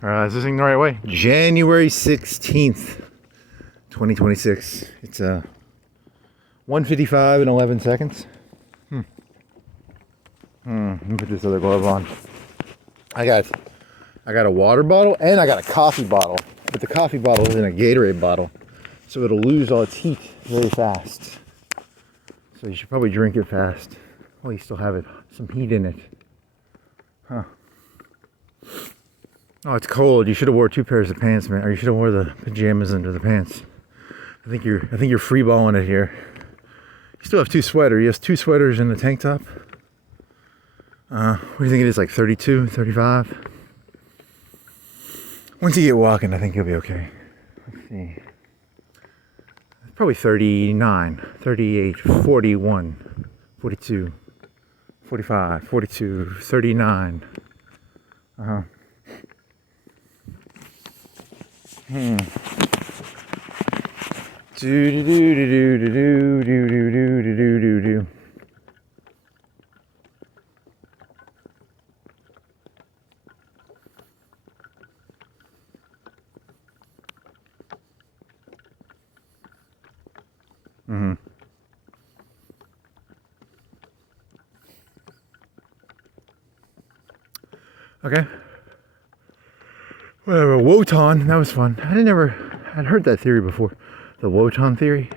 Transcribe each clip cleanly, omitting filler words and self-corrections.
Is this thing the right way? January 16th, 2026. It's 1:55 and 11 seconds. Let me put this other glove on. I got a water bottle and I got a coffee bottle. But the coffee bottle is in a Gatorade bottle. So it'll lose all its heat very fast. So you should probably drink it fast. Well, you still have some heat in it. Huh. Oh, it's cold. You should have wore 2 pairs of pants, man. Or you should have wore the pajamas under the pants. I think you're freeballing it here. You still have 2 sweaters. You have 2 sweaters and a tank top. What do you think it is, like 32, 35? Once you get walking, I think you'll be okay. Let's see. Probably 39, 38, 41, 42, 45, 42, 39. Do do do do do do do do do do do do. Okay. Whatever. Wotan. That was fun. I'd heard that theory before. The Wotan theory.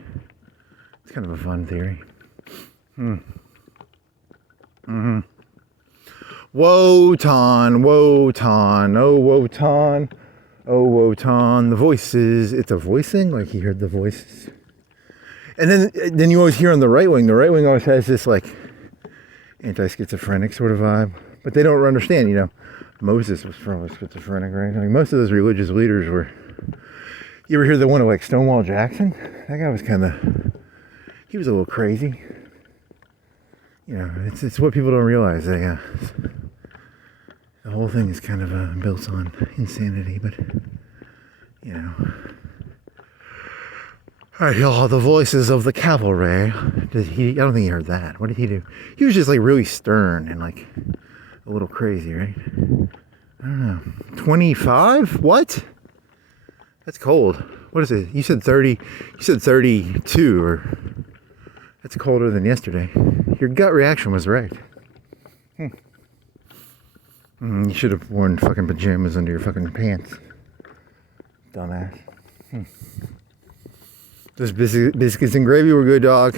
It's kind of a fun theory. Wotan. Wotan. Oh, Wotan. Oh, Wotan. The voices. It's a voicing. Like you heard the voices. And then you always hear on the right wing always has this like anti-schizophrenic sort of vibe. But they don't understand, you know. Moses was probably schizophrenic, right? Like most of those religious leaders were. You ever hear the one of like Stonewall Jackson? That guy was he was a little crazy. You know, it's what people don't realize. The whole thing is kind of built on insanity, but you know. I hear all the voices of the cavalry. I don't think he heard that. What did he do? He was just like really stern and like a little crazy, right? I don't know. 25? What? That's cold. What is it? You said 30. You said 32, or that's colder than yesterday. Your gut reaction was right. You should have worn fucking pajamas under your fucking pants. Dumbass. Those biscuits and gravy were good, dog.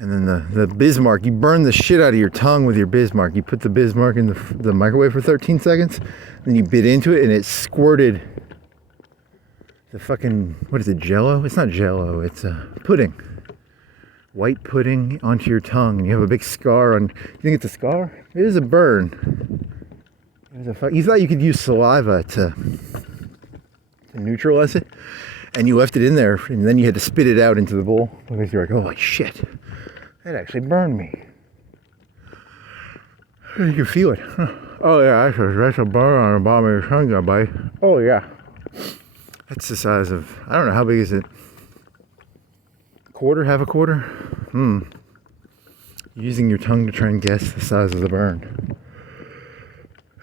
And then the Bismarck, you burn the shit out of your tongue with your Bismarck. You put the Bismarck in the microwave for 13 seconds, then you bit into it and it squirted the fucking, what is it, Jello? It's not Jello, it's pudding. White pudding onto your tongue, and you have a big scar on, you think it's a scar? It is a burn. You thought you could use saliva to neutralize it, and you left it in there, and then you had to spit it out into the bowl, because you're like, holy shit. That actually burned me. You can feel it. Huh. Oh yeah, that's a burn on the bottom of your tongue, there, buddy. Oh yeah. That's the size of, I don't know, how big is it? Quarter, half a quarter? Using your tongue to try and guess the size of the burn.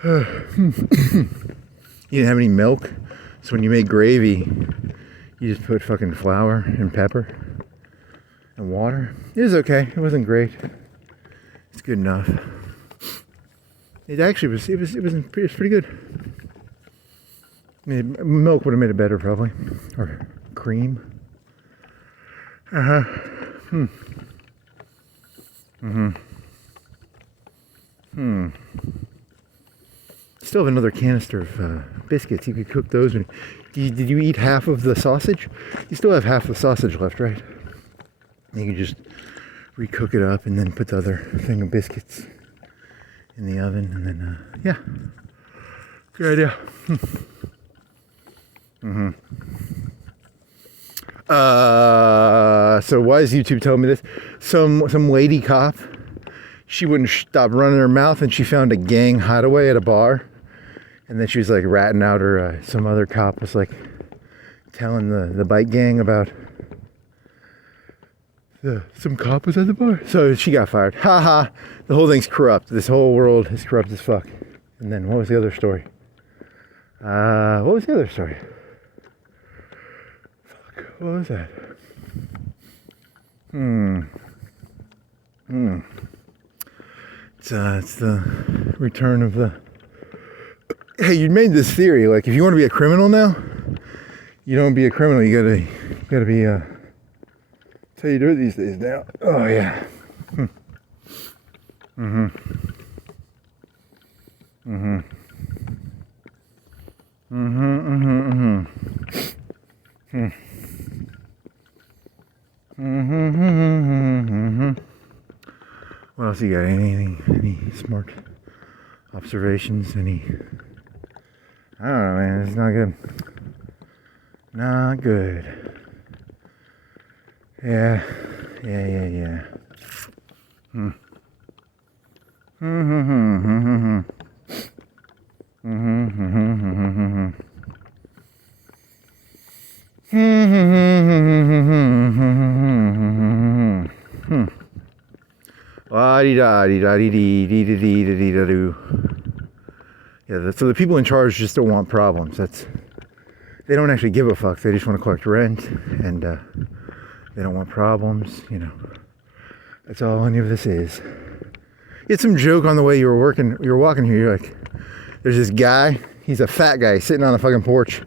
You didn't have any milk, so when you made gravy, you just put fucking flour and pepper and water. It was okay. It wasn't great. It's good enough. It actually was. It was pretty good. I mean, milk would have made it better, probably, or cream. Still have another canister of biscuits. You could cook those. Did you eat half of the sausage? You still have half the sausage left, right? You can just recook it up and then put the other thing of biscuits in the oven, and then yeah, good idea. So why is YouTube telling me this? Some lady cop, she wouldn't stop running her mouth, and she found a gang hideaway at a bar, and then she was like ratting out her. Some other cop was like telling the bike gang about some cop was at the bar, so she got fired. Ha. The whole thing's corrupt. This whole world is corrupt as fuck. And then what was the other story? What was the other story? Fuck, what was that? It's the return of the... Hey, you made this theory, like, if you want to be a criminal now, you don't be a criminal, you gotta be, that's how you do it these days now. Oh, yeah. What else you got? Any smart observations? Any? I don't know, man. It's not good. Not good. Yeah. Yeah, so the people in charge just don't want problems. They don't actually give a fuck. They just want to collect rent, and they don't want problems. You know, that's all any of this is. You had some joke on the way you were walking here. You're like, there's this guy. He's a fat guy sitting on a fucking porch.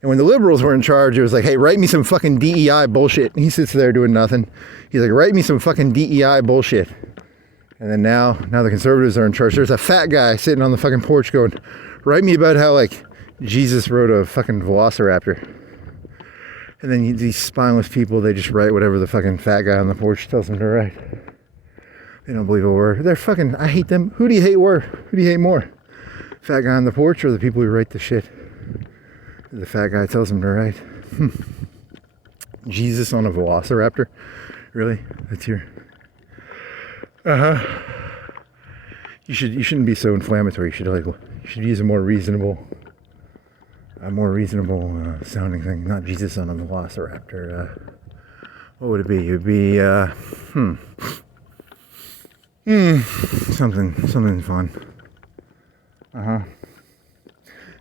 And when the liberals were in charge, it was like, hey, write me some fucking DEI bullshit. And he sits there doing nothing. He's like, write me some fucking DEI bullshit. And then now the conservatives are in charge. There's a fat guy sitting on the fucking porch going, write me about how, like, Jesus rode a fucking velociraptor. And then these spineless people, they just write whatever the fucking fat guy on the porch tells them to write. They don't believe a word. They're fucking, I hate them. Who do you hate more? Who do you hate more? Fat guy on the porch or the people who write the shit? The fat guy tells them to write. Jesus on a velociraptor? Really? That's your... You shouldn't be so inflammatory. You should use a more reasonable sounding thing. Not Jesus on a velociraptor. What would it be? It would be something fun.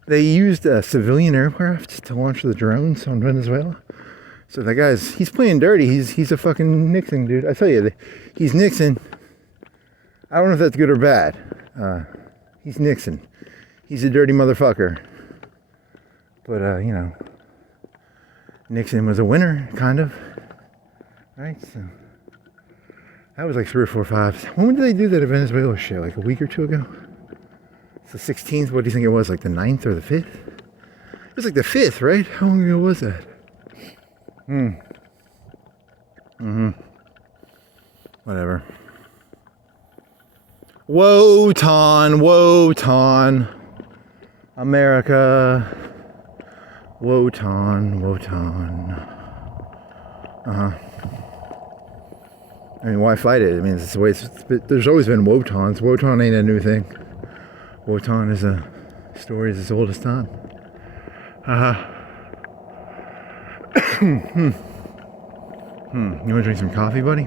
They used civilian aircraft to launch the drones on Venezuela. So that he's playing dirty. He's a fucking Nixon dude. I tell you, he's Nixon. I don't know if that's good or bad. He's Nixon. He's a dirty motherfucker. But, you know, Nixon was a winner, kind of. Right? So that was like 3 or 4 5. When did they do that Venezuela shit? Like a week or two ago? It's the 16th. What do you think it was? Like the 9th or the 5th? It was like the 5th, right? How long ago was that? Whatever. Wotan. America. Wotan. I mean, why fight it? I mean, it's the way there's always been Wotans. Wotan ain't a new thing. Wotan is a story as old as time. You want to drink some coffee, buddy?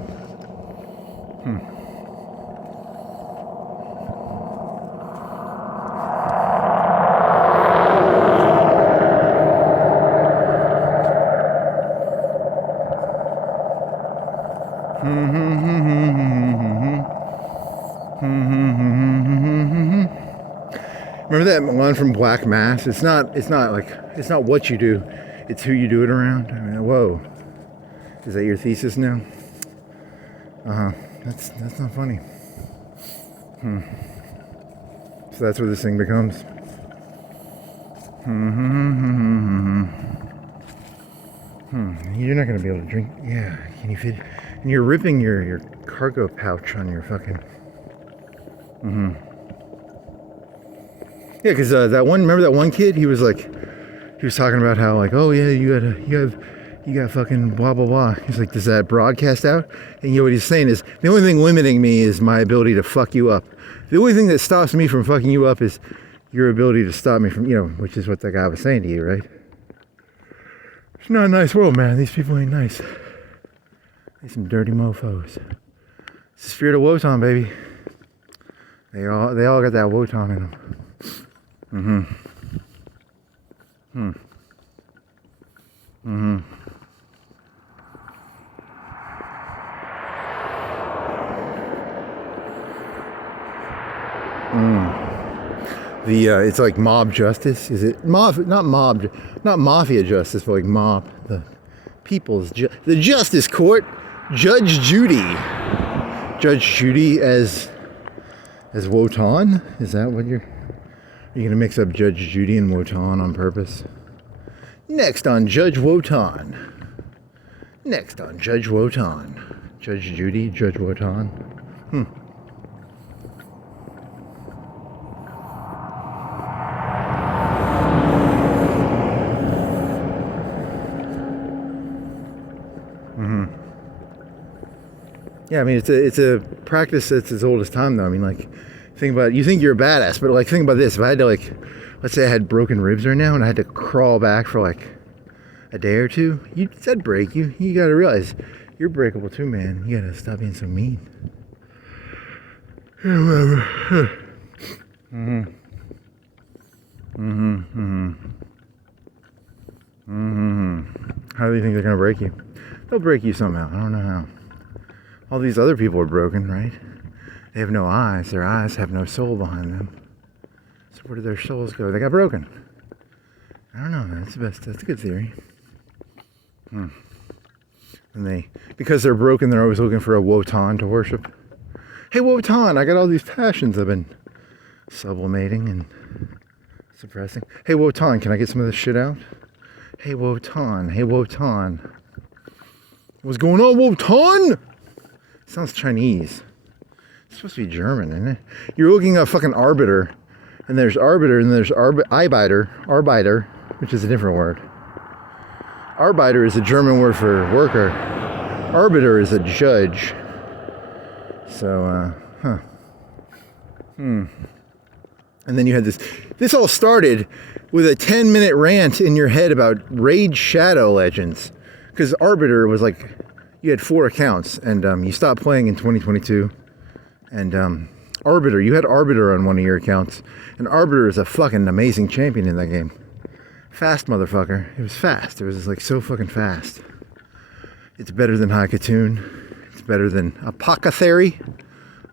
Remember that line from Black Mass? It's not what you do, it's who you do it around. I mean, whoa. Is that your thesis now? That's not funny. So that's what this thing becomes. You're not gonna be able to drink. Yeah, can you fit? And you're ripping your cargo pouch on your fucking. Yeah, because remember that one kid? He was talking about how, like, oh yeah, you got fucking blah blah blah. He's like, does that broadcast out? And you know what he's saying is, the only thing limiting me is my ability to fuck you up. The only thing that stops me from fucking you up is your ability to stop me from, which is what that guy was saying to you, right? It's not a nice world, man. These people ain't nice. They're some dirty mofos. It's the spirit of Wotan, baby. They all got that Wotan in them. It's like mob justice. Is it not mafia justice, but like mob, the the justice court. Judge Judy as Wotan. Is that what you're gonna mix up Judge Judy and Wotan on purpose? Next on Judge Wotan. Judge Judy, Judge Wotan. Yeah, I mean, it's a practice that's as old as time, though. I mean, like, think about it. You think you're a badass, but like, think about this. If I had to, like, let's say I had broken ribs right now and I had to crawl back for like a day or two, that'd break you. You gotta realize you're breakable too, man. You gotta stop being so mean. How do you think they're gonna break you? They'll break you somehow. I don't know how. All these other people are broken, right? They have no eyes. Their eyes have no soul behind them. So where do their souls go? They got broken. I don't know. That's a good theory. And because they're broken, they're always looking for a Wotan to worship. Hey, Wotan, I got all these passions I've been sublimating and suppressing. Hey, Wotan, can I get some of this shit out? Hey, Wotan. What's going on, Wotan? Sounds Chinese. It's supposed to be German, isn't it? You're looking at fucking arbiter, and there's arbiter, and there's arbiter, which is a different word. Arbiter is a German word for worker. Arbiter is a judge. So, And then you had this all started with a 10-minute rant in your head about Raid Shadow Legends. Because Arbiter was like, you had 4 accounts, and you stopped playing in 2022. And Arbiter, you had Arbiter on one of your accounts. And Arbiter is a fucking amazing champion in that game. Fast motherfucker. It was fast. It was like so fucking fast. It's better than Haikatoon. It's better than Apothecary.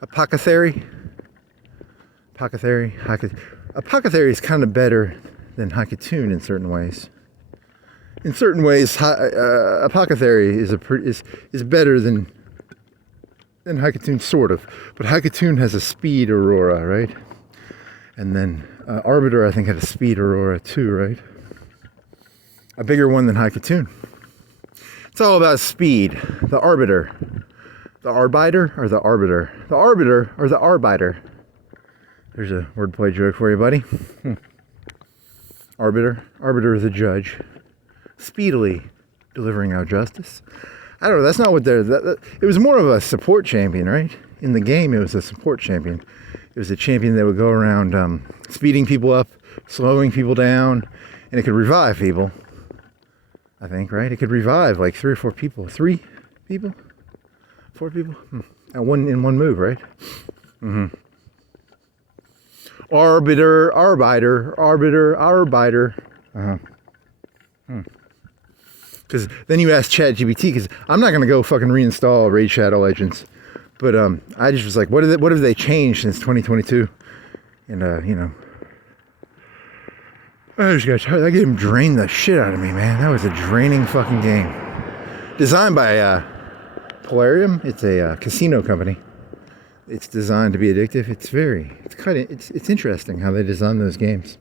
Apothecary is kind of better than Haikatoon in certain ways. In certain ways, Apothecary is better than Haikatoon, sort of. But Haikatoon has a speed aurora, right? And then Arbiter, I think, had a speed aurora too, right? A bigger one than Haikatoon. It's all about speed. The Arbiter. The Arbiter or the Arbiter? The Arbiter or the Arbiter? There's a wordplay joke for you, buddy. Arbiter. Arbiter is a judge. Speedily delivering out justice. I don't know, that's not what it was more of a support champion, right? In the game, it was a support champion. It was a champion that would go around speeding people up, slowing people down, and it could revive people. I think, right? It could revive like 3 or 4 people. 3 people? 4 people? In one move, right? Arbiter. Because then you ask ChatGPT, because I'm not going to go fucking reinstall Raid Shadow Legends. But I just was like, what have they changed since 2022? And, I just got tired. That game drained the shit out of me, man. That was a draining fucking game. Designed by Polarium. It's a casino company. It's designed to be addictive. It's interesting how they design those games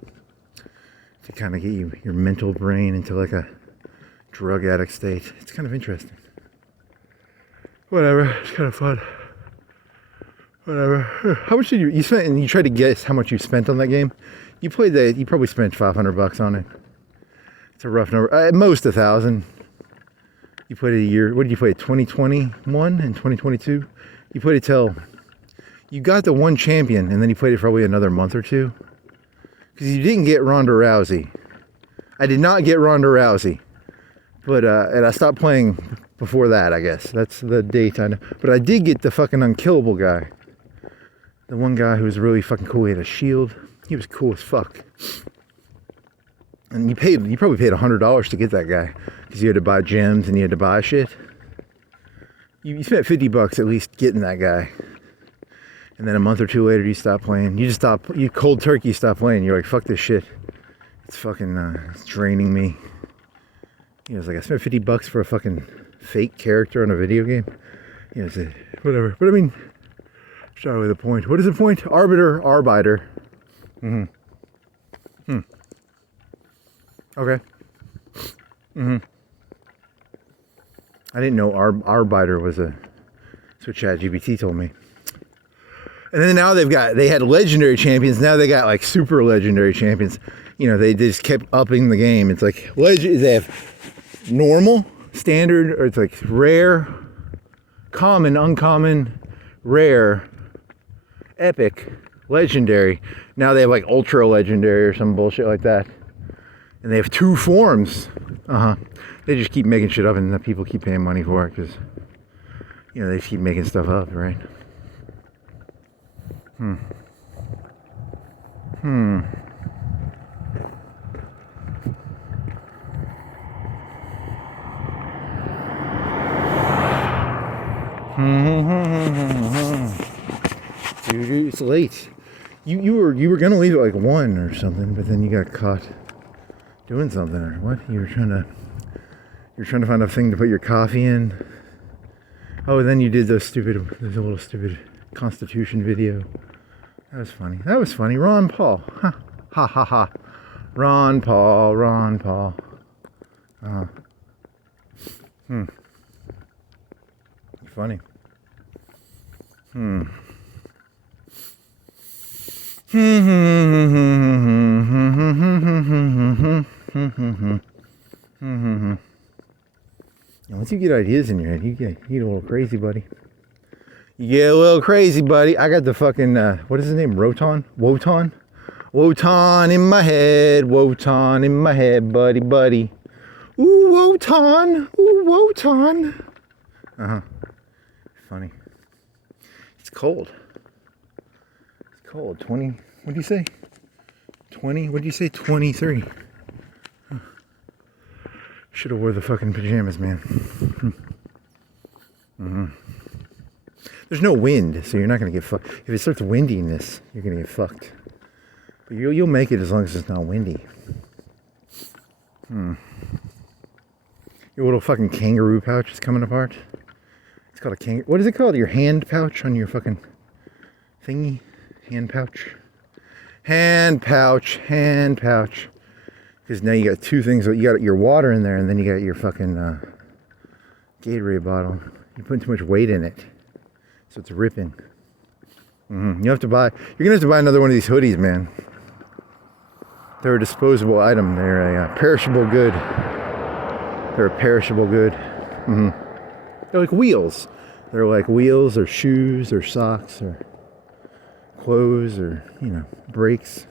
to kind of get your mental brain into like a drug addict state. It's kind of interesting. Whatever. It's kind of fun. Whatever. How much did you spent? And you tried to guess how much you spent on that game. You probably spent $500 on it. It's a rough number. At most $1,000. You played it a year. What did you play? 2021 and 2022. You played it till you got the one champion, and then you played it for probably another month or two. Because you didn't get Ronda Rousey. I did not get Ronda Rousey. But and I stopped playing before that, I guess. That's the date I know. But I did get the fucking unkillable guy. The one guy who was really fucking cool. He had a shield. He was cool as fuck. And you probably paid $100 to get that guy because you had to buy gems and you had to buy shit. You spent $50 at least getting that guy. And then a month or two later, you stop playing. You cold turkey stop playing. You're like, fuck this shit. It's fucking, it's draining me. You know, it's like, I spent $50 for a fucking fake character on a video game. You know, it's whatever. But I mean, start with a point. What is the point? Arbiter. Okay. I didn't know Arbiter was that's what ChatGPT told me. And then now they had legendary champions. Now they got like super legendary champions. You know, they just kept upping the game. It's like they have normal, standard, or it's like rare, common, uncommon, rare, epic, legendary. Now they have like ultra legendary or some bullshit like that. And they have 2 forms. They just keep making shit up and the people keep paying money for it because, you know, they keep making stuff up, right? Dude, it's late. You were gonna leave at like 1 or something, but then you got caught doing something or what? You're trying to find a thing to put your coffee in. Oh, and then you did there's a little stupid Constitution video. That was funny. Ron Paul. Huh. Ha ha ha. Ron Paul. Funny. Once you get ideas in your head, you get a little crazy, buddy. You get a little crazy, buddy. I got the fucking, what is his name? Wotan in my head. Wotan in my head, buddy. Ooh, Wotan. Funny. It's cold. 20, what do you say? 20, what do you say? 23. Should have wore the fucking pajamas, man. There's no wind, so you're not going to get fucked. If it starts winding this, you're going to get fucked. But you'll make it as long as it's not windy. Your little fucking kangaroo pouch is coming apart. It's called a kangaroo. What is it called? Your hand pouch on your fucking thingy? Hand pouch. Because now you got 2 things. You got your water in there, and then you got your fucking Gatorade bottle. You're putting too much weight in it, so it's ripping. You're gonna have to buy another one of these hoodies, man. They're a disposable item. They're a perishable good. They're like wheels. They're like wheels or shoes or socks or clothes or, you know, brakes.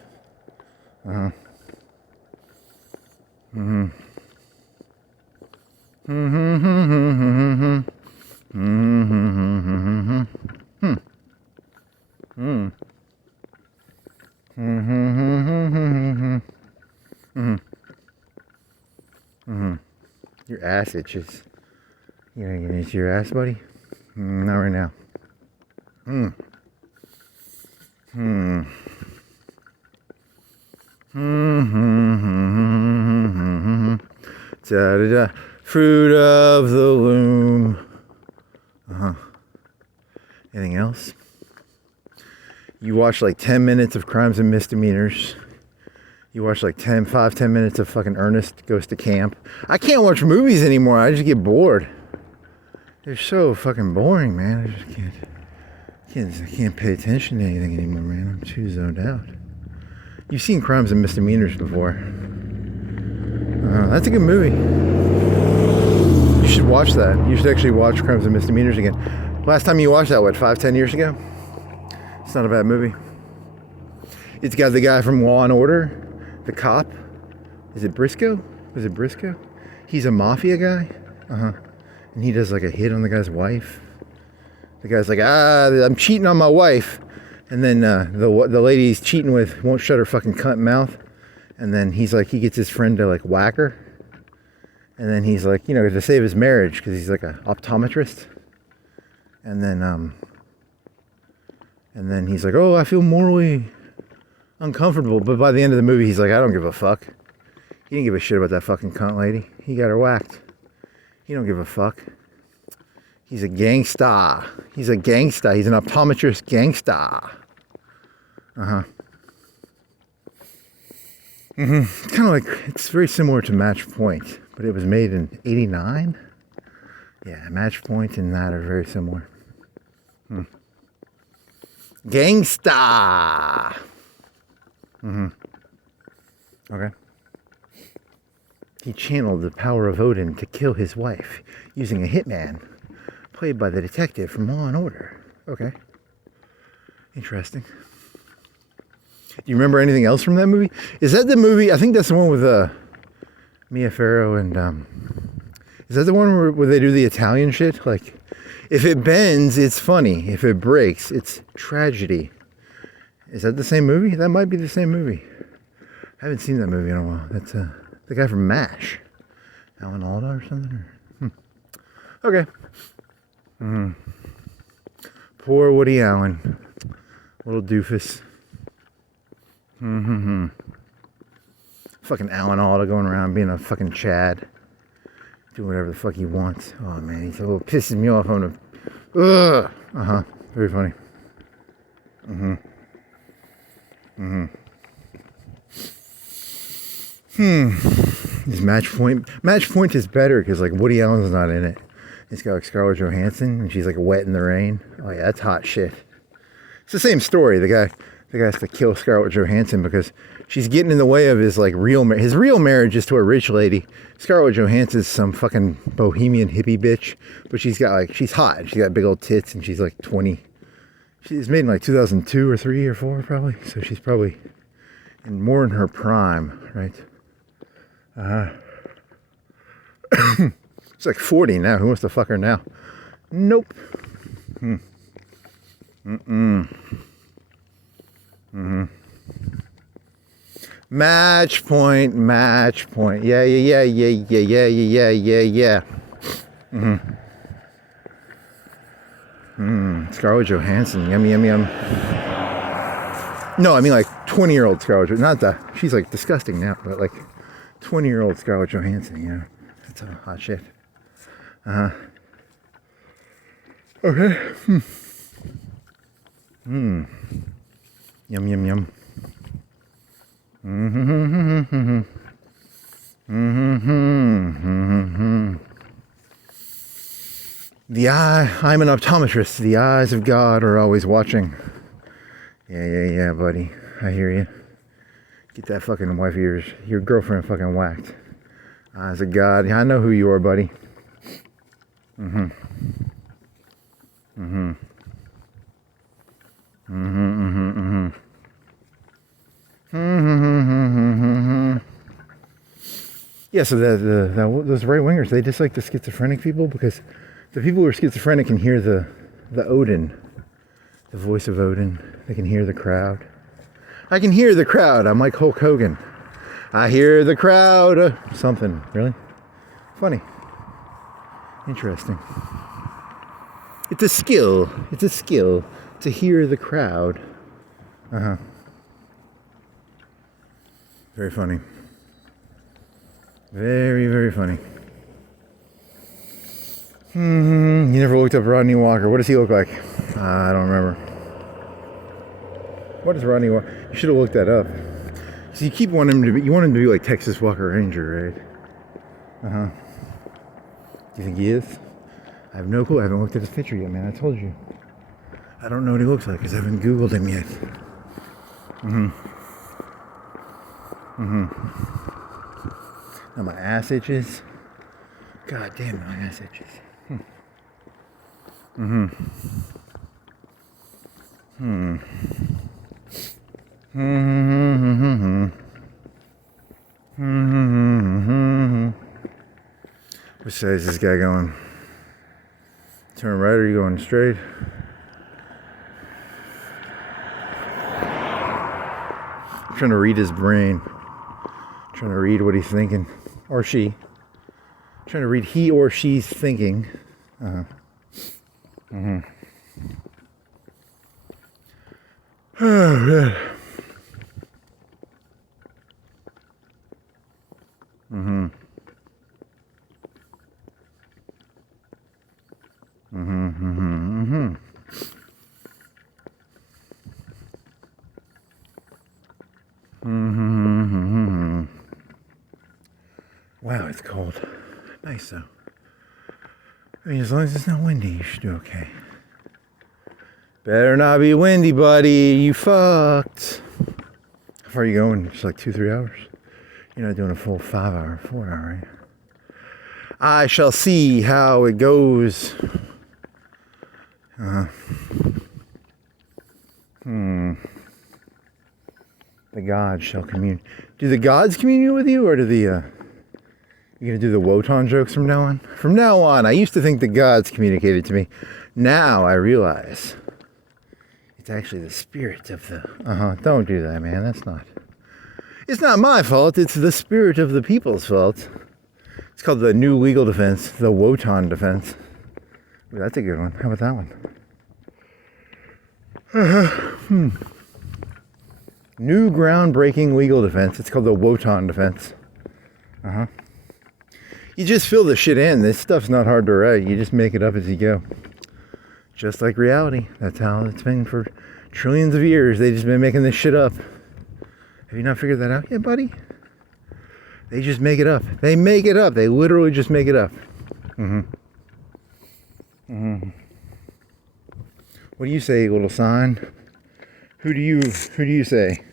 Your ass itches. You know, gonna itch your ass, buddy? Not right now. Da-da-da. Fruit of the loom. Anything else? You watch like 10 minutes of Crimes and Misdemeanors. You watch like 10 minutes of fucking Ernest Goes to Camp. I can't watch movies anymore. I just get bored. They're so fucking boring, man. I just can't pay attention to anything anymore, man. I'm too zoned out. You've seen Crimes and Misdemeanors before. That's a good movie. You should watch that. You should actually watch Crimes and Misdemeanors again. Last time you watched that, what, 5-10 years ago? It's not a bad movie. It's got the guy from Law and Order, the cop. Is it Briscoe? Was it Briscoe? He's a mafia guy. And he does like a hit on the guy's wife. The guy's like, I'm cheating on my wife. And then the lady he's cheating with won't shut her fucking cunt mouth. And then he's like, he gets his friend to like whack her. And then he's like, you know, to save his marriage, because he's like an optometrist. And then he's like, oh, I feel morally uncomfortable. But by the end of the movie, he's like, I don't give a fuck. He didn't give a shit about that fucking cunt lady. He got her whacked. He don't give a fuck. He's a gangsta. He's a gangsta. He's an optometrist gangsta. It's kind of like, it's very similar to Match Point, but it was made in 89. Yeah, Match Point and that are very similar. Gangsta. Okay. He channeled the power of Odin to kill his wife using a hitman played by the detective from Law and Order. Okay. Interesting. Do you remember anything else from that movie? Is that the movie? I think that's the one with Mia Farrow and is that the one where they do the Italian shit? Like, if it bends, it's funny. If it breaks, it's tragedy. Is that the same movie? That might be the same movie. I haven't seen that movie in a while. That's the guy from MASH. Alan Alda or something? Okay. Poor Woody Allen. Little doofus. Fucking Alan Alda going around being a fucking Chad. Doing whatever the fuck he wants. Oh man, he's a little pissing me off on the... Very funny. Is Match Point is better because like Woody Allen's not in it. It's got like Scarlett Johansson and she's like wet in the rain. Oh yeah, that's hot shit. It's the same story. The guy has to kill Scarlett Johansson because she's getting in the way of his like his real marriage is to a rich lady. Scarlett Johansson's some fucking bohemian hippie bitch, but she's hot. She's got big old tits and she's like 20. She's made in like 2002 or 3 or 4 probably. So she's probably more in her prime, right? It's like 40 now. Who wants to fuck her now? Nope. Match point. Yeah. Scarlett Johansson. Yum. No, I mean like 20-year-old Scarlett. Not that she's like disgusting now, but like 20-year-old Scarlett Johansson. You know, that's a hot shit. Okay. Yum. I'm an optometrist. The eyes of God are always watching. Yeah, buddy. I hear you. Get that fucking wife of yours, your girlfriend fucking whacked. Eyes of God. I know who you are, buddy. Yeah, so those right wingers, they dislike the schizophrenic people because the people who are schizophrenic can hear the Odin, the voice of Odin. They can hear the crowd. I can hear the crowd. I'm like Hulk Hogan. I hear the crowd. Something really funny, interesting. It's a skill. It's a skill to hear the crowd. Very funny. Very, very funny. You never looked up Rodney Walker. What does he look like? I don't remember. What is Rodney Walker? You should have looked that up. So you keep wanting him to be. You want him to be like Texas Walker Ranger, right? Do you think he is? I have no clue. I haven't looked at his picture yet, man. I told you. I don't know what he looks like because I haven't Googled him yet. Now my ass itches. God damn, my ass itches. Which side is this guy going? Turn right or are you going straight? I'm trying to read his brain. Trying to read what he's thinking. Or she. Trying to read he or she's thinking. Oh, man. Wow, it's cold. Nice though. I mean, as long as it's not windy, you should do okay. Better not be windy, buddy. You fucked. How far are you going? Just like 2-3 hours? You're not doing a full 5 hour, 4 hour, right? I shall see how it goes. The gods shall commune. Do the gods commune with you, or do the you gonna do the Wotan jokes from now on? From now on, I used to think the gods communicated to me. Now I realize it's actually the spirit of the. Don't do that, man. That's not. It's not my fault. It's the spirit of the people's fault. It's called the new legal defense, the Wotan defense. Ooh, that's a good one. How about that one? New groundbreaking legal defense. It's called the Wotan defense. You just fill the shit in. This stuff's not hard to write. You just make it up as you go. Just like reality. That's how it's been for trillions of years. They've just been making this shit up. Have you not figured that out yet, buddy? They just make it up. They make it up. They literally just make it up. What do you say, little sign? Who do you say?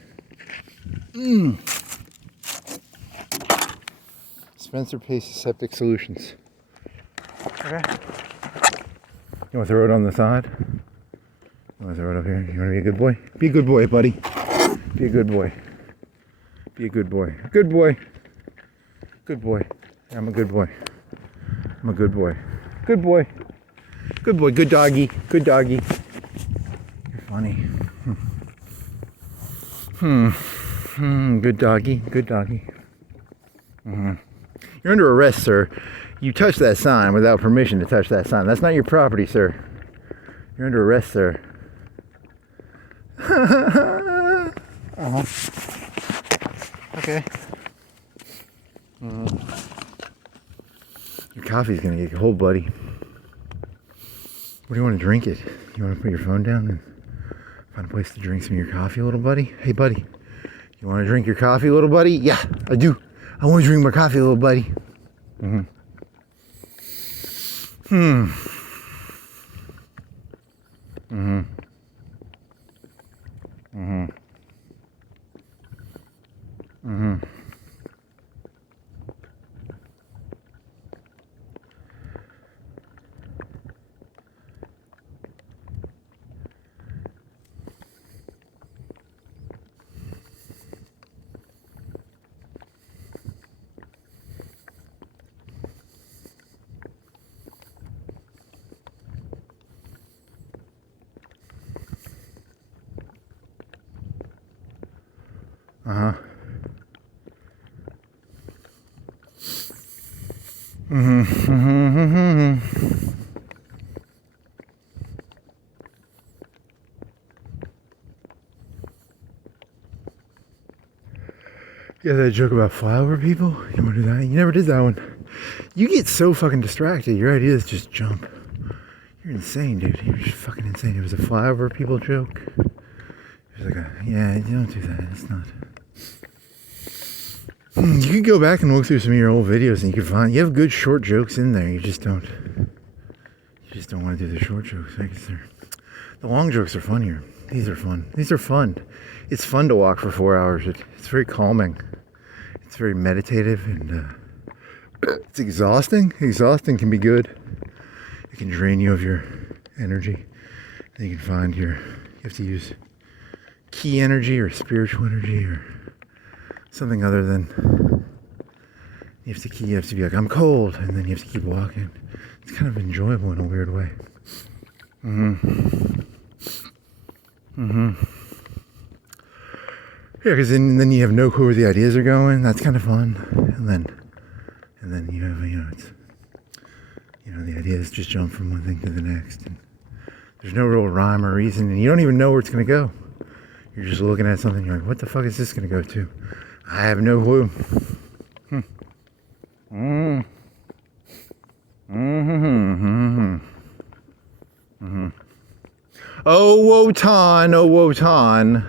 Spencer Pace Septic Solutions. Okay. You want to throw it on the side? You want to throw it up here? You want to be a good boy? Be a good boy, buddy. Be a good boy. Be a good boy. Good boy. Good boy. I'm a good boy. I'm a good boy. Good boy. Good boy. Good doggy. Good doggy. You're funny. Good doggy. Good doggy. You're under arrest, sir. You touched that sign without permission to touch that sign. That's not your property, sir. You're under arrest, sir. Okay. Your coffee's gonna get cold, buddy. What do you want to drink it? You want to put your phone down and find a place to drink some of your coffee, little buddy? Hey, buddy. You want to drink your coffee, little buddy? Yeah, I do. I want to drink my coffee, little buddy. Yeah, that joke about flyover people? You want to do that? You never did that one. You get so fucking distracted. Your ideas just jump. You're insane, dude. You're just fucking insane. It was a flyover people joke. It was like yeah, you don't do that. It's not. You could go back and look through some of your old videos and you can find, you have good short jokes in there. You just don't want to do the short jokes. I guess the long jokes are funnier. These are fun. These are fun. It's fun to walk for 4 hours. It's very calming. It's very meditative, and it's exhausting. Exhausting can be good. It can drain you of your energy. Then you can find you have to use key energy or spiritual energy or something other than, you have to be like, I'm cold, and then you have to keep walking. It's kind of enjoyable in a weird way. Yeah, because then you have no clue where the ideas are going. That's kind of fun. And then you have, the ideas just jump from one thing to the next. And there's no real rhyme or reason, and you don't even know where it's going to go. You're just looking at something, you're like, what the fuck is this going to go to? I have no clue. Oh, Wotan, oh, Wotan.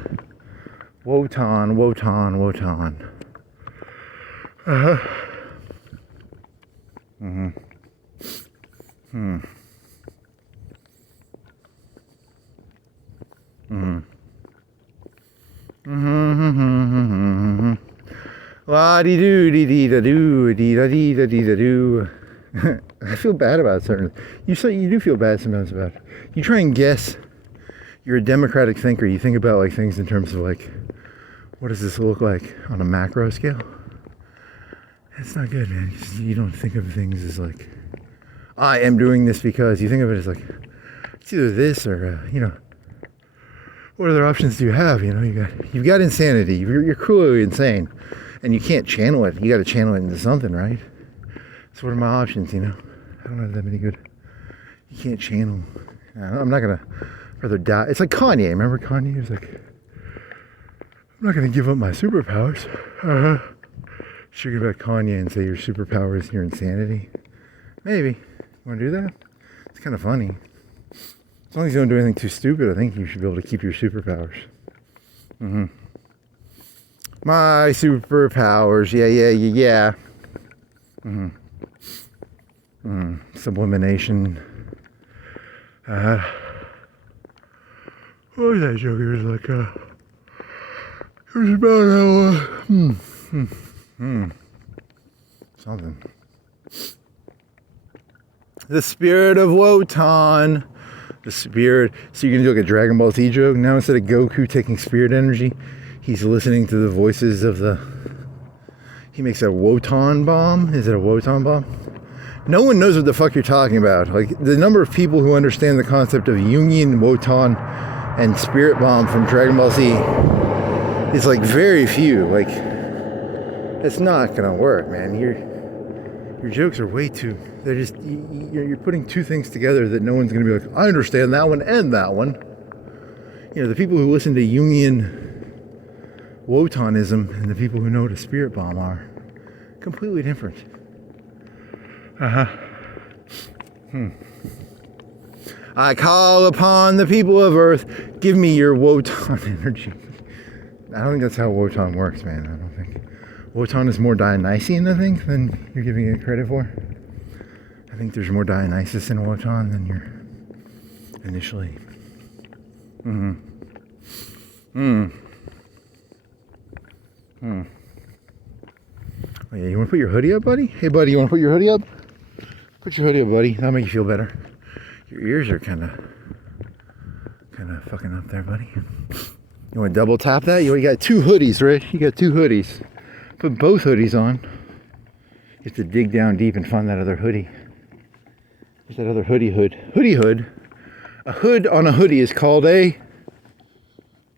Wotan, Wotan, Wotan. La dee doo dee dee da doo dee da dee da dee da doo. I feel bad about certain. You do feel bad sometimes about it. You try and guess. You're a democratic thinker. You think about like things in terms of like, what does this look like on a macro scale? It's not good, man. You don't think of things as like, I am doing this because. You think of it as like, it's either this or what other options do you have? You've got insanity. You're cruelly insane, and you can't channel it. You got to channel it into something, right? So what are my options? I don't have that many good. You can't channel. I'm not gonna rather die. It's like Kanye. Remember Kanye? He was like, I'm not gonna give up my superpowers. Should you go back Kanye and say your superpower is your insanity? Maybe. You want to do that? It's kind of funny. As long as you don't do anything too stupid, I think you should be able to keep your superpowers. My superpowers, yeah. Sublimation. What was that joke? It was like, it was about how, something. The spirit of Wotan. The spirit. So you're going to do like a Dragon Ball Z joke? Now instead of Goku taking spirit energy, he's listening to the voices of he makes a Wotan bomb. Is it a Wotan bomb? No one knows what the fuck you're talking about. Like, the number of people who understand the concept of Jungian Wotan and spirit bomb from Dragon Ball Z is like very few. Like, it's not gonna work, man. Your jokes are way too. They're just you're putting two things together that no one's gonna be like, I understand that one and that one. The people who listen to Jungian Wotanism and the people who know what a spirit bomb are completely different. I call upon the people of Earth, give me your Wotan energy. I don't think that's how Wotan works, man. I don't think. Wotan is more Dionysian, I think, than you're giving it credit for. I think there's more Dionysus in Wotan than you're initially. Oh yeah, you want to put your hoodie up, buddy? Hey, buddy, you want to put your hoodie up? Put your hoodie up, buddy. That'll make you feel better. Your ears are kind of fucking up there, buddy. You want to double tap that? You got two hoodies, right? You got two hoodies. Put both hoodies on. You have to dig down deep and find that other hoodie. There's that other hoodie hood. Hoodie hood. A hood on a hoodie is called a...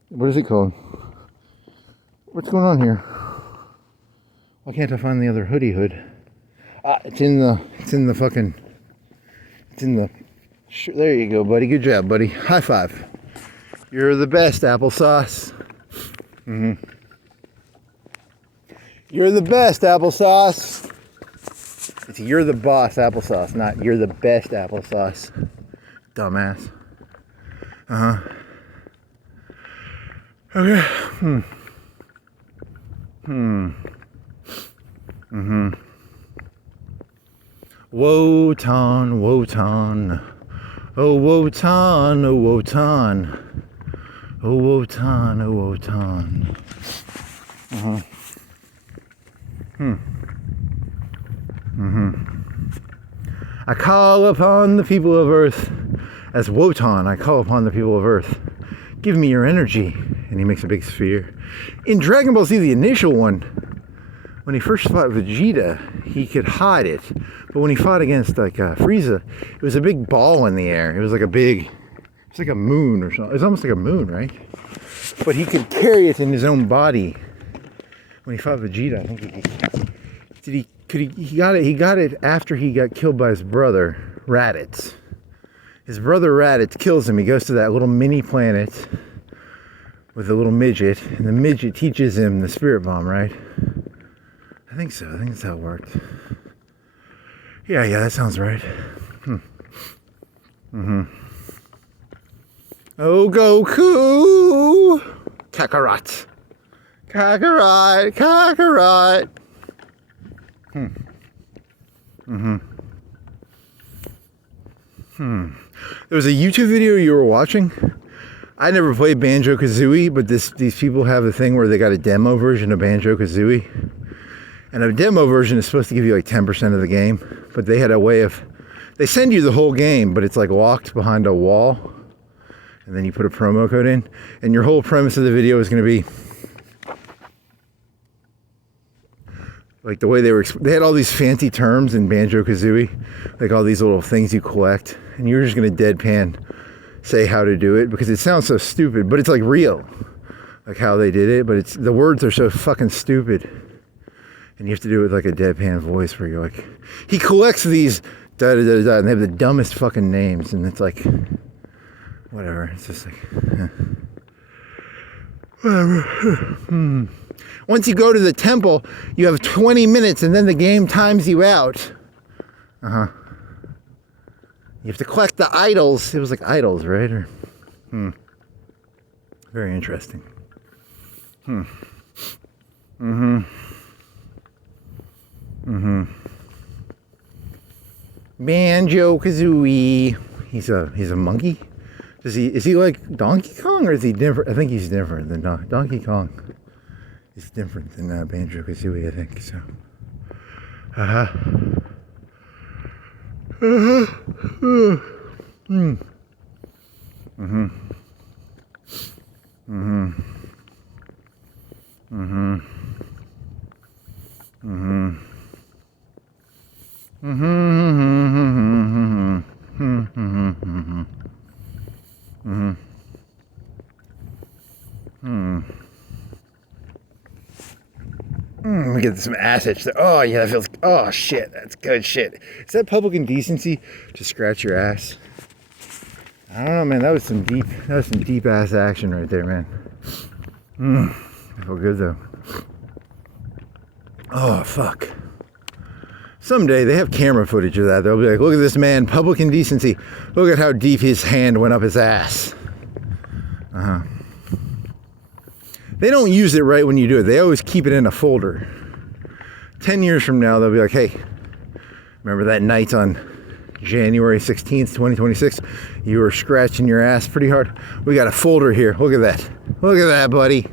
What is it called? What's going on here? Why can't I find the other hoodie hood? It's in the there you go, buddy. Good job, buddy. High five. You're the best, applesauce. You're the best, applesauce. It's you're the boss, applesauce, not you're the best, applesauce. Dumbass. Okay. Wotan, Wotan. Oh, Wotan, oh, Wotan. Oh, Wotan, oh, Wotan. I call upon the people of Earth. As Wotan, I call upon the people of Earth. Give me your energy. And he makes a big sphere. In Dragon Ball Z, the initial one, when he first fought Vegeta, he could hide it. But when he fought against like Frieza, it was a big ball in the air. It was like a moon or something. It was almost like a moon, right? but he could carry it in his own body. When he fought Vegeta, I think he got it after he got killed by his brother, Raditz. His brother Raditz kills him. He goes to that little mini planet with a little midget, and the midget teaches him the spirit bomb, right? I think so. I think that's how it worked. Yeah, that sounds right. Oh, Goku! Kakarot. Kakarot. There was a YouTube video you were watching. I never played Banjo-Kazooie, but these people have a thing where they got a demo version of Banjo-Kazooie. And a demo version is supposed to give you like 10% of the game, but they had a way of, they send you the whole game, but it's like locked behind a wall, and then you put a promo code in, and your whole premise of the video is going to be like the way they had all these fancy terms in Banjo-Kazooie, like all these little things you collect, and you're just going to deadpan say how to do it because it sounds so stupid, but it's like real, like how they did it, but the words are so fucking stupid. And you have to do it with like a deadpan voice where you're like, he collects these and they have the dumbest fucking names, and it's like, whatever. It's just like, whatever. Once you go to the temple, you have 20 minutes, and then the game times you out. You have to collect the idols. It was like idols, right? Or, very interesting. Banjo-Kazooie. He's a monkey. Is he like Donkey Kong, or is he different? I think he's different than Donkey Kong. He's different than Banjo-Kazooie, I think so. Let me get some acid. Oh yeah, that feels. Oh shit, that's good shit. Is that public indecency to scratch your ass? I don't know, man. That was some deep ass action right there, man. I feel good though. Oh fuck. Someday they have camera footage of that. They'll be like, look at this man, public indecency. Look at how deep his hand went up his ass. They don't use it right when you do it. They always keep it in a folder. 10 years from now, they'll be like, hey, remember that night on January 16th, 2026? You were scratching your ass pretty hard. We got a folder here. Look at that. Look at that, buddy.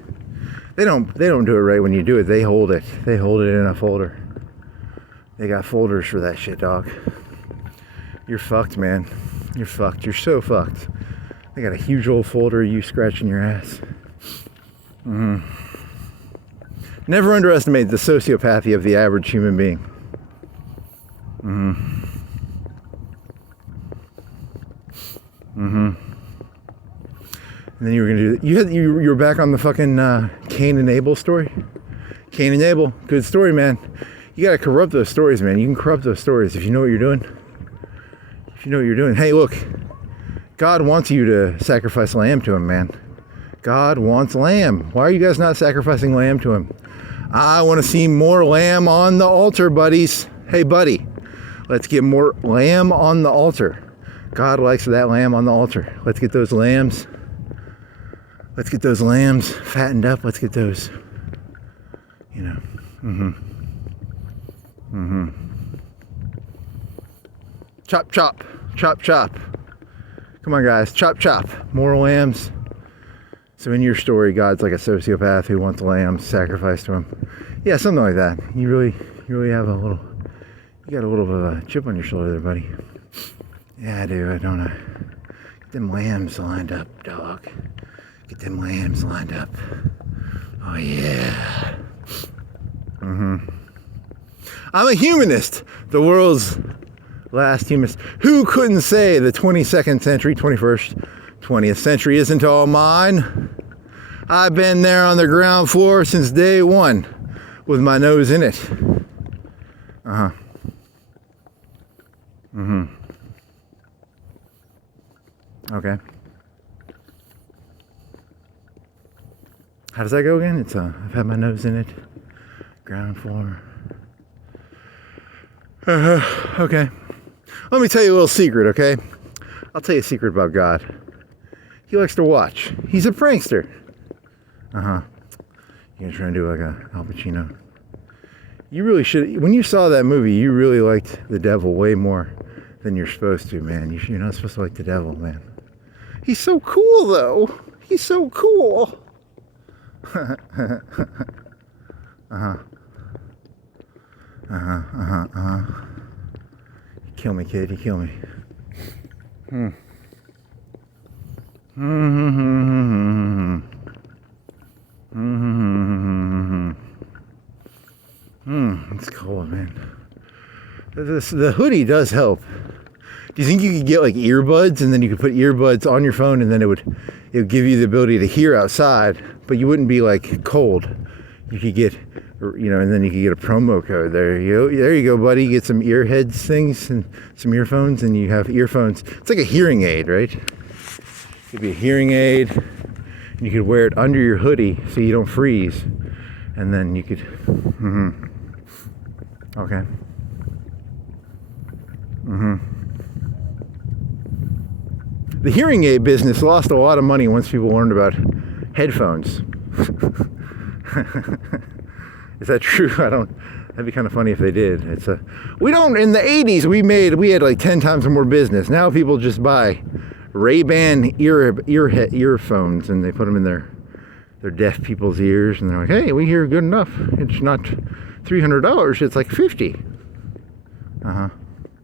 They don't do it right when you do it. They hold it. They hold it in a folder. They got folders for that shit, dog. You're fucked, man. You're fucked. You're so fucked. They got a huge old folder of you scratching your ass. Never underestimate the sociopathy of the average human being. And then you were gonna do. You were back on the fucking Cain and Abel story. Cain and Abel, good story, man. You gotta corrupt those stories, man. You can corrupt those stories if you know what you're doing. If you know what you're doing. Hey, look, God wants you to sacrifice lamb to him, man. God wants lamb. Why are you guys not sacrificing lamb to him? I want to see more lamb on the altar, buddies. Hey, buddy, let's get more lamb on the altar. God likes that lamb on the altar. Let's get those lambs. Let's get those lambs fattened up. Let's get those, you know. Chop, chop, chop, chop. Come on, guys, chop, chop. More lambs. So in your story, God's like a sociopath who wants lambs sacrificed to him. Yeah, something like that. You really have you got a little bit of a chip on your shoulder there, buddy. Yeah, I do, don't I? Get them lambs lined up, dog. Get them lambs lined up. Oh yeah. I'm a humanist. The world's last humanist. Who couldn't say the 22nd century, 21st, 20th century isn't all mine? I've been there on the ground floor since day one with my nose in it. Okay. How does that go again? It's I've had my nose in it. Ground floor. Okay. Let me tell you a little secret, okay? I'll tell you a secret about God. He likes to watch. He's a prankster. You're gonna try and do like a Al Pacino. You really should. When you saw that movie, you really liked the devil way more than you're supposed to, man. You're not supposed to like the devil, man. He's so cool, though. He's so cool. You kill me, kid. You kill me. It's cold, man. The hoodie does help. Do you think you could get like earbuds, and then you could put earbuds on your phone, and then it would give you the ability to hear outside, but you wouldn't be like cold? You could get, and then you could get a promo code. There you go, buddy. Get some earheads things and some earphones, and you have earphones. It's like a hearing aid, right? It'd be a hearing aid, and you could wear it under your hoodie so you don't freeze, and then you could. Okay. The hearing aid business lost a lot of money once people learned about headphones. Is that true? That'd be kind of funny if they did. In the 80s we had like 10 times more business. Now people just buy Ray-Ban earphones, and they put them in their deaf people's ears, and they're like, hey, we hear good enough. It's not $300, it's like $50.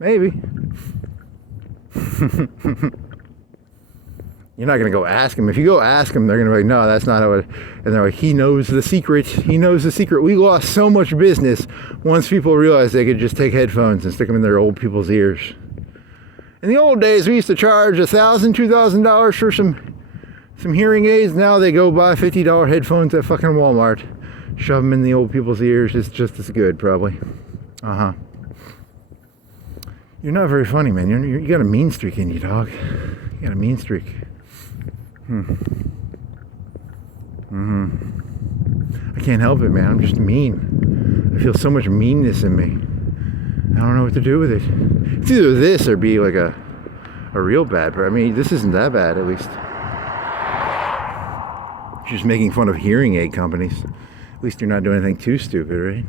Maybe. You're not going to go ask him. If you go ask him, they're going to be like, no, that's not how it... And they're like, he knows the secret. He knows the secret. We lost so much business once people realized they could just take headphones and stick them in their old people's ears. In the old days, we used to charge $1,000, $2,000 for some hearing aids. Now they go buy $50 headphones at fucking Walmart. Shove them in the old people's ears. It's just as good, probably. You're not very funny, man. You got a mean streak in you, dog. You got a mean streak. I can't help it, man. I'm just mean. I feel so much meanness in me. I don't know what to do with it. It's either this or be like a real bad, but I mean, this isn't that bad, at least. Just making fun of hearing aid companies. At least you're not doing anything too stupid, right?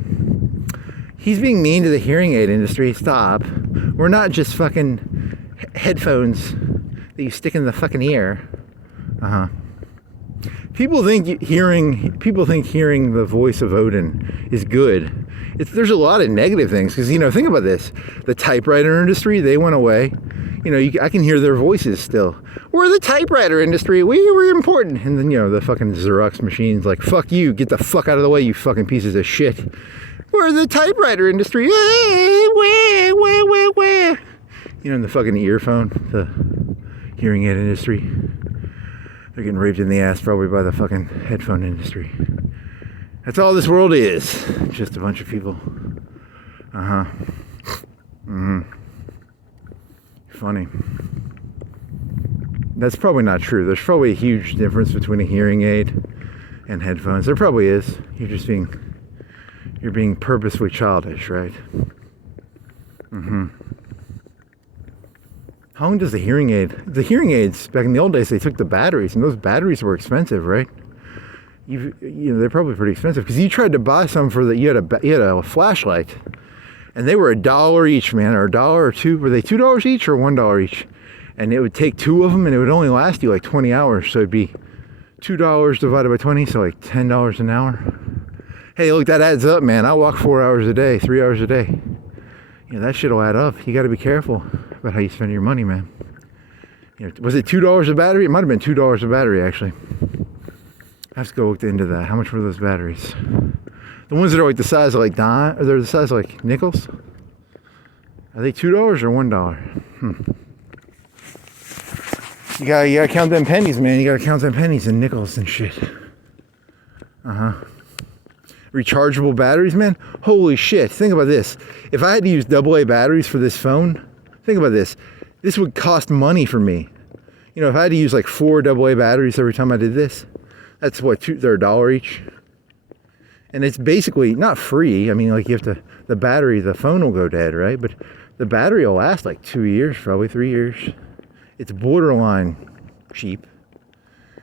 He's being mean to the hearing aid industry. Stop. We're not just fucking headphones that you stick in the fucking ear. People think hearing the voice of Odin is good. There's a lot of negative things, because think about this. The typewriter industry, they went away. I can hear their voices still. We're the typewriter industry. We were important. And then the fucking Xerox machines like, fuck you, get the fuck out of the way, you fucking pieces of shit. We're the typewriter industry. In the fucking earphone, the hearing aid industry. They're getting raped in the ass probably by the fucking headphone industry. That's all this world is. Just a bunch of people. Funny. That's probably not true. There's probably a huge difference between a hearing aid and headphones. There probably is. You're being purposefully childish, right? How long does the hearing aids, back in the old days, they took the batteries, and those batteries were expensive, right? They're probably pretty expensive, because you tried to buy some you had a flashlight, and they were $1 each, man, or $1 or $2. Were they $2 each or $1 each? And it would take 2 of them, and it would only last you like 20 hours. So it'd be $2 divided by 20, so like $10 an hour. Hey, look, that adds up, man. I walk 4 hours a day, 3 hours a day. That shit'll add up. You got to be careful about how you spend your money, man. Was it $2 a battery? It might have been $2 a battery, actually. I have to go look into that. How much were those batteries? The ones that are like the size of like dime, or they're the size of like nickels? Are they $2 or $1? You gotta count them pennies, man. You gotta count them pennies and nickels and shit. Rechargeable batteries, man. Holy shit. Think about this. If I had to use AA batteries for this phone, think about this. This would cost money for me. You know, if I had to use like 4 AA batteries every time I did this, that's what, they're $1 each. And it's basically not free. I mean, like, you have to, the phone will go dead, right? But the battery will last like 2 years, probably 3 years. It's borderline cheap.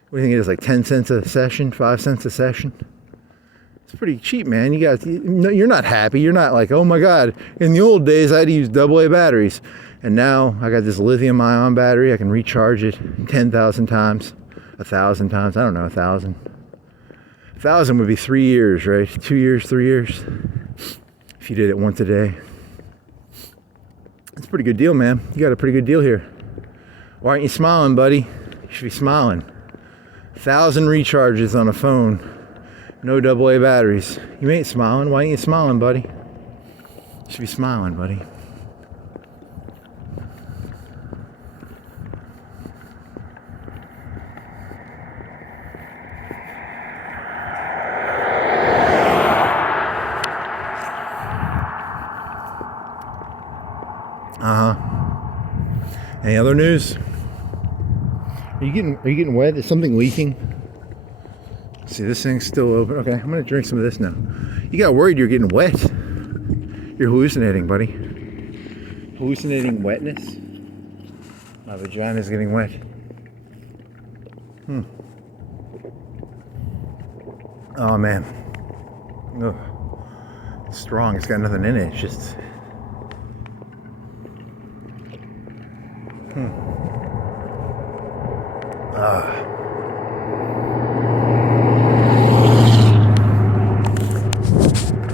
What do you think it is, like 10 cents a session, 5 cents a session? It's pretty cheap, man. You're not happy. You're not like, oh my God, in the old days I had to use AA batteries. And now I got this lithium ion battery. I can recharge it 10,000 times, 1,000 times. I don't know, 1,000. 1,000 would be 3 years, right? 2 years, 3 years. If you did it once a day. It's a pretty good deal, man. You got a pretty good deal here. Why aren't you smiling, buddy? You should be smiling. 1,000 recharges on a phone. No AA batteries. You ain't smiling. Why ain't you smiling, buddy? You should be smiling, buddy. Any other news? Are you getting wet? Is something leaking? See, this thing's still open. Okay, I'm gonna drink some of this now. You got worried you're getting wet. You're hallucinating, buddy. Hallucinating wetness. My vagina's getting wet. Oh man. Ugh. It's strong. It's got nothing in it. It's just.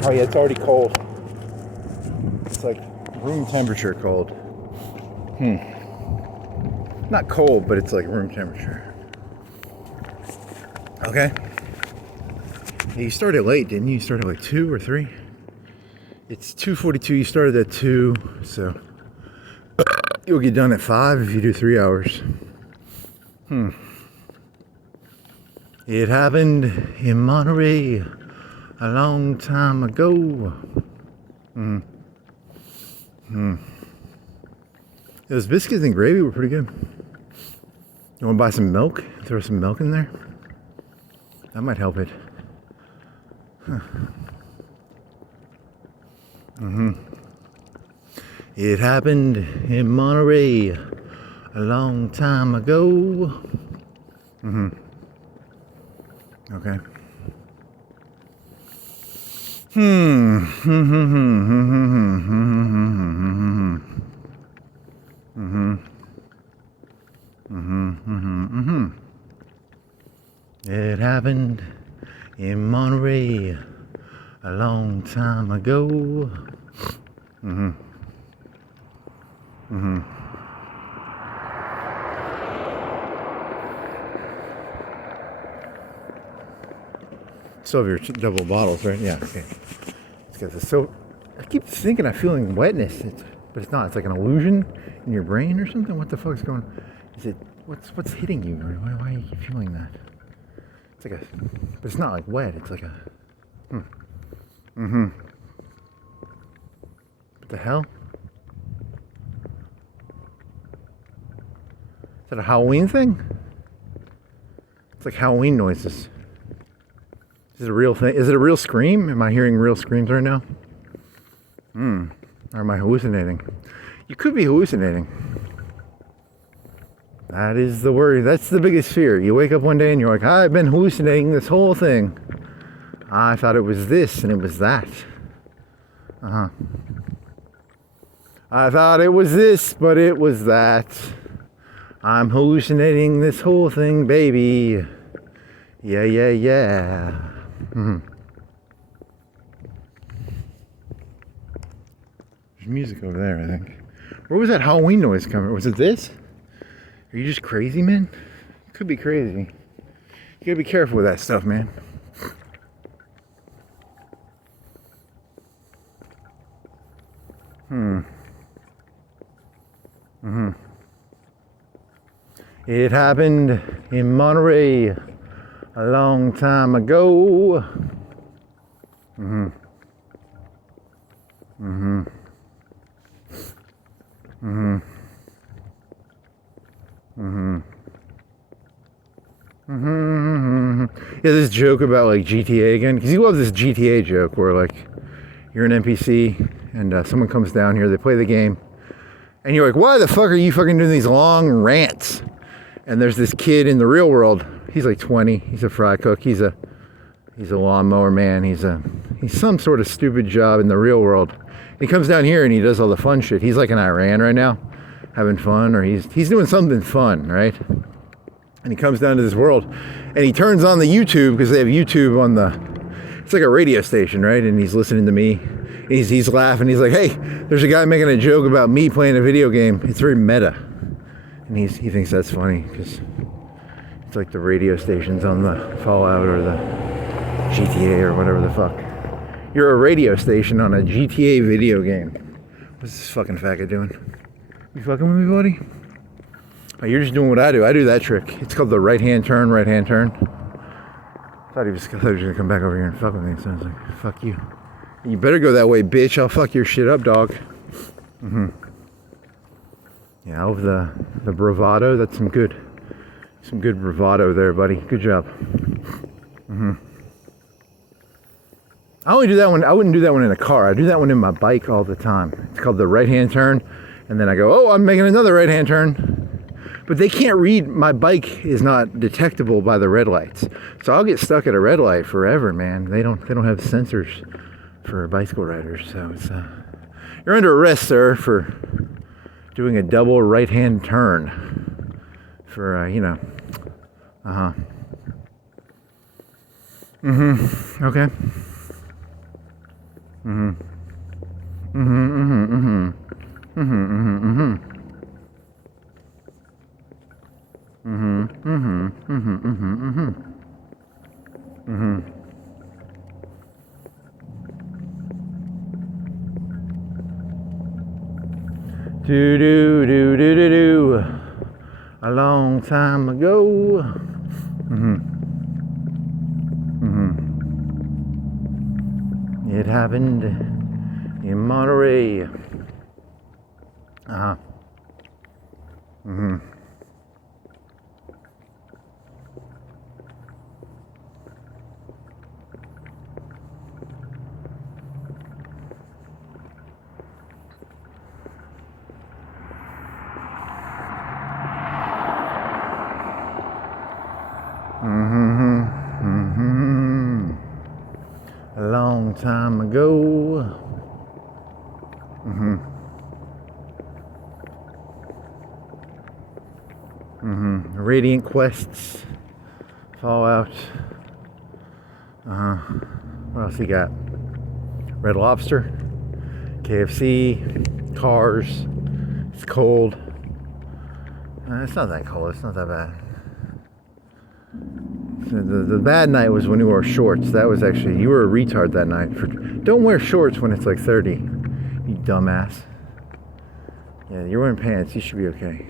Oh yeah, it's already cold. It's like room temperature cold. Not cold, but it's like room temperature. Okay. Yeah, you started late, didn't you? You started like 2 or 3? It's 2:42. You started at 2, so you'll get done at 5 if you do 3 hours. It happened in Monterey a long time ago. Those biscuits and gravy were pretty good. You want to buy some milk? Throw some milk in there? That might help it. It happened in Monterey a long time ago. Okay. It happened in Monterey a long time ago. Still have your double bottles, right? Yeah, okay. Let's get this. So, I keep thinking I'm feeling wetness, but it's not. It's like an illusion in your brain or something. What the fuck's going on? Is it, what's hitting you? Why do you keep feeling that? It's like but it's not like wet. It's like a, What the hell? Is that a Halloween thing? It's like Halloween noises. Is it a real thing? Is it a real scream? Am I hearing real screams right now? Or am I hallucinating? You could be hallucinating. That is the worry. That's the biggest fear. You wake up one day and you're like, I've been hallucinating this whole thing. I thought it was this and it was that. I thought it was this, but it was that. I'm hallucinating this whole thing, baby. Yeah. There's music over there, I think. Where was that Halloween noise coming? Was it this? Are you just crazy, man? You could be crazy. You gotta be careful with that stuff, man. It happened in Monterey a long time ago. Mm-hmm. Mm-hmm. Mm-hmm. Mm-hmm. Mm-hmm. Yeah, this joke about like GTA again, because you love this GTA joke where like you're an NPC and someone comes down here, they play the game, and you're like, why the fuck are you fucking doing these long rants? And there's this kid in the real world. He's like 20. He's a fry cook. He's a lawnmower man. He's some sort of stupid job in the real world. He comes down here and he does all the fun shit. He's like in Iran right now, having fun, or he's doing something fun, right? And he comes down to this world, and he turns on the YouTube, because they have YouTube on the. It's like a radio station, right? And he's listening to me. He's laughing. He's like, hey, there's a guy making a joke about me playing a video game. It's very meta. And he thinks that's funny because it's like the radio stations on the Fallout or the GTA or whatever the fuck. You're a radio station on a GTA video game. What's this fucking faggot doing? You fucking with me, buddy? Oh, you're just doing what I do. I do that trick. It's called the right-hand turn, right-hand turn. I thought he was gonna come back over here and fuck with me. So I was like, fuck you. You better go that way, bitch. I'll fuck your shit up, dog. Mm-hmm. Yeah, over the bravado. That's some good bravado there, buddy. Good job. Mm-hmm. I only do that one. I wouldn't do that one in a car. I do that one in my bike all the time. It's called the right-hand turn, and then I go, oh, I'm making another right-hand turn. But they can't read. My bike is not detectable by the red lights, so I'll get stuck at a red light forever, man. They don't have sensors for bicycle riders, so it's you're under arrest, sir, for doing a double right-hand turn. For Mm-hmm. Okay. Mm-hmm. Mm-hmm. Mm-hmm. Mm-hmm. Mm-hmm. Mm-hmm. Mm-hmm. Mm-hmm. Mm-hmm. Mm-hmm. Mm-hmm. Do do do do do do. A long time ago. Mm-hmm. Mm-hmm. It happened in Monterey. Uh-huh. Mm-hmm. Mm-hmm. Mm-hmm. A long time ago. Mm-hmm. Mm-hmm. Radiant Quests. Fallout. What else you got? Red Lobster. KFC. Cars. It's cold. It's not that cold. It's not that bad. The bad night was when you wore shorts. That was actually, you were a retard that night. Don't wear shorts when it's like 30. You dumbass. Yeah, you're wearing pants. You should be okay.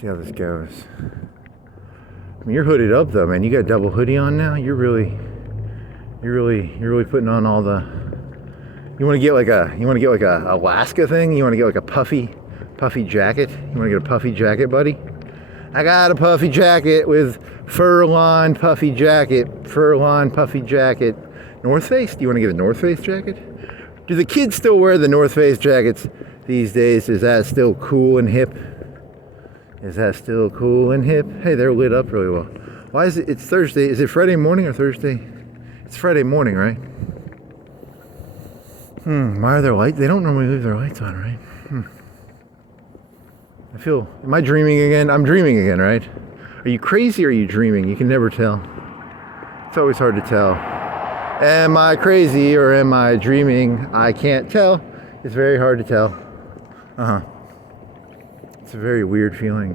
See how this goes. I mean, you're hooded up though, man. You got a double hoodie on now. You're really putting on all the. You want to get like a Alaska thing. You want to get like a puffy jacket. You want to get a puffy jacket, buddy? I got a puffy jacket with fur-lined puffy jacket. North Face? Do you want to get a North Face jacket? Do the kids still wear the North Face jackets these days? Is that still cool and hip? Hey, they're lit up really well. Why is it? It's Thursday. Is it Friday morning or Thursday? It's Friday morning, right? Why are there lights? They don't normally leave their lights on, right? Am I dreaming again? I'm dreaming again, right? Are you crazy or are you dreaming? You can never tell. It's always hard to tell. Am I crazy or am I dreaming? I can't tell. It's very hard to tell. It's a very weird feeling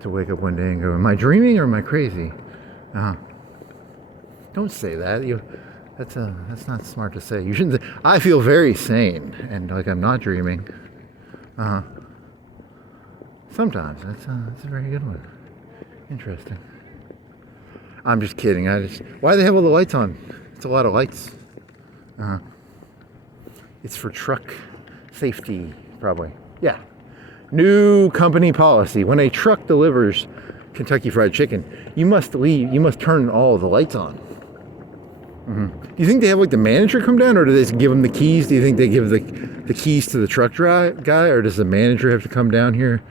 to wake up one day and go, am I dreaming or am I crazy? Don't say that. That's not smart to say. You shouldn't. I feel very sane and like I'm not dreaming. Sometimes. That's a very good one. Interesting. I'm just kidding. Why do they have all the lights on? It's a lot of lights. It's for truck safety, probably. Yeah. New company policy. When a truck delivers Kentucky Fried Chicken, you must turn all the lights on. Do you think they have like the manager come down, or do they just give them the keys? Do you think they give the keys to the truck guy, or does the manager have to come down here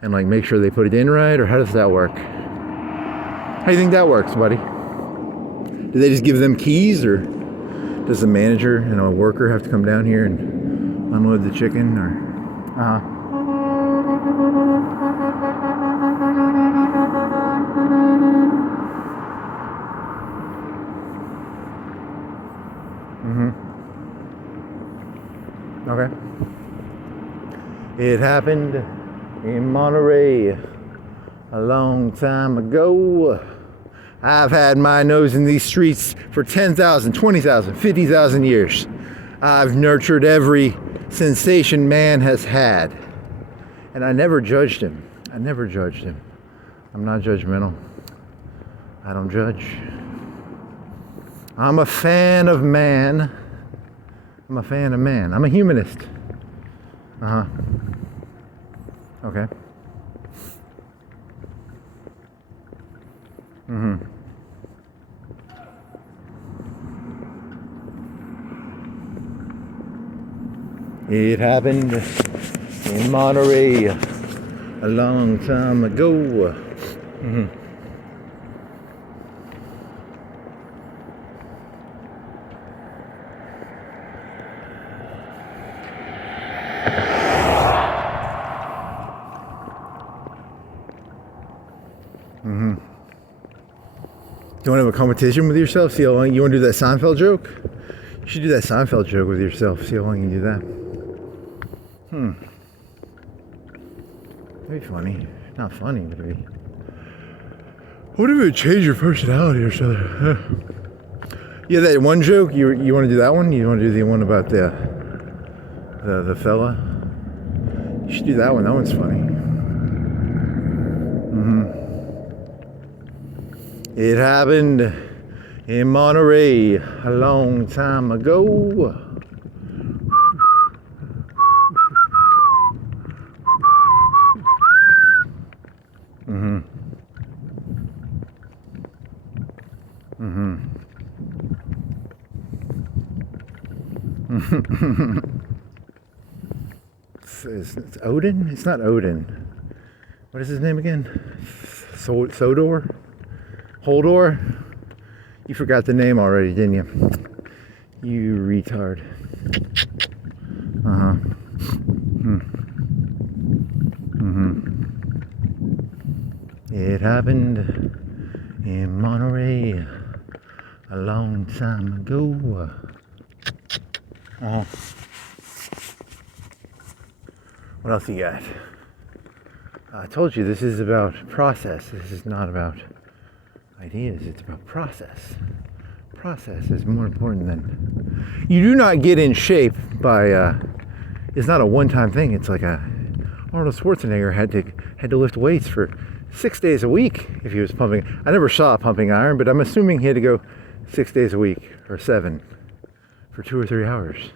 and like make sure they put it in right, or how does that work? How do you think that works, buddy? Do they just give them keys, or does the manager and a worker have to come down here and unload the chicken, or? Okay. It happened in Monterey a long time ago. I've had my nose in these streets for 10,000, 20,000, 50,000 years. I've nurtured every sensation man has had. And I never judged him. I'm not judgmental. I don't judge. I'm a fan of man. I'm a humanist. Okay. It happened in Monterey a long time ago. You want to have a competition with yourself? See how long you want to do that Seinfeld joke? You should do that Seinfeld joke with yourself. See how long you can do that. That'd be funny. Not funny, but it'd be. What if it changed your personality or something? Yeah, that one joke. You want to do that one? You want to do the one about the fella? You should do that one. That one's funny. It happened in Monterey a long time ago. It's Odin? It's not Odin. What is his name again? Sodor? Holdor? You forgot the name already, didn't you? You retard. It happened in Monterey a long time ago. What else you got? I told you this is about process. This is not about ideas. It's about process. Process is more important than... You do not get in shape by... it's not a one-time thing. It's like Arnold Schwarzenegger had to lift weights for 6 days a week if he was pumping. I never saw a pumping iron, but I'm assuming he had to go 6 days a week, or 7, for 2 or 3 hours.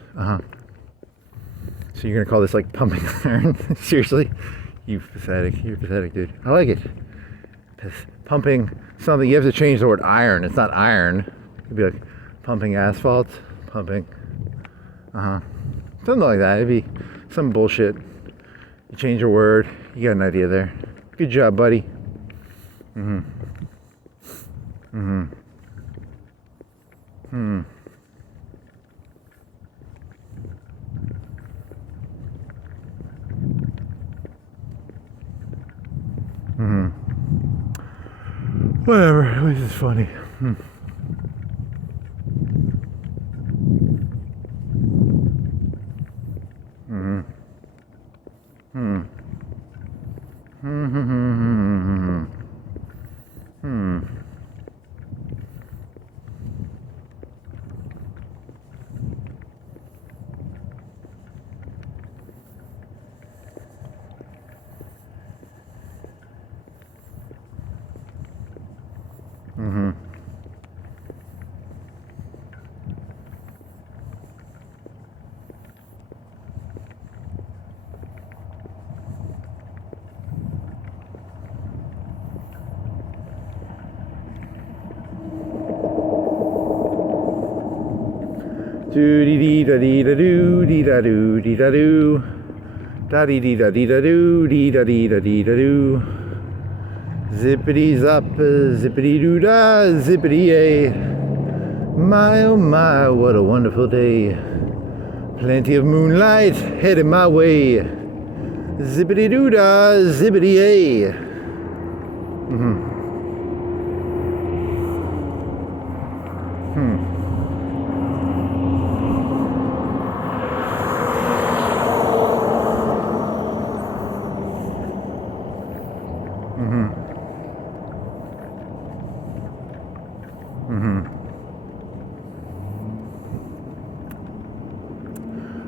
So you're gonna call this like pumping iron? Seriously? You're pathetic, dude. I like it. Pumping something, you have to change the word iron. It's not iron. It'd be like pumping asphalt, pumping. Something like that. It'd be some bullshit. You change your word. You got an idea there. Good job, buddy. Whatever, at least it's funny. Mm-hmm. Do dee dee da dee da do dee da do dee da do. Da dee dee da dee da do dee da dee da dee da do. Zippity zop, zippity doo da, zippity yay. My oh my, what a wonderful day. Plenty of moonlight headed my way. Zippity doo da, zippity yay.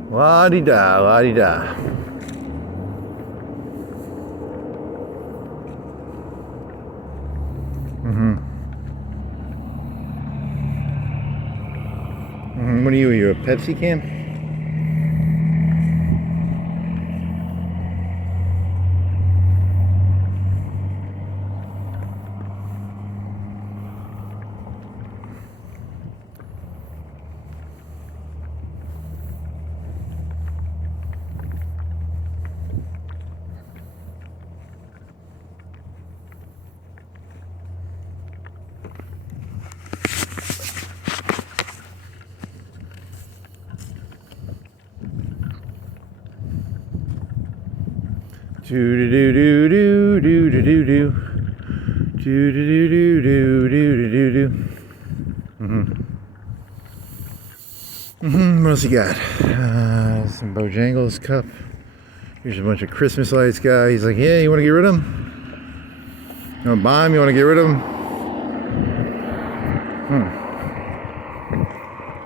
La-di-da, la-di-da. What are you? Are you a Pepsi can? Do do do do do do do do do do do do do do do. What else you got? Some Bojangles cup. Here's a bunch of Christmas lights, guy. He's like, yeah, you want to get rid of them? You want to buy them? You want to get rid of them?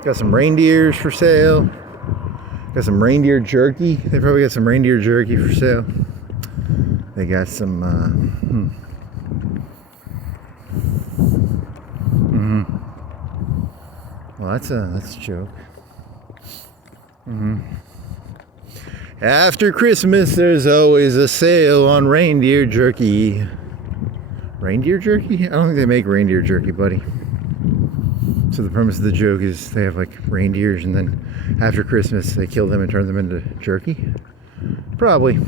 Got some reindeers for sale. Got some reindeer jerky. They probably got some reindeer jerky for sale. They got some, well, that's a joke. After Christmas, there's always a sale on reindeer jerky. Reindeer jerky? I don't think they make reindeer jerky, buddy. So the premise of the joke is they have like reindeers, and then after Christmas, they kill them and turn them into jerky? Probably.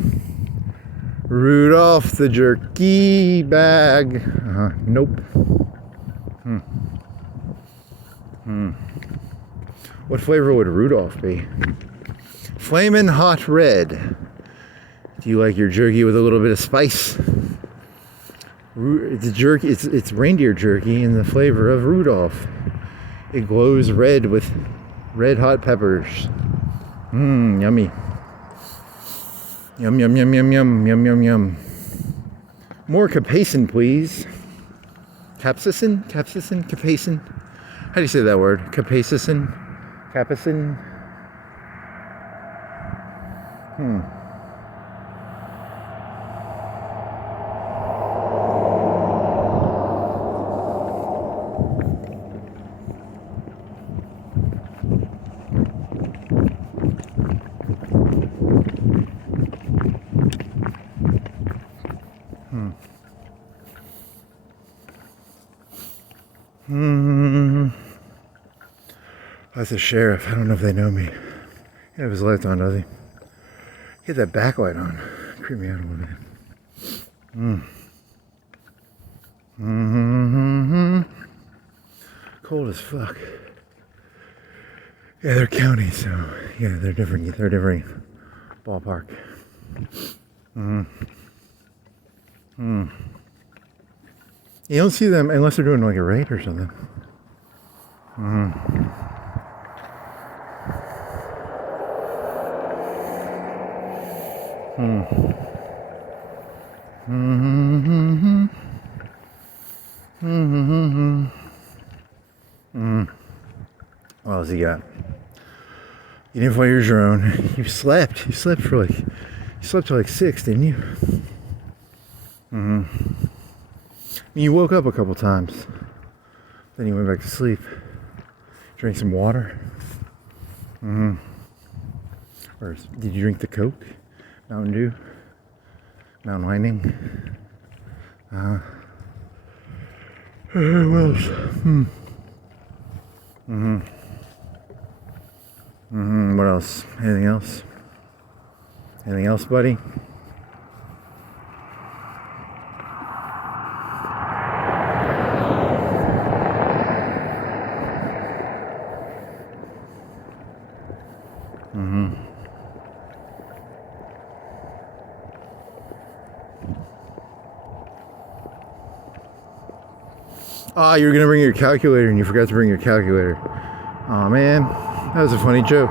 Rudolph the jerky bag. Nope. What flavor would Rudolph be? Flamin' hot red. Do you like your jerky with a little bit of spice? It's jerky. It's reindeer jerky in the flavor of Rudolph. It glows red with red hot peppers. Yummy. Yum, yum, yum, yum, yum, yum, yum, yum. More capsaicin, please. Capsaicin? Capsaicin? Capsaicin? How do you say that word? Capsaicin? Capsaicin? That's the sheriff. I don't know if they know me. He have his lights on, does he? He had that backlight on. Creep me out a little bit. Cold as fuck. Yeah, they're county, so yeah, they're different. They're different ballpark. You don't see them unless they're doing like a raid or something. What else you got? You didn't fly your drone. You slept. You slept till like 6, didn't you? You woke up a couple times. Then you went back to sleep. Drank some water. Or did you drink the Coke? Mountain Dew? Mountain Lightning? What else? What else? Anything else? Anything else, buddy? Oh, you were gonna bring your calculator and you forgot to bring your calculator. Oh man, that was a funny joke.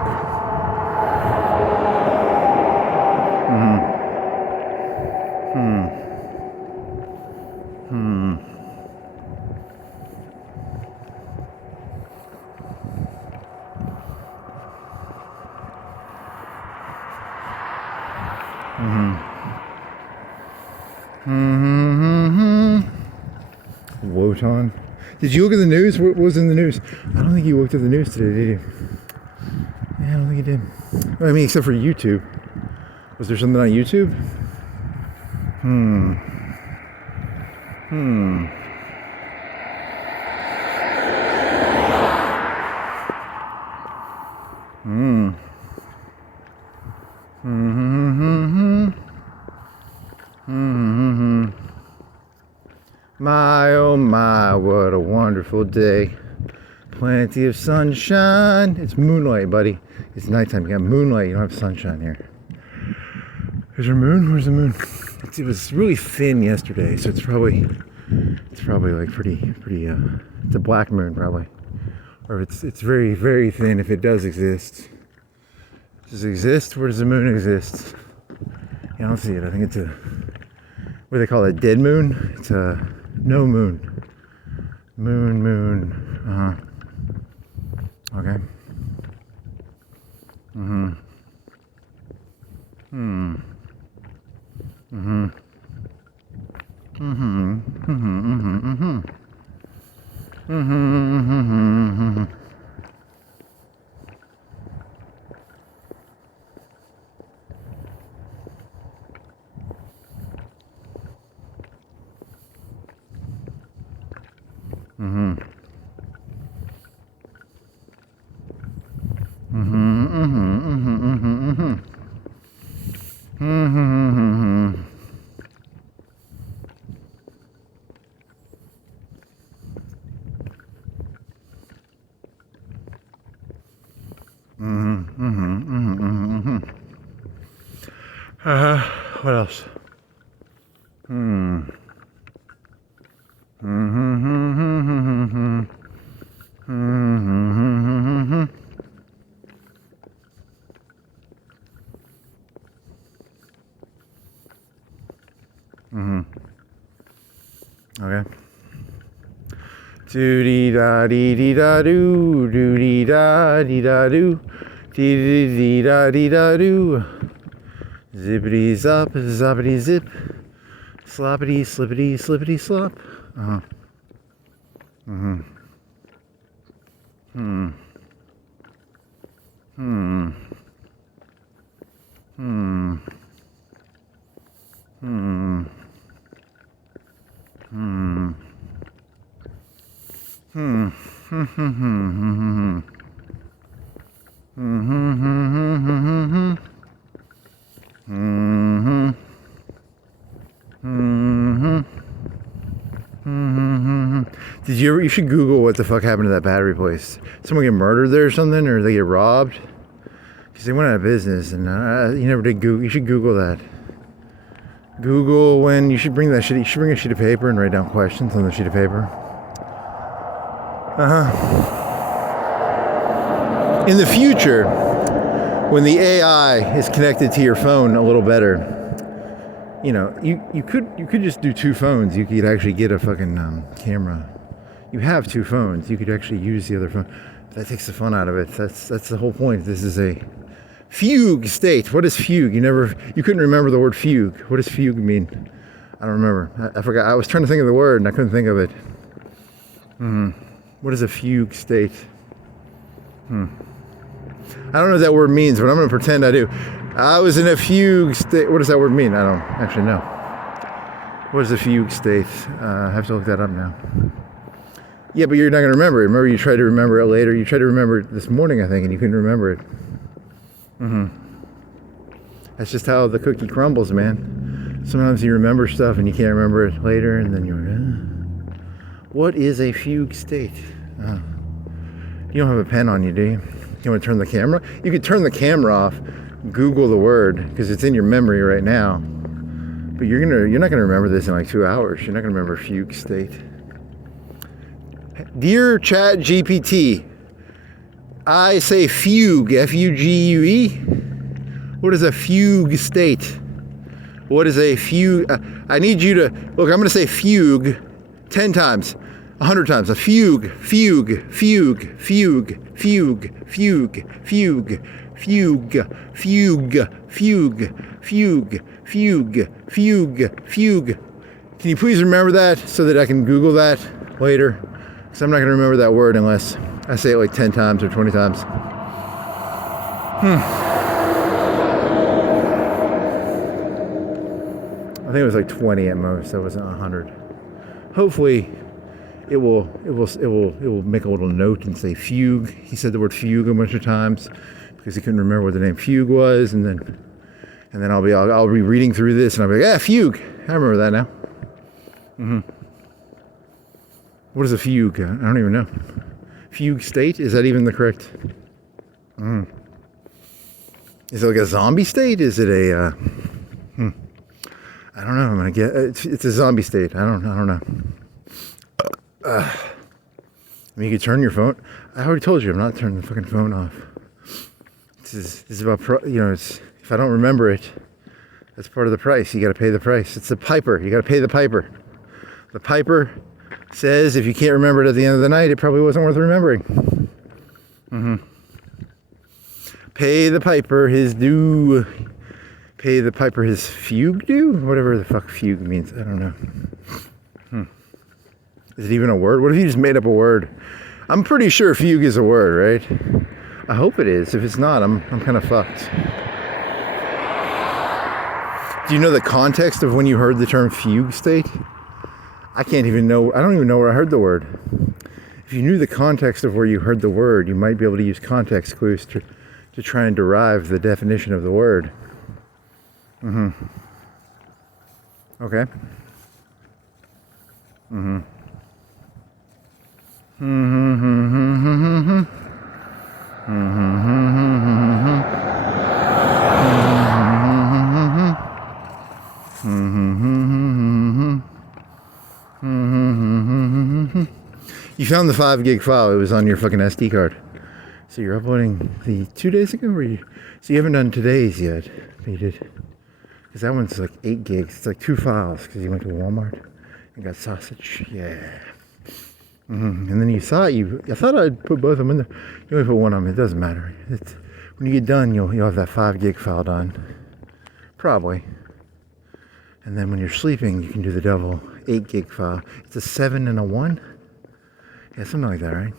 Wotan. Did you look at the news? What was in the news? I don't think you looked at the news today, did you? Yeah, I don't think you did. I mean, except for YouTube. Was there something on YouTube? My oh my, what a wonderful day. Plenty of sunshine. It's moonlight, buddy. It's nighttime. You got moonlight. You don't have sunshine here. Is there a moon? Where's the moon? It was really thin yesterday, so it's probably like pretty. It's a black moon probably, or it's very very thin if it does exist. Does it exist? Where does the moon exist? Yeah, I don't see it. I think it's a, what do they call it? Dead moon? It's a no moon. Moon. Okay. What else? Okay. Do dee da dee dee da do dee da dee da do dee dee da dee da do. Zippity zop, zoppity zip, sloppity slippity slippity slop. Did you should Google what the fuck happened to that battery place. Someone get murdered there or something, or they get robbed? Because they went out of business, and you never did Google. You should Google that. Google when you should bring that shit. You should bring a sheet of paper and write down questions on the sheet of paper. In the future, when the AI is connected to your phone a little better, you know, you could just do two phones. You could actually get a fucking camera. You have two phones. You could actually use the other phone. That takes the fun out of it. That's the whole point. This is a fugue state. What is fugue? You couldn't remember the word fugue. What does fugue mean? I don't remember. I forgot. I was trying to think of the word and I couldn't think of it. What is a fugue state? I don't know what that word means, but I'm going to pretend I do. I was in a fugue state. What does that word mean? I don't actually know. What is a fugue state? I have to look that up now. Yeah, but you're not going to remember it. Remember, you tried to remember it later. You tried to remember it this morning, I think, and you couldn't remember it. That's just how the cookie crumbles, man. Sometimes you remember stuff and you can't remember it later, and then you're, what is a fugue state? You don't have a pen on you, do you? You want to turn the camera? You could turn the camera off, Google the word, because it's in your memory right now. But you're not gonna remember this in like 2 hours. You're not gonna remember fugue state. Dear Chat GPT, I say fugue, F-U-G-U-E. What is a fugue state? What is a fugue? I need you to, look, I'm gonna say fugue 10 times, 100 times. A fugue, fugue, fugue, fugue, fugue, fugue, fugue, fugue, fugue, fugue, fugue, fugue, fugue, fugue. Can you please remember that so that I can Google that later? Because I'm not gonna remember that word unless I say it like 10 times or 20 times. I think it was like 20 at most. That wasn't 100. Hopefully, it will make a little note and say fugue. He said the word fugue a bunch of times because he couldn't remember what the name fugue was, and then I'll be reading through this and I'll be like, yeah, fugue. I remember that now. What is a fugue? I don't even know. Fugue state? Is that even the correct? Is it like a zombie state? Is it a? I don't know. I'm gonna get. It's a zombie state. I don't know. I mean, you could turn your phone. I already told you I'm not turning the fucking phone off. This is about it's, if I don't remember it, that's part of the price. You got to pay the price. It's the piper. You got to pay the piper. The piper says if you can't remember it at the end of the night, it probably wasn't worth remembering. Pay the piper his due. Pay the piper his fugue due? Whatever the fuck fugue means. I don't know. Is it even a word? What if you just made up a word? I'm pretty sure fugue is a word, right? I hope it is. If it's not, I'm kind of fucked. Do you know the context of when you heard the term fugue state? I can't even know. I don't even know where I heard the word. If you knew the context of where you heard the word, you might be able to use context clues to try and derive the definition of the word. Okay. You found the 5 gig file. It was on your fucking SD card. So you're uploading the 2 days ago, or so you haven't done today's yet? But you did, because that one's like 8 gigs. It's like 2 files because you went to Walmart and got sausage. Yeah. And then you thought I thought I'd put both of them in there. You only put one of them. It doesn't matter. It's when you get done, you'll have that 5 gig file done, probably. And then when you're sleeping, you can do the double 8 gig file. It's a 7 and a 1. Yeah, something like that, right?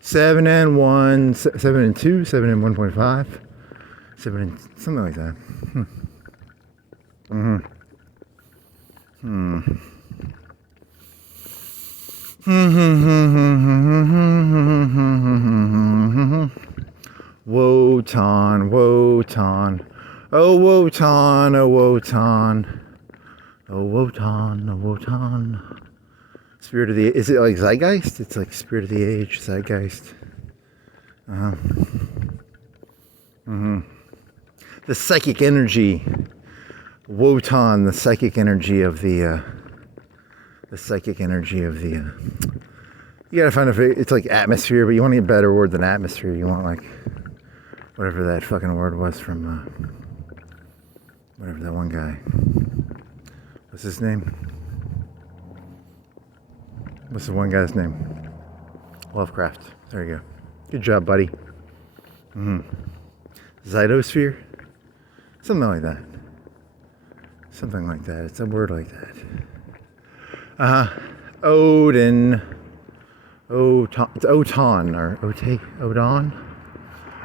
7 and 1, 7 and 2, 7 and 1.5, 7 and something like that. Wotan, Wotan, oh Wotan, oh Wotan, oh Wotan, oh Wotan. Spirit of the, is it like zeitgeist? It's like spirit of the age, zeitgeist. The psychic energy, Wotan, the psychic energy of the you gotta find it's like atmosphere, but you want to get a better word than atmosphere. You want like, whatever that fucking word was from, whatever that one guy, what's his name? What's the one guy's name? Lovecraft. There you go. Good job, buddy. Zytosphere? Something like that. Something like that. It's a word like that. Odin. Otan. It's Otan or Odon.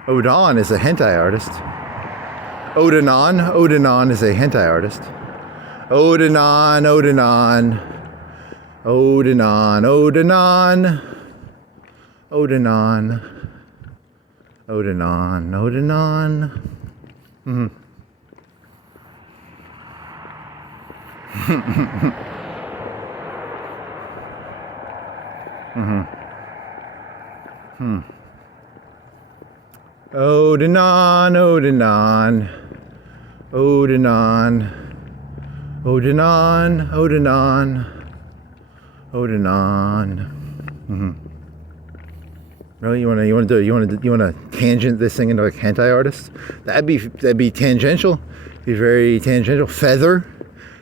Odon is a hentai artist. Odinon is a hentai artist. Odinon. Odenon, Odenon. Mm-hmm. Mm-hmm. Hmm. Odenon, Odenon, Odenon, Odenon, Odenon, Odenon. Mm-hmm. Really, you want to tangent this thing into like hentai artists? That'd be tangential. Be very tangential. Feather,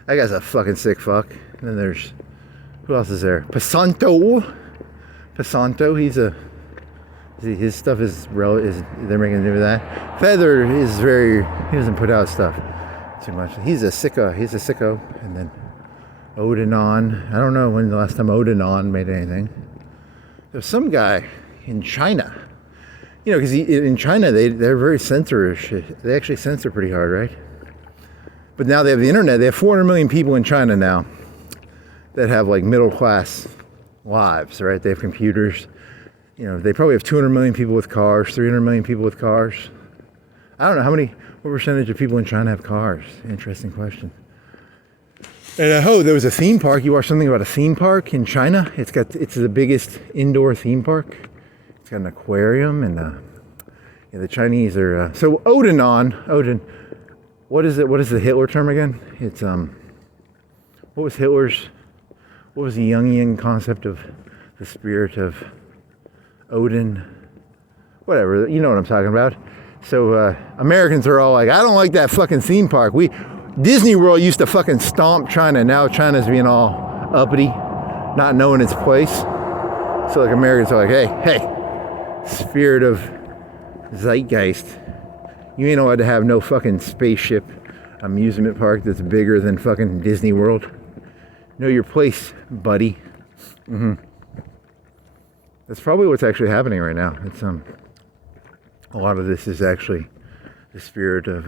that guy's a fucking sick fuck. And then there's, who else is there? Pasanto, his stuff is they're making do with that. Feather is he doesn't put out stuff too much. He's a sicko. And then Odenon, I don't know when the last time Odenon made anything. There's some guy in China, you know, because in China they're very censorish. They actually censor pretty hard, right? But now they have the internet. They have 400 million people in China now that have like middle class lives, right? They have computers. You know, they probably have 200 million people with cars, 300 million people with cars. I don't know what percentage of people in China have cars? Interesting question. And there was a theme park. You watched something about a theme park in China. It's the biggest indoor theme park. It's got an aquarium, and the Chinese are so Odin. What is it? What is the Hitler term again? It's what was the Jungian concept of the spirit of Odin? Whatever, you know what I'm talking about. So Americans are all like, I don't like that fucking theme park. Disney World used to fucking stomp China. Now China's being all uppity, not knowing its place. So like Americans are like, hey, spirit of zeitgeist, you ain't allowed to have no fucking spaceship amusement park that's bigger than fucking Disney World. Know your place, buddy. Mm-hmm. That's probably what's actually happening right now. It's a lot of this is actually the spirit of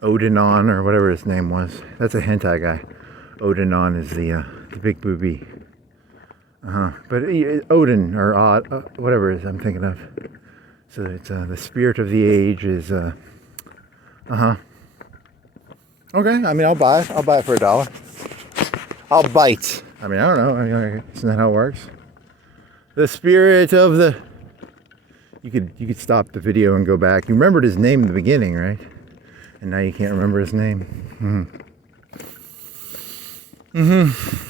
Odenon, or whatever his name was. That's a hentai guy. Odenon is the big booby. But Odin, or whatever it is I'm thinking of. So it's the spirit of the age is Okay, I mean, I'll buy it. I'll buy it for $1. I'll bite. I mean, I don't know. I mean, isn't that how it works? The spirit of the... You could stop the video and go back. You remembered his name in the beginning, right? And now you can't remember his name.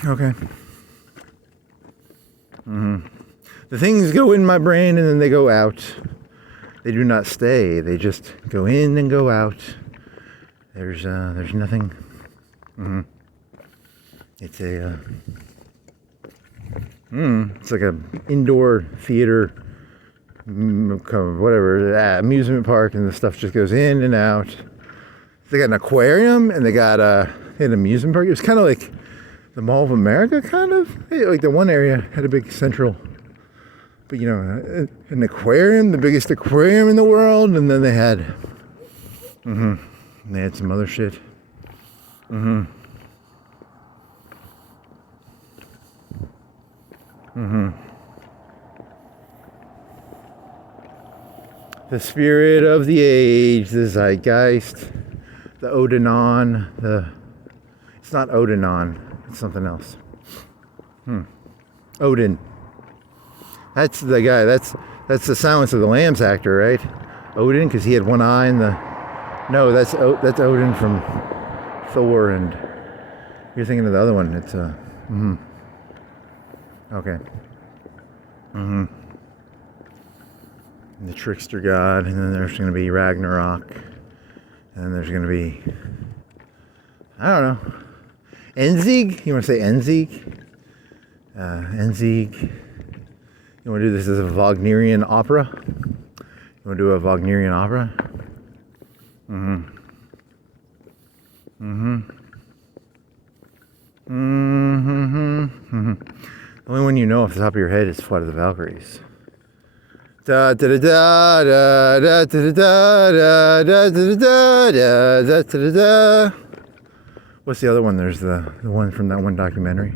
Okay. The things go in my brain and then they go out. They do not stay. They just go in and go out. There's nothing. It's it's like a indoor theater, whatever, amusement park, and the stuff just goes in and out. They got an aquarium, and they got an amusement park. It was kind of like the Mall of America, kind of. Like the one area had a big central, but you know, an aquarium, the biggest aquarium in the world, and then they had, they had some other shit. The spirit of the age, the zeitgeist, the Odenon, it's not Odenon, it's something else. Odin. That's the guy, that's the Silence of the Lambs actor, right? Odin, because he had one eye in the... No, that's Odin from Thor, and you're thinking of the other one. It's Okay. The trickster god, and then there's going to be Ragnarok, and then there's going to be, I don't know, Enzig? You want to say Enzig? Enzig. You want to do this as a Wagnerian opera? You want to do a Wagnerian opera? The only one you know off the top of your head is Flight of the Valkyries. Da da da da da da da da da da da da da. What's the other one? There's the one from that one documentary.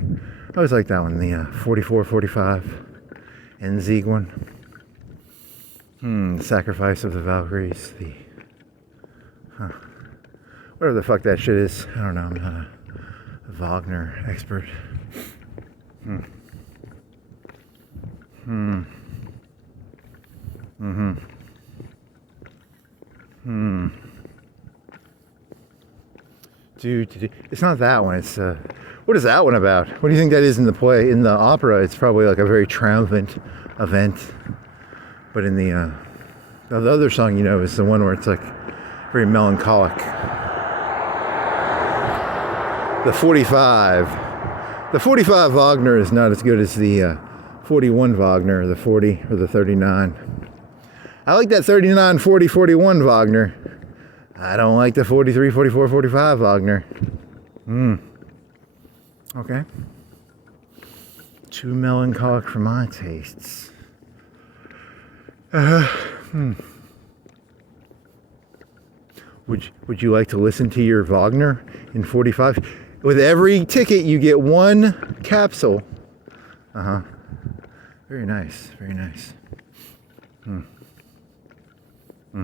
I always like that one, the 44-45 Enzig one. The Sacrifice of the Valkyries. Whatever the fuck that shit is. I don't know. I'm not a Wagner expert. Dude, it's not that one. It's what is that one about? What do you think that is in the play? In the opera, it's probably like a very triumphant event. But in the other song, you know, is the one where it's like very melancholic. The 45. The 45 Wagner is not as good as the 41 Wagner, the 40 or the 39. I like that 39, 40, 41 Wagner. I don't like the 43, 44, 45 Wagner. Okay. Too melancholic for my tastes. Would you like to listen to your Wagner in 45? With every ticket, you get one capsule. Very nice. Very nice. I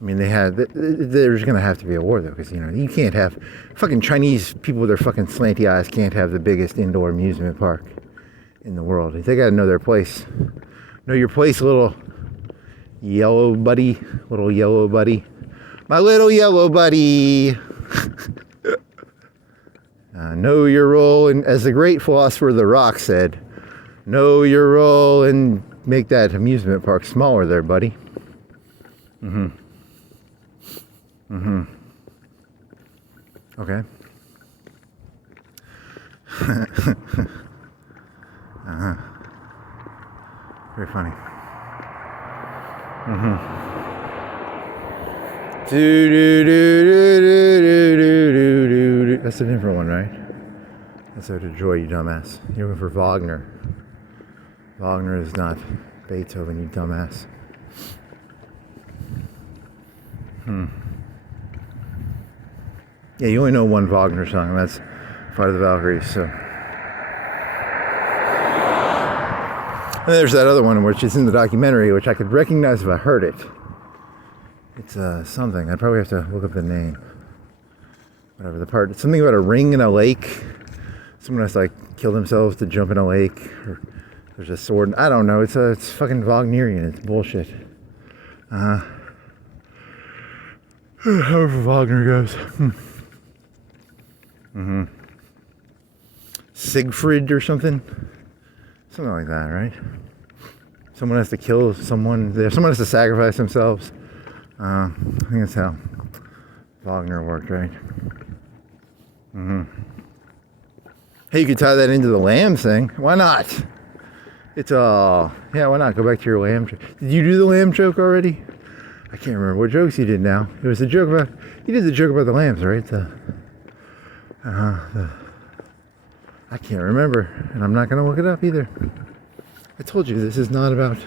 mean, there's going to have to be a war, though, because, you know, you can't have fucking Chinese people with their fucking slanty eyes can't have the biggest indoor amusement park in the world. They got to know their place. Know your place, little yellow buddy. Little yellow buddy. My little yellow buddy. Know your role, and as the great philosopher The Rock said, know your role and make that amusement park smaller there, buddy. Okay. Very funny. That's a different one, right? That's out of Joy, you dumbass. You're looking for Wagner. Wagner is not Beethoven, you dumbass. Yeah, you only know one Wagner song, and that's Fight of the Valkyries, so. And there's that other one, which is in the documentary, which I could recognize if I heard it. It's something. I'd probably have to look up the name. Whatever the part. It's something about a ring in a lake. Someone has to, like, kill themselves to jump in a lake. Or there's a sword. I don't know. It's fucking Wagnerian. It's bullshit. However Wagner goes. Siegfried or something. Something like that, right? Someone has to kill someone. Someone has to sacrifice themselves. I think that's how Wagner worked, right? Hey, you could tie that into the lamb thing. Why not? It's yeah, why not? Go back to your lamb joke. Did you do the lamb joke already? I can't remember what jokes you did now. It was the joke about, you did the joke about the lambs, right? I can't remember, and I'm not going to look it up either. I told you this is not about.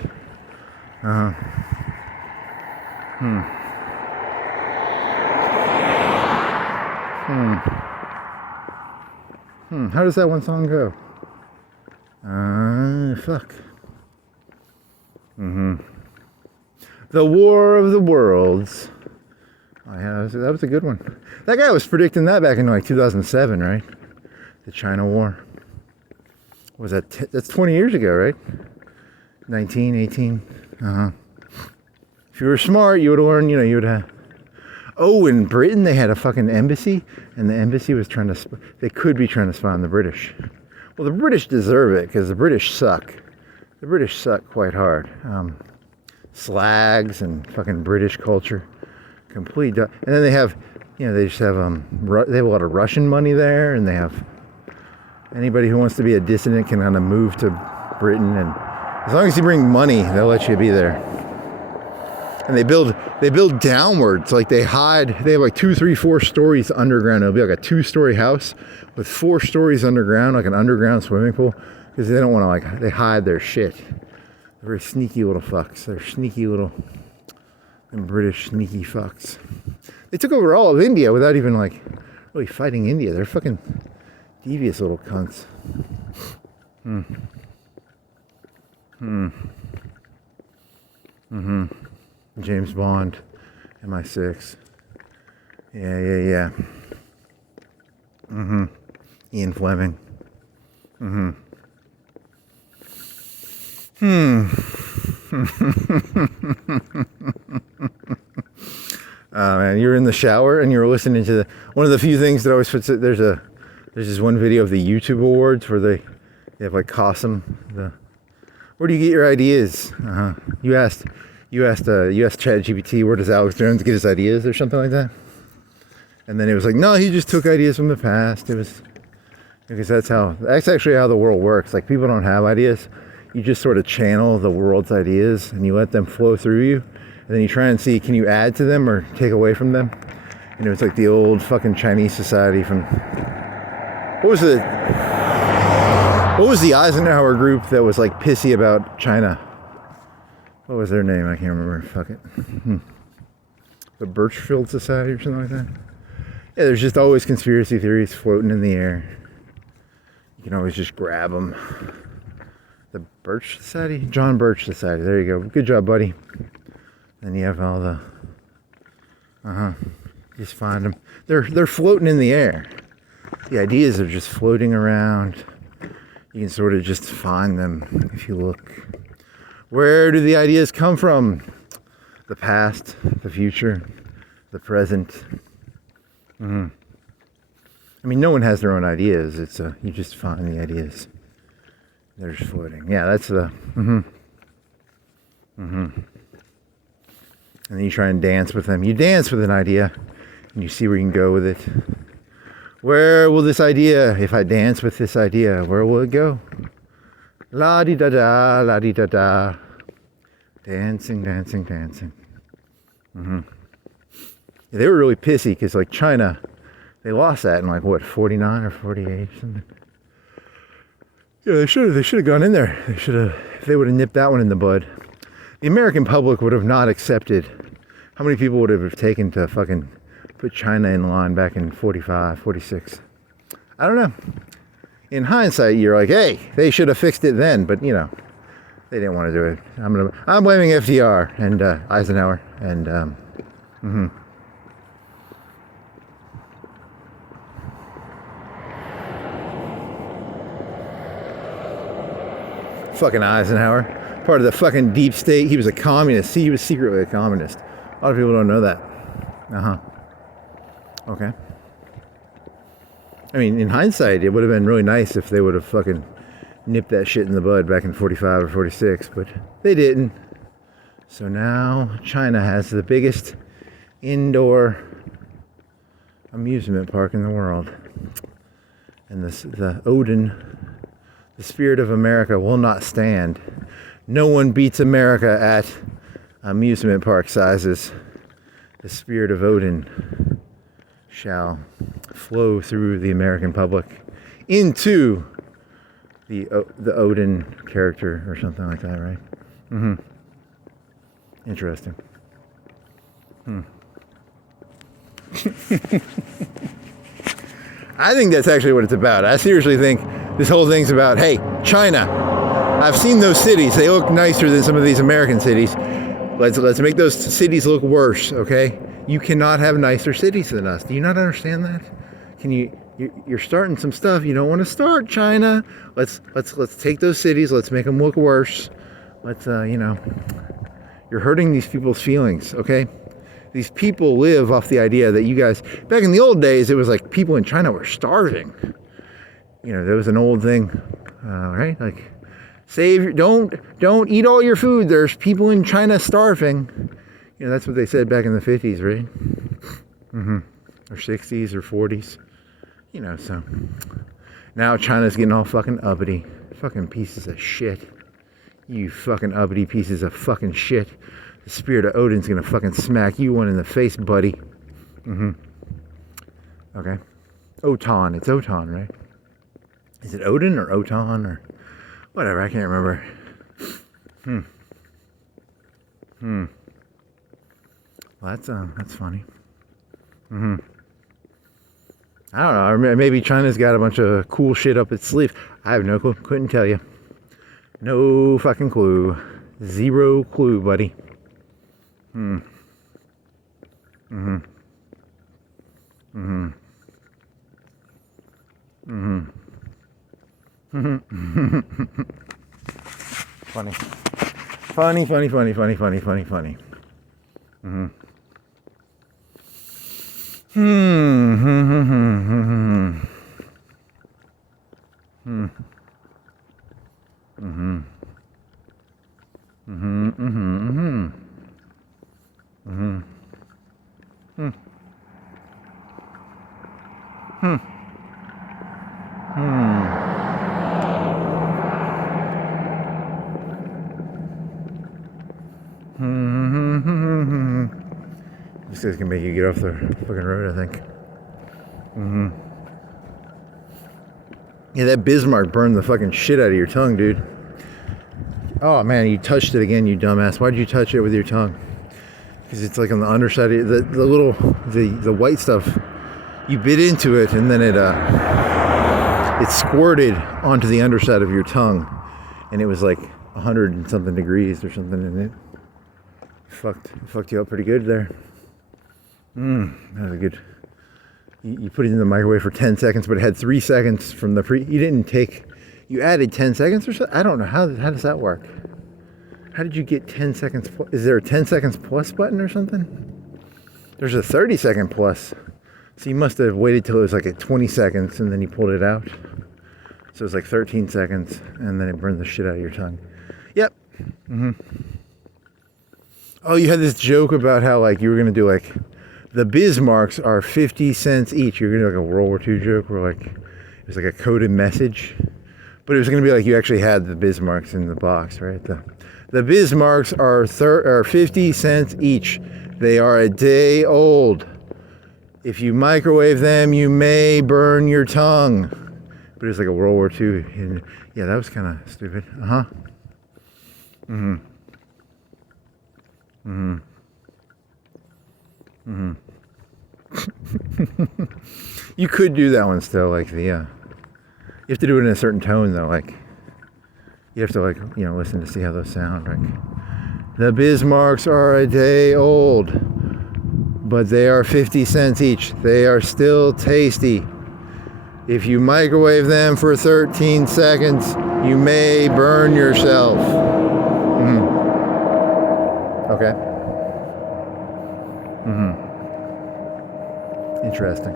How does that one song go? Fuck. The War of the Worlds. Oh, yeah, that was a good one. That guy was predicting that back in like 2007, right? The China War. What was that? That's 20 years ago, right? 19, 18. If you were smart, you would have learned, you know, you would have. Oh, in Britain, they had a fucking embassy, and the embassy was trying to, they could be trying to spy on the British. Well, the British deserve it, because the British suck. The British suck quite hard. Slags and fucking British culture. And then they have, you know, they just have, they have a lot of Russian money there, and they have, anybody who wants to be a dissident can kind of move to Britain, and as long as you bring money, they'll let you be there. And they build downwards, like they have like 2, 3, 4 stories underground. It'll be like a 2-story house with 4 stories underground, like an underground swimming pool, because they don't want to, like, they hide their shit. They're very sneaky little fucks. They're sneaky little, and British sneaky fucks. They took over all of India without even, like, really fighting India. They're fucking Devious little cunts. James Bond, MI6. Yeah. Ian Fleming. Man, you're in the shower and you're listening to one of the few things that always puts it. There's this one video of the YouTube awards where they have like Cossum. Where do you get your ideas? You asked ChatGPT, where does Alex Jones get his ideas or something like that? And then it was like, no, he just took ideas from the past. It was because that's actually how the world works. Like, people don't have ideas. You just sort of channel the world's ideas and you let them flow through you. And then you try and see, can you add to them or take away from them? And it was like the old fucking Chinese society from, what was the Eisenhower group that was like pissy about China? What was their name? I can't remember. Fuck it. The Birchfield Society or something like that? Yeah, there's just always conspiracy theories floating in the air. You can always just grab them. The Birch Society? John Birch Society. There you go. Good job, buddy. Then you have all the... Just find them. They're floating in the air. The ideas are just floating around. You can sort of just find them if you look. Where do the ideas come from? The past, the future, the present. I mean, no one has their own ideas. It's you just find the ideas. They're just floating. Yeah, that's the... And then you try and dance with them. You dance with an idea, and you see where you can go with it. Where will this idea, if I dance with this idea, where will it go? La-di-da-da, la-di-da-da. Dancing, dancing, dancing. Yeah, they were really pissy, because, like, China, they lost that in, like, what, 49 or 48 or something? Yeah, they should have gone in there. If they would have nipped that one in the bud. The American public would have not accepted. How many people would have taken to fucking put China in line back in 45, 46? I don't know. In hindsight, you're like, hey, they should have fixed it then, but you know, they didn't want to do it. I'm blaming FDR and Eisenhower and fucking Eisenhower, part of the fucking deep state. He was a communist. See, he was secretly a communist. A lot of people don't know that. Okay. I mean, in hindsight, it would have been really nice if they would have fucking nipped that shit in the bud back in 45 or 46, but they didn't. So now China has the biggest indoor amusement park in the world. And the Odin, the spirit of America, will not stand. No one beats America at amusement park sizes. The spirit of Odin shall flow through the American public into the Odin character or something like that, right? Interesting. I think that's actually what it's about. I seriously think this whole thing's about, hey, China. I've seen those cities. They look nicer than some of these American cities. Let's make those cities look worse, okay? You cannot have nicer cities than us. Do you not understand that? You're starting some stuff you don't want to start, China. Let's take those cities. Let's make them look worse. You're hurting these people's feelings, okay? These people live off the idea that you guys, back in the old days, it was like people in China were starving. You know, there was an old thing, right? Like, don't eat all your food. There's people in China starving. You know, that's what they said back in the 50s, right? Or 60s or 40s. You know, so now China's getting all fucking uppity. Fucking pieces of shit. You fucking uppity pieces of fucking shit. The spirit of Odin's gonna fucking smack you one in the face, buddy. Okay. Otan. It's Otan, right? Is it Odin or Otan or whatever? I can't remember. Well, that's funny. I don't know. Or maybe China's got a bunch of cool shit up its sleeve. I have no clue. Couldn't tell you. No fucking clue. Zero clue, buddy. Hmm. Mm-hmm. Mm-hmm. Mm-hmm. Funny. Funny. Mm-hmm. Mm-hmm. Mm-hmm. Mm-hmm. Mm-hmm. Mm-hmm. Hmm. Hmm. Hmm. Hmm. This guy's gonna make you get off the fucking road, I think. Mm-hmm. Yeah, that Bismarck burned the fucking shit out of your tongue, dude. Oh man, you touched it again, you dumbass. Why'd you touch it with your tongue? Because it's like on the underside of the little the white stuff. You bit into it and then it squirted onto the underside of your tongue, and it was like 100 and something degrees or something, and it fucked you up pretty good there. That was a good. You put it in the microwave for 10 seconds, but it had 3 seconds from the you didn't take. You added 10 seconds or so. I don't know how does that work. How did you get 10 seconds? Is there a 10 seconds plus button or something? There's a 30-second plus. So you must have waited till it was like at 20 seconds and then you pulled it out. So it was like 13 seconds and then it burned the shit out of your tongue. Yep. Mm-hmm. Oh, you had this joke about how like you were going to do like the Bismarcks are 50 cents each. You were going to do like a World War II joke where like it was like a coded message. But it was going to be like you actually had the Bismarcks in the box, right? The Bismarcks are 50 cents each. They are a day old. If you microwave them, you may burn your tongue. But it's like a World War II. And yeah, that was kind of stupid. Uh-huh. Mm-hmm. Mm-hmm. Mm-hmm. You could do that one still, like the, you have to do it in a certain tone though, like, you have to like, listen to see how those sound, like, the Bismarcks are a day old, but they are 50 cents each. They are still tasty. If you microwave them for 13 seconds, you may burn yourself. Mm-hmm. Okay. Mm-hmm. Interesting.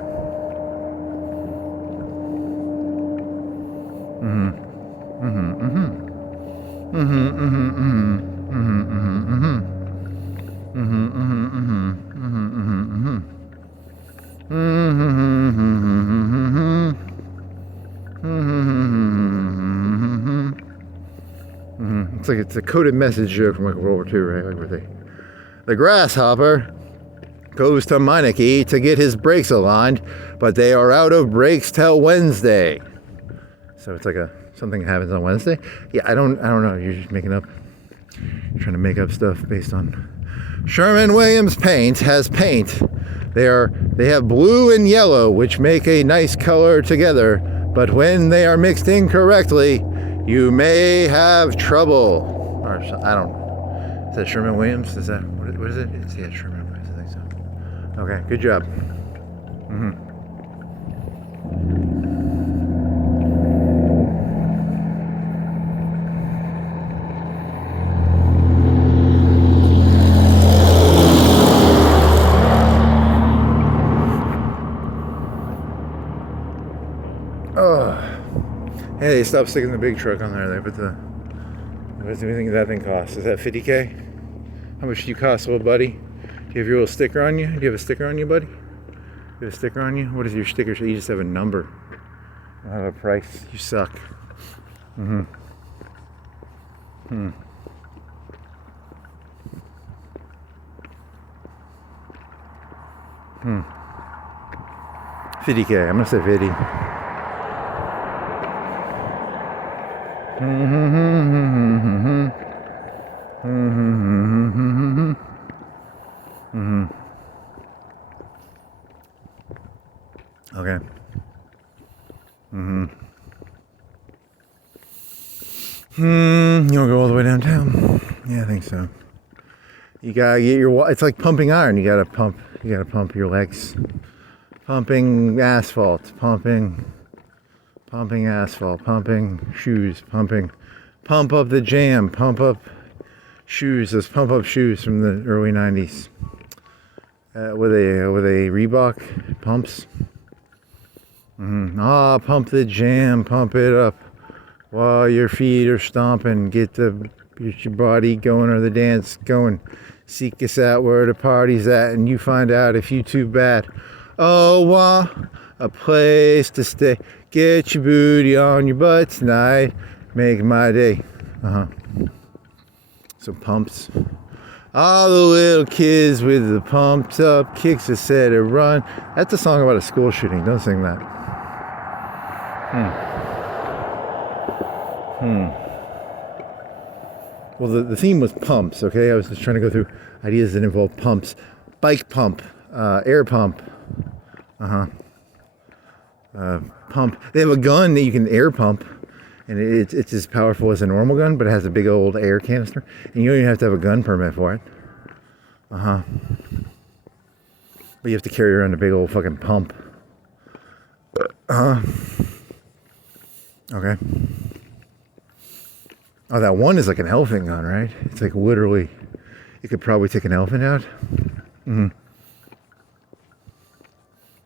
Mm-hmm. Mm-hmm. Mm-hmm. Mm-hmm. Mm-hmm. Mm-hmm. Mm-hmm. Mm-hmm. Mm-hmm. It's like it's a coded message joke from like World War II, right? Like where the grasshopper goes to Meineke to get his brakes aligned, but they are out of brakes till Wednesday. So it's like something happens on Wednesday. Yeah, I don't know. You're just making up. You're trying to make up stuff based on. Sherwin-Williams paint has paint. They have blue and yellow, which make a nice color together. But when they are mixed incorrectly, you may have trouble. Or I don't know. Is that Sherwin-Williams? Is that what is it? It's Sherwin-Williams. I think so. Okay, good job. Mm-hmm. Hey, they stopped sticking the big truck on there. They put what do you think that thing costs? Is that 50K? How much do you cost, little buddy? Do you have your little sticker on you? Do you have a sticker on you, buddy? You have a sticker on you? What is your sticker? You just have a number. I don't have a price. You suck. Mm-hmm. Hmm. 50K. I'm gonna say 50. Okay. You wanna go all the way downtown? Yeah, I think so. You gotta get it's like pumping iron. You gotta pump your legs. Pumping asphalt, pumping asphalt, pumping shoes, pump up the jam, pump up shoes, those pump up shoes from the early 90s. Were they Reebok pumps? Pump the jam, pump it up while your feet are stomping. Get your body going or the dance going. Seek us out where the party's at, and you find out if you too bad. Oh, a place to stay. Get your booty on your butt tonight. Make my day. So pumps. All the little kids with the pumped up kicks that said to run. That's a song about a school shooting. Don't sing that. Well, the theme was pumps, okay? I was just trying to go through ideas that involve pumps. Bike pump, air pump. Pump. They have a gun that you can air pump, and it's as powerful as a normal gun, but it has a big old air canister, and you don't even have to have a gun permit for it. But you have to carry around a big old fucking pump. Okay. Oh, that one is like an elephant gun, right? It's like literally, you could probably take an elephant out. You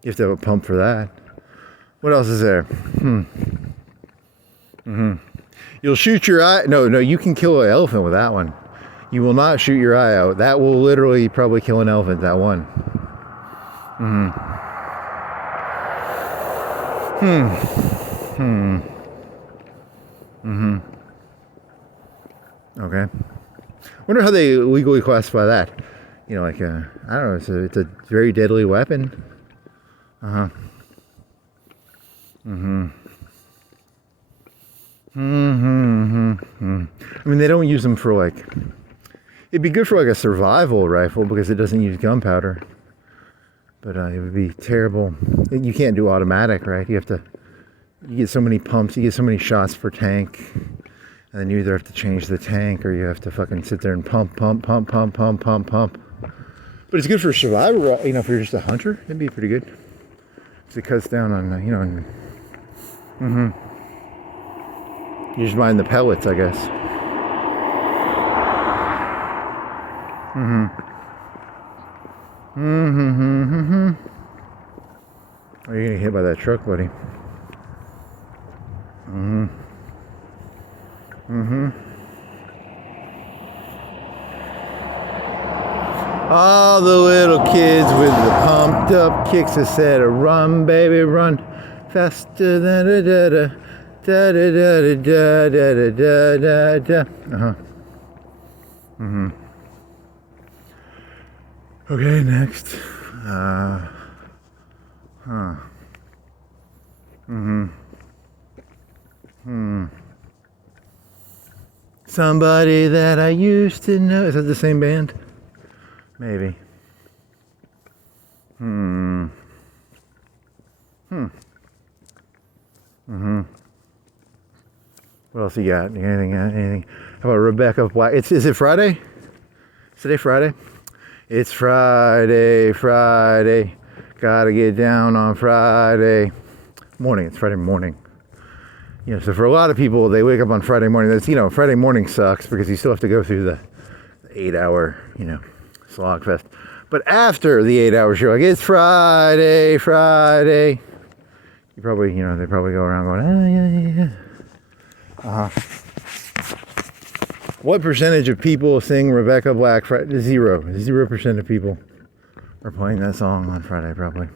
have to have a pump for that. What else is there? You'll shoot your eye. No, you can kill an elephant with that one. You will not shoot your eye out. That will literally probably kill an elephant, that one. Okay. Wonder how they legally classify that. You know, like I don't know. It's a very deadly weapon. I mean, they don't use them for like. It'd be good for like a survival rifle because it doesn't use gunpowder. But it would be terrible. You can't do automatic, right? You get so many pumps, you get so many shots per tank. And then you either have to change the tank or you have to fucking sit there and pump. But it's good for survival, you know, if you're just a hunter, it'd be pretty good. Because it cuts down on, you know, you just mind the pellets, I guess. Oh, you're gonna get hit by that truck, buddy. All the little kids with the pumped up kicks that said, "Run, baby, run, faster than da da da da da da da da da da." Okay, next. Somebody that I used to know. Is that the same band? Maybe. What else you got? Anything? How about Rebecca Black? Is it Friday? Is today Friday? It's Friday. Gotta get down on Friday morning. It's Friday morning. You know, so for a lot of people, they wake up on Friday morning. That's, you know, Friday morning sucks because you still have to go through the 8-hour, you know, slog fest. But after the 8 hours, you're like, it's Friday. You probably, you know, they probably go around going, yeah. What percentage of people sing Rebecca Black Friday? 0% of people are playing that song on Friday, probably.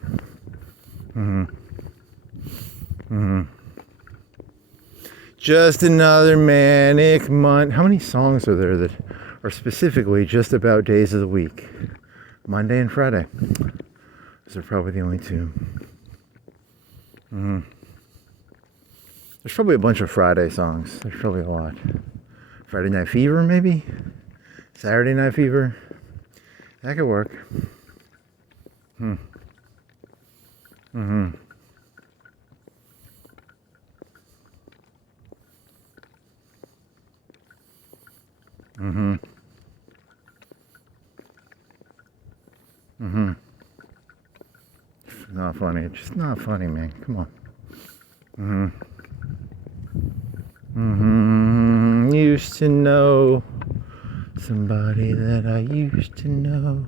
Just another manic month. How many songs are there that are specifically just about days of the week? Monday and Friday. Those are probably the only two. There's probably a bunch of Friday songs. There's probably a lot. Friday Night Fever, maybe? Saturday Night Fever? That could work. Mm-hmm. Mm-hmm. It's not funny. It's just not funny, man. Come on. Mm-hmm. Mm-hmm. Used to know somebody that I used to know.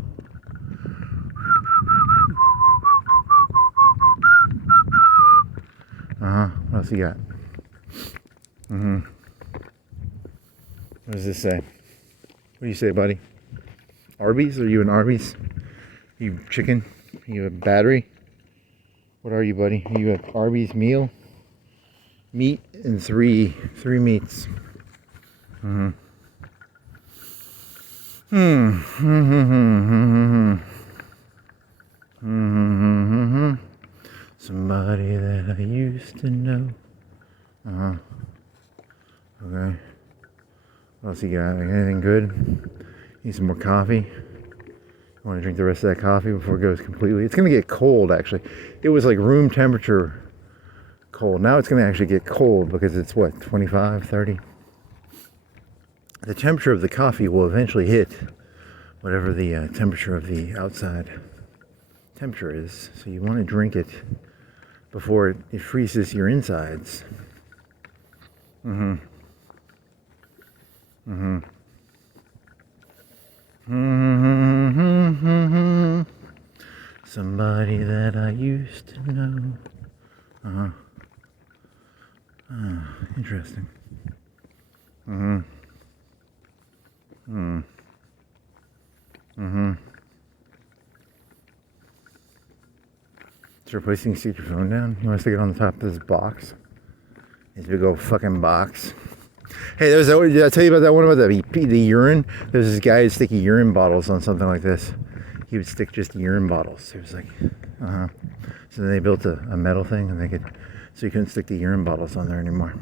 What else you got? What does this say? What do you say, buddy? Arby's? Are you an Arby's? You chicken? You a battery? What are you, buddy? Are you an Arby's meal? Meat and three meats. Somebody that I used to know. Okay. What else you got? Anything good? Need some more coffee? You want to drink the rest of that coffee before it goes completely? It's going to get cold, actually. It was like room temperature cold. Now it's going to actually get cold because it's what, 25, 30? The temperature of the coffee will eventually hit whatever the temperature of the outside temperature is. So you want to drink it before it freezes your insides. Somebody that I used to know. Interesting. Is there a place you can stick your phone down? You want to stick it on the top of this box? This big old fucking box. Hey, did I tell you about that one about the urine? There's this guy who'd stick urine bottles on something like this. He would stick just urine bottles. It was like, So then they built a metal thing, and so you couldn't stick the urine bottles on there anymore.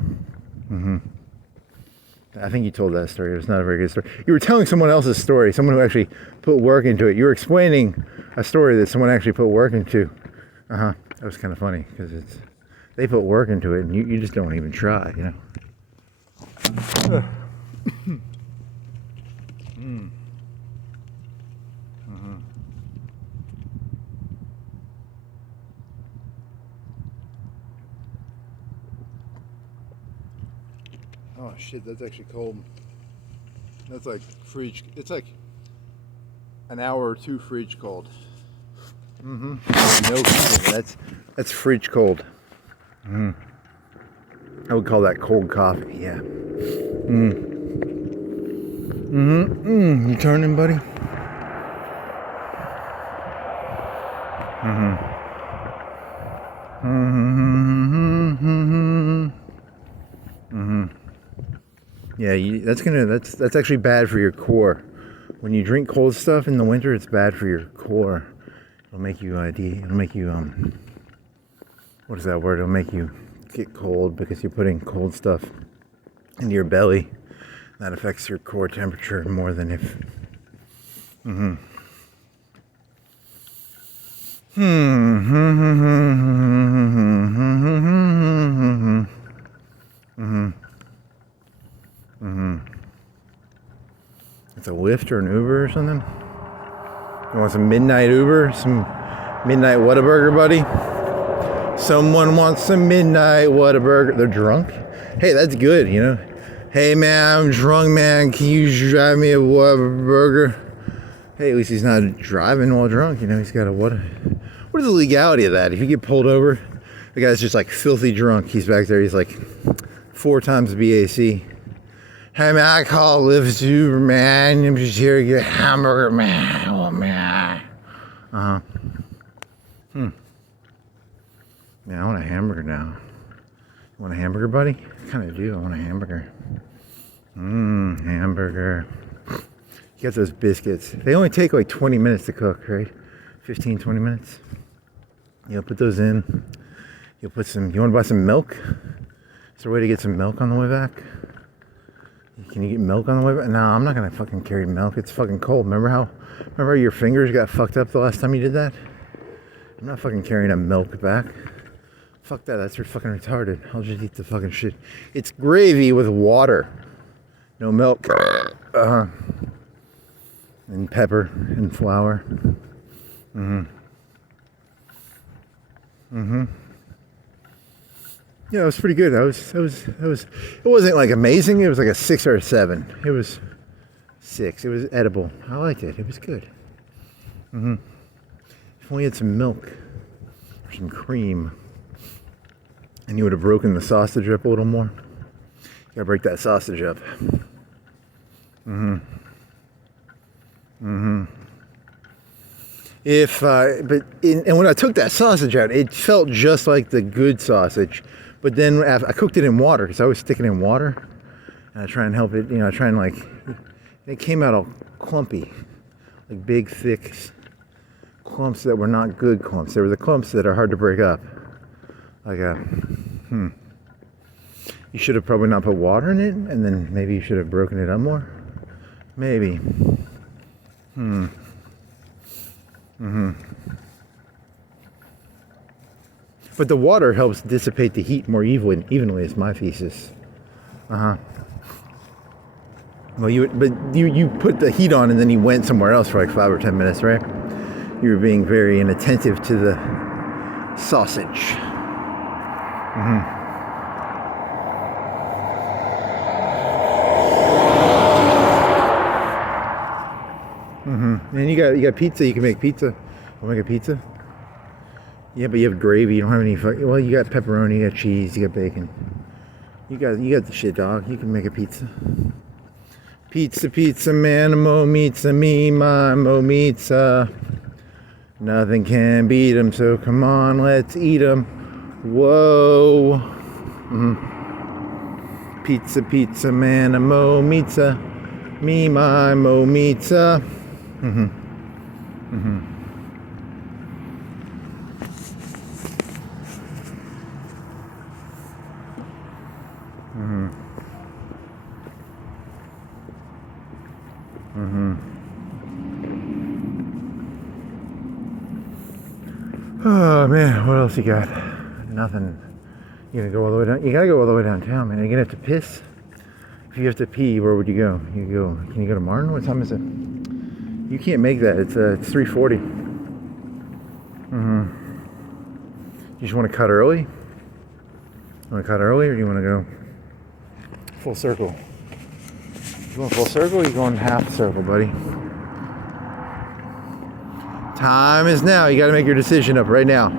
I think you told that story. It was not a very good story. You were telling someone else's story, someone who actually put work into it. You were explaining a story that someone actually put work into. That was kind of funny because they put work into it, and you just don't even try, you know. Oh shit, that's actually cold. That's like fridge. It's like an hour or two fridge cold. No, that's fridge cold. I would call that cold coffee. Yeah. You turning, buddy? Yeah, that's actually bad for your core. When you drink cold stuff in the winter, it's bad for your core. It'll make you what is that word? It'll make you get cold because you're putting cold stuff into your belly. That affects your core temperature more than if. It's a Lyft or an Uber or something. You want some midnight Uber? Some midnight Whataburger, buddy? Someone wants some midnight Whataburger. They're drunk? Hey, that's good, you know? Hey, man, I'm drunk, man. Can you drive me a Whataburger? Hey, at least he's not driving while drunk, you know? He's got a what is the legality of that? If you get pulled over, the guy's just like filthy drunk. He's back there. He's like 4 times BAC. Hey, man, I call Lyft Uber, man. I'm just here to get a hamburger, man. Oh, man. Yeah, I want a hamburger now. You want a hamburger, buddy? I kind of do. I want a hamburger. Hamburger. You got those biscuits. They only take like 20 minutes to cook, right? 15, 20 minutes. You'll put those in. You'll put some, you want to buy some milk? Is there a way to get some milk on the way back? Can you get milk on the way back? No, I'm not going to fucking carry milk. It's fucking cold. Remember how your fingers got fucked up the last time you did that? I'm not fucking carrying a milk back. Fuck that. That's fucking retarded. I'll just eat the fucking shit. It's gravy with water. No milk. And pepper and flour. Yeah, it was pretty good. It wasn't like amazing. It was like a 6 or a 7. It was 6. It was edible. I liked it. It was good. If only had some milk or some cream, and you would have broken the sausage up a little more. You gotta break that sausage up. And when I took that sausage out, it felt just like the good sausage. But then I cooked it in water, because I always stick it in water, and I try and help it. I try and it came out all clumpy, like big, thick clumps that were not good clumps. They were the clumps that are hard to break up. You should have probably not put water in it, and then maybe you should have broken it up more. Maybe. But the water helps dissipate the heat more evenly, is my thesis. Well, you put the heat on and then you went somewhere else for like 5 or 10 minutes, right? You were being very inattentive to the sausage. And you got pizza. You can make pizza. I'll make a pizza. Yeah, but you have gravy. You don't have any. Well, you got pepperoni. You got cheese. You got bacon. You got the shit, dog. You can make a pizza. Pizza, man, mo pizza, me, my mo pizza. Nothing can beat 'em, so come on, let's eat 'em. Whoa. Pizza, man, mo pizza, me, my mo pizza. Oh man, what else you got? Nothing. You gotta go all the way down. You gotta go all the way downtown, man. You're gonna have to piss. If you have to pee, where would you go? Can you go to Martin? What time is it? You can't make that. It's 3:40. You just want to cut early? Want to cut early, or do you want to go full circle? You going full circle, or you going half circle, buddy? Time is now. You got to make your decision up right now.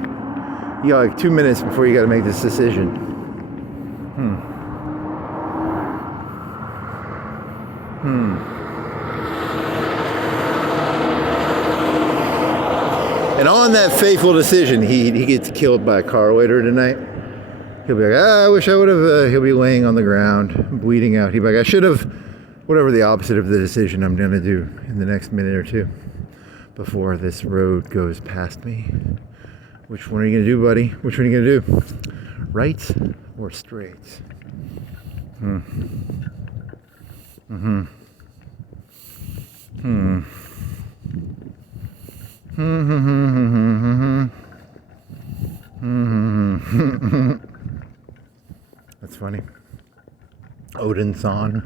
You got like 2 minutes before you got to make this decision. And on that fateful decision, he gets killed by a car later tonight. He'll be like, I wish I would have. He'll be laying on the ground, bleeding out. He'll be like, I should have. Whatever the opposite of the decision I'm going to do in the next minute or two before this road goes past me. Which one are you going to do, buddy? Which one are you going to do? Right or straight? That's funny. Odinon.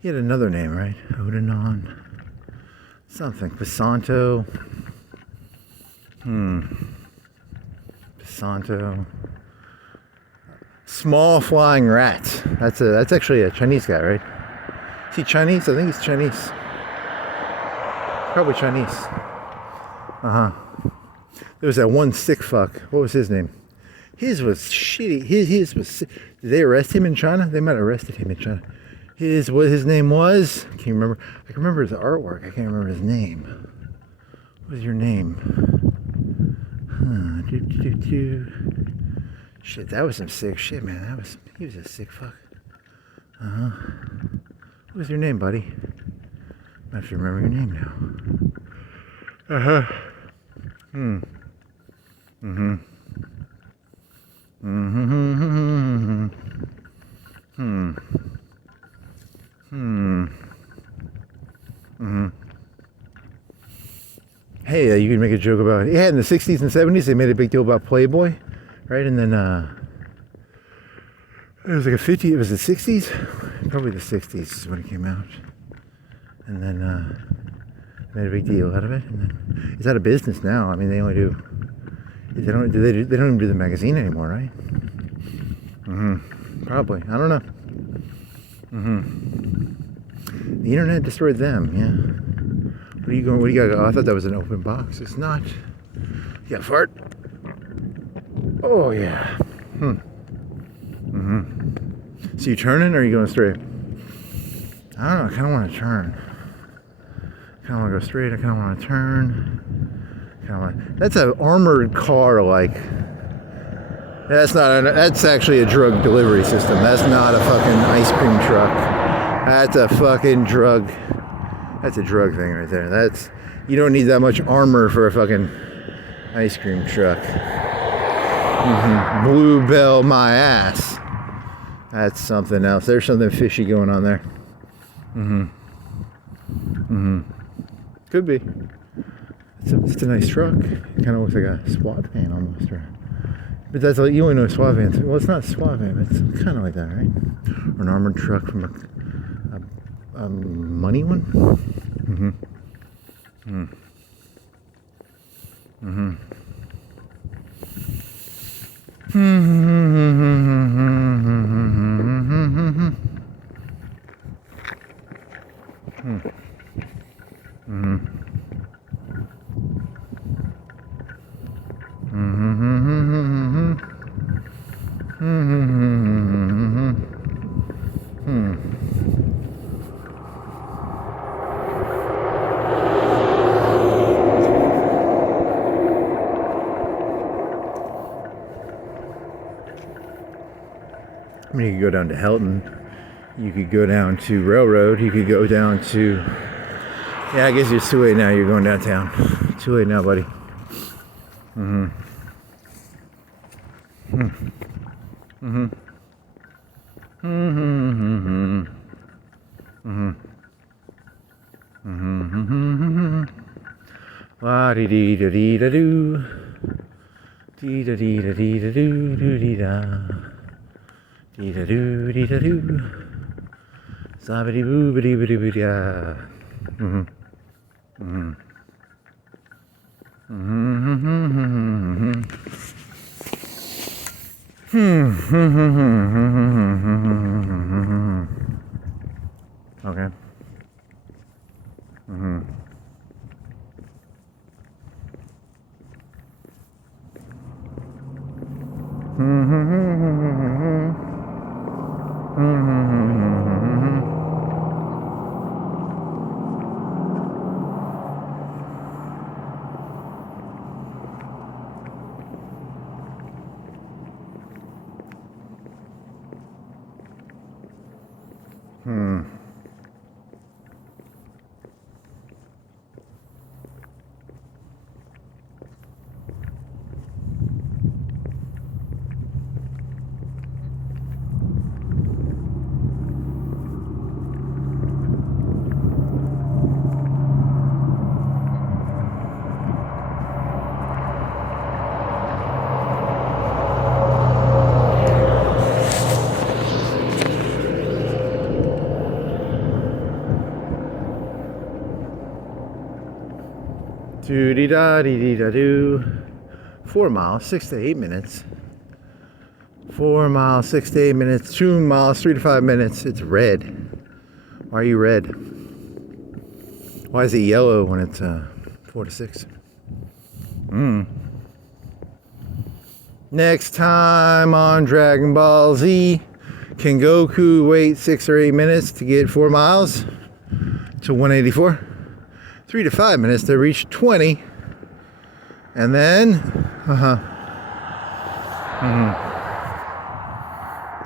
He had another name, right? Odinon. Something. Pisanto. Pisanto. Small flying rat. That's actually a Chinese guy, right? Is he Chinese? I think he's Chinese. Probably Chinese. There was that one sick fuck. What was his name? His was shitty. His was. Did they arrest him in China? They might have arrested him in China. What his name was? I can't remember. I can remember his artwork. I can't remember his name. What was your name? Shit, that was some sick shit, man. He was a sick fuck. What was your name, buddy? I have to remember your name now. Hey, you can make a joke about it. Yeah, in the 60s and 70s, they made a big deal about Playboy, right? And then it was like it was the 60s. probably the 60s is when it came out. And then made a big deal out of it. And then it's out of business now. I mean, they only do. They don't even do the magazine anymore, right? Probably. I don't know. The internet destroyed them. Yeah. What are you going? What do you got? Oh, I thought that was an open box. It's not. You got a fart? Oh yeah. So you turning or are you going straight? I don't know. I kind of want to turn. I kind of want to go straight. I kind of want to turn. That's an armored car, like. That's actually a drug delivery system. That's not a fucking ice cream truck. That's a fucking drug. That's a drug thing right there. You don't need that much armor for a fucking ice cream truck. Bluebell my ass. That's something else. There's something fishy going on there. Could be. It's a nice truck. It kind of looks like a SWAT van almost. But that's like, you only know SWAT vans. Well, it's not a SWAT van, but it's kind of like that, right? Or an armored truck from a money one? I mean, you could go down to Helton. You could go down to Railroad. You could go down to... Yeah, I guess it's too late now. You're going downtown. Too late now, buddy. La dee dee da dee da doo. Dee da dee da dee da doo doo dee da. Dee da doo dee da doo. Zabity boo bitty bitty bitty da. Okay. Doo-dee-da-dee-dee-da-doo. 4 miles, 6 to 8 minutes. 4 miles, 6 to 8 minutes. 2 miles, 3 to 5 minutes. It's red. Why are you red? Why is it yellow when it's 4 to 6? Next time on Dragon Ball Z, can Goku wait 6 or 8 minutes to get 4 miles to 184? 3 to 5 minutes to reach 20, and then,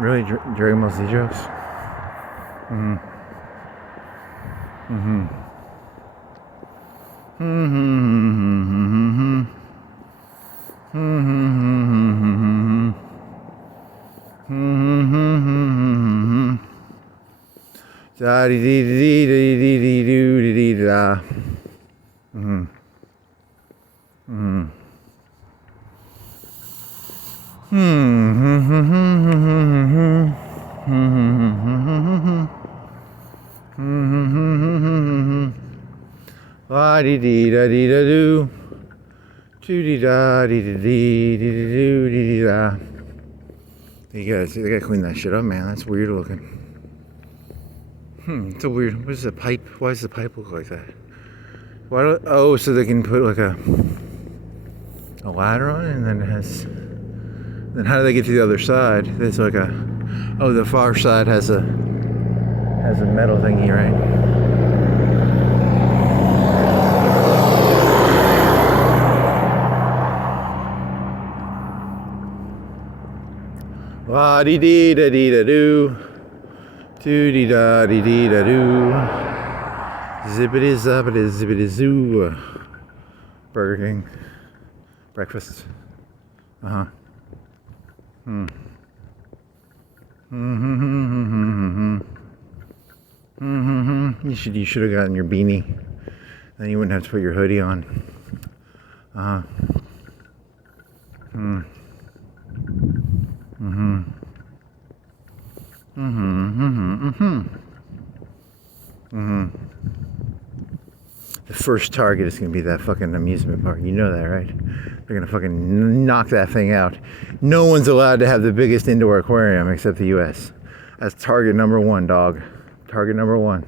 really, Dragon Ball Z jokes? Da dee dee dee dee dee dee doo dee dee da. da dee dee da dee da doo. Doo dee da dee dee dee dee doo dee dee da. You gotta clean that shit up, man. That's weird looking. It's a weird. What is the pipe? Why does the pipe look like that? Why don't? Oh, so they can put like a ladder on it, and then it has. Then how do they get to the other side? There's like a. Oh, the far side has a metal thingy, right? La dee dee da dee da doo. Doo dee da dee dee da doo. Zippity zappity zippity zoo. Burger King. Breakfast. You should have gotten your beanie. Then you wouldn't have to put your hoodie on. The first target is going to be that fucking amusement park. You know that, right? They're going to fucking knock that thing out. No one's allowed to have the biggest indoor aquarium except the U.S. That's target number one, dog. Target number one.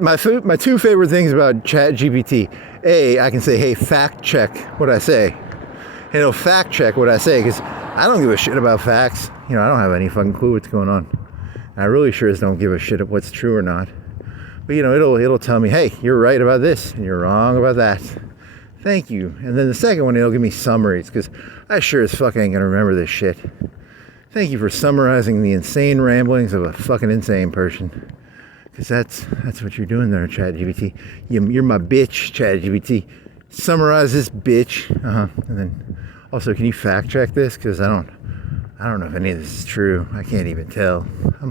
My two favorite things about ChatGPT. A, I can say, hey, fact check what I say. And it'll fact check what I say, because I don't give a shit about facts. You know, I don't have any fucking clue what's going on. And I really sure as don't give a shit of what's true or not. But you know, it'll tell me, hey, you're right about this and you're wrong about that. Thank you. And then the second one, it'll give me summaries, because I sure as fuck ain't gonna remember this shit. Thank you for summarizing the insane ramblings of a fucking insane person. Because that's what you're doing there, ChatGPT. You're my bitch, ChatGPT. Summarize this bitch. And then also, can you fact check this? Because I don't know if any of this is true. I can't even tell. I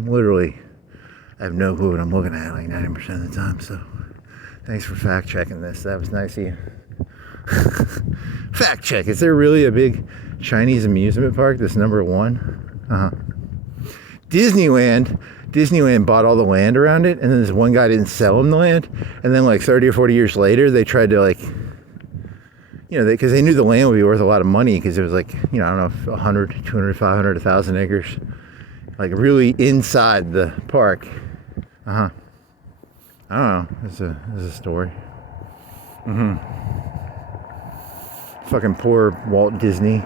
have no clue what I'm looking at like 90% of the time. So thanks for fact checking this. That was nice of you. Fact check. Is there really a big Chinese amusement park that's number one? Disneyland bought all the land around it, and then this one guy didn't sell him the land, and then like 30 or 40 years later they tried to, like, you know, because they knew the land would be worth a lot of money, because it was like, you know, I don't know, 100, 200, 500, 1,000 acres, like really inside the park. I don't know. There's a story. Fucking poor Walt Disney.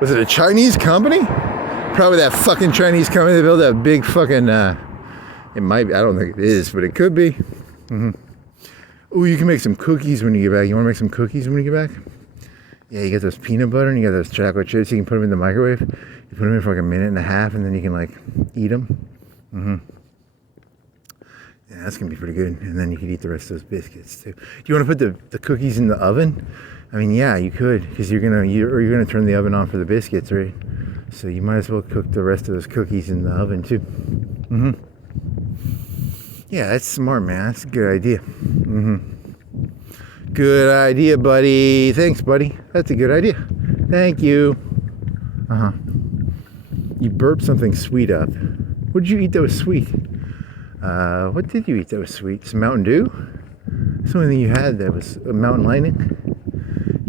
Was it a Chinese company? Probably that fucking Chinese company that built that big fucking, it might be, I don't think it is, but it could be. Ooh, you can make some cookies when you get back. You want to make some cookies when you get back? Yeah, you got those peanut butter and you got those chocolate chips. You can put them in the microwave. You put them in for like a minute and a half, and then you can like eat them. Yeah, that's gonna be pretty good. And then you can eat the rest of those biscuits too. Do you want to put the cookies in the oven? I mean, yeah, you could, because you're gonna turn the oven on for the biscuits, right? So you might as well cook the rest of those cookies in the oven too. Yeah, that's smart, man. That's a good idea. Good idea, buddy. Thanks, buddy. That's a good idea. Thank you. You burped something sweet up. What did you eat that was sweet? What did you eat that was sweet? Some Mountain Dew? That's the only thing you had that was a Mountain Lightning?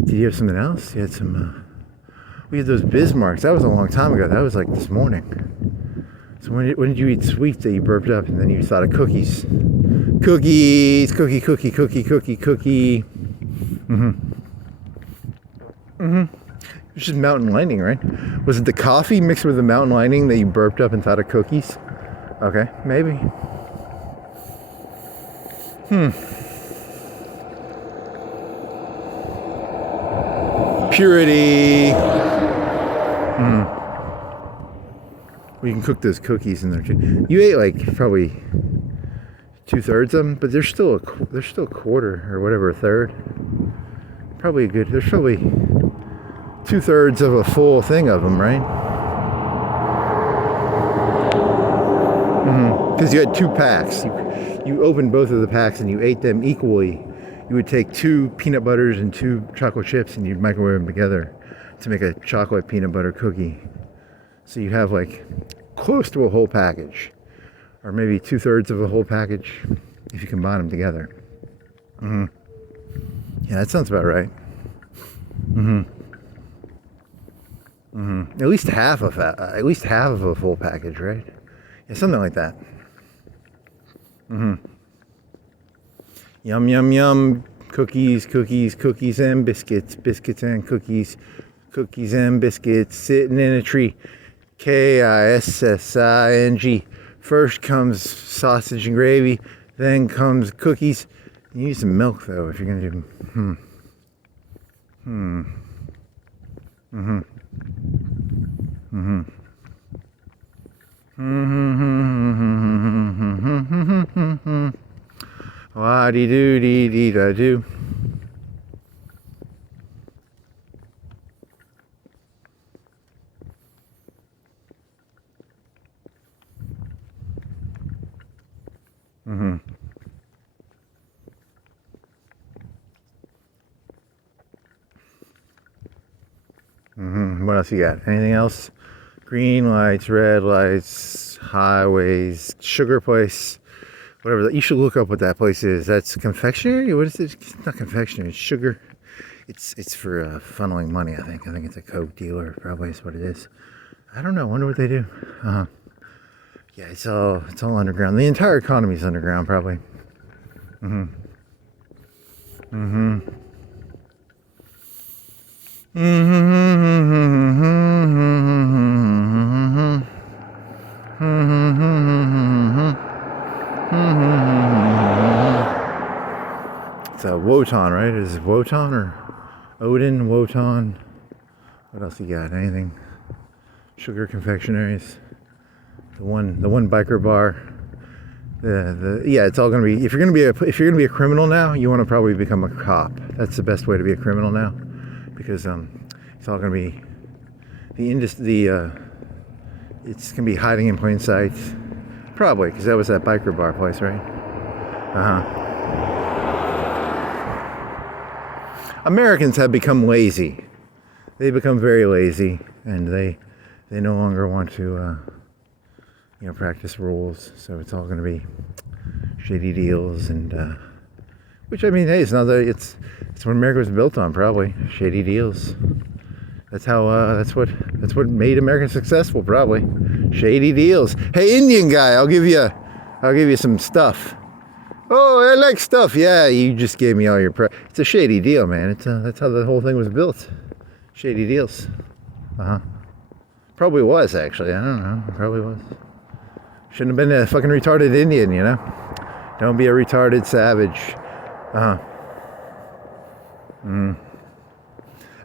Did you have something else? You had some, we had those Bismarcks. That was a long time ago. That was like this morning. So when did you eat sweet that you burped up and then you thought of cookies? Cookies! Cookie. It's just Mountain Lightning, right? Was it the coffee mixed with the Mountain Lightning that you burped up and thought of cookies? Okay, maybe. Purity. We can cook those cookies in there too. You ate like probably 2/3 of them, but there's still a quarter or whatever, a third. Probably a good. There's probably 2/3 of a full thing of them, right? Because you had 2 packs. You opened both of the packs and you ate them equally. You would take 2 peanut butters and 2 chocolate chips and you'd microwave them together to make a chocolate peanut butter cookie. So you have like close to a whole package or maybe 2/3 of a whole package if you combine them together. Yeah, that sounds about right. At least half of a full package, right? Yeah, something like that. Yum, yum, yum. Cookies, cookies, cookies and biscuits. Biscuits and cookies. Cookies and biscuits. Sitting in a tree. KISSING. First comes sausage and gravy. Then comes cookies. You need some milk, though, if you're going to do... Wa-dee-doo-dee-dee-da-doo. What else you got? Anything else? Green lights, red lights, highways, sugar place, whatever. You should look up what that place is. That's confectionery? What is it? It's not confectionery. It's sugar. It's for funneling money, I think. I think it's a Coke dealer. Probably is what it is. I don't know. I wonder what they do. Yeah, it's all underground. The entire economy is underground, probably. It's a Wotan, right? Is it Wotan or Odin? Wotan. What else you got? Anything? Sugar confectionaries. The one biker bar. Yeah, it's all gonna be. If you're gonna be a criminal now, you want to probably become a cop. That's the best way to be a criminal now, because it's all gonna be it's gonna be hiding in plain sight. Probably, because that was that biker bar place, right? Americans have become lazy. They become very lazy, and they no longer want to practice rules. So it's all going to be shady deals, and which, I mean, hey, it's what America was built on, probably shady deals. That's what made America successful, probably shady deals. Hey, Indian guy, I'll give you some stuff. Oh, I like stuff. Yeah, you just gave me all your it's a shady deal, man. That's how the whole thing was built. Shady deals. Probably was, actually. I don't know. Probably was. Shouldn't have been a fucking retarded Indian, you know? Don't be a retarded savage.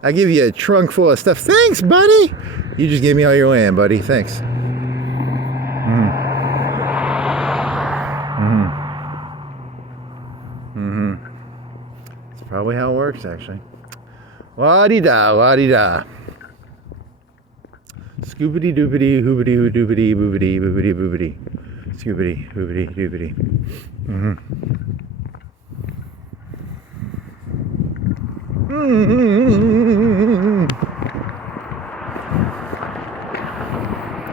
I give you a trunk full of stuff. Thanks, buddy. You just gave me all your land, buddy. Thanks. That's probably how it works, actually. La-dee-da, la-dee-da. Scoopity doopity hoopity hoo doopity boopity boopity boopity. Scoopity hoopity doopity.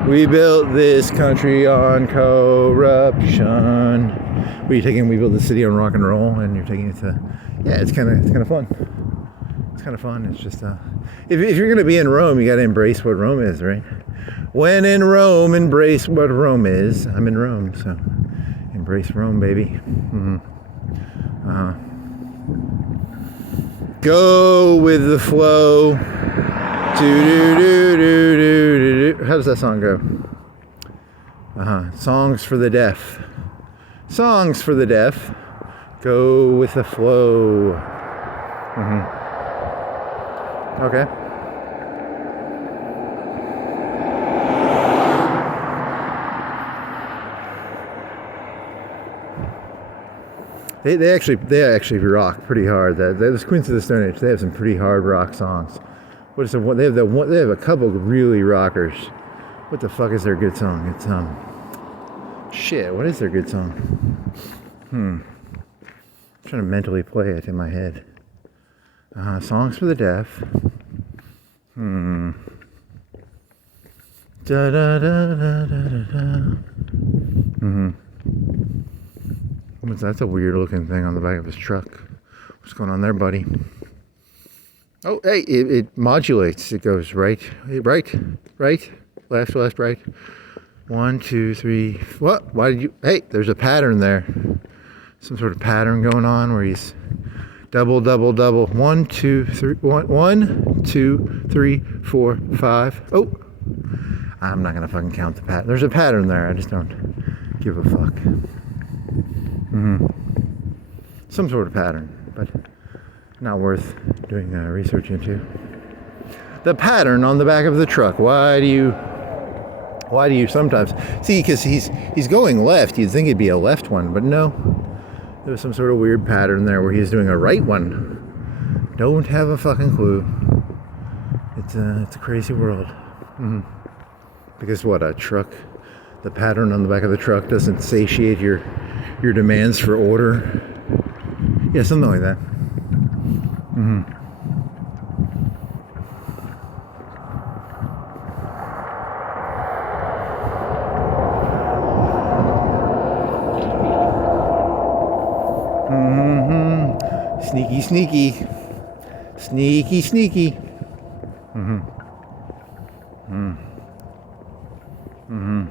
We built this country on corruption. What are you taking? We built the city on rock and roll, and you're taking it to... Yeah, it's kind of fun. It's kind of fun. It's just if you're gonna be in Rome, you got to embrace what Rome is, right? When in Rome, embrace what Rome is. I'm in Rome, so embrace Rome, baby. Go with the flow. Do-do-do-do-do-do-do. How does that song go? Songs for the deaf. Songs for the deaf. Go with the flow. Okay. They actually rock pretty hard. Those Queens of the Stone Age, they have some pretty hard rock songs. What is the one? They have a couple of really rockers. What the fuck is their good song? It's shit. What is their good song? I'm trying to mentally play it in my head. Songs for the deaf. Da da da da da da da. That's a weird looking thing on the back of his truck. What's going on there, buddy? Oh, hey, it modulates. It goes right, left, right. 1, 2, 3. What? Why did you? Hey, there's a pattern there. Some sort of pattern going on where he's double. 1, 2, 3. 1, 2, 3, 4, 5. Oh, I'm not gonna fucking count the pattern. There's a pattern there. I just don't give a fuck. Some sort of pattern, but not worth doing research into. The pattern on the back of the truck. Why do you sometimes see? Because he's going left. You'd think it'd be a left one, but no. There was some sort of weird pattern there where he's doing a right one. Don't have a fucking clue. It's a crazy world. Because what, a truck? The pattern on the back of the truck doesn't satiate your demands for order. Yeah, something like that. Sneaky. You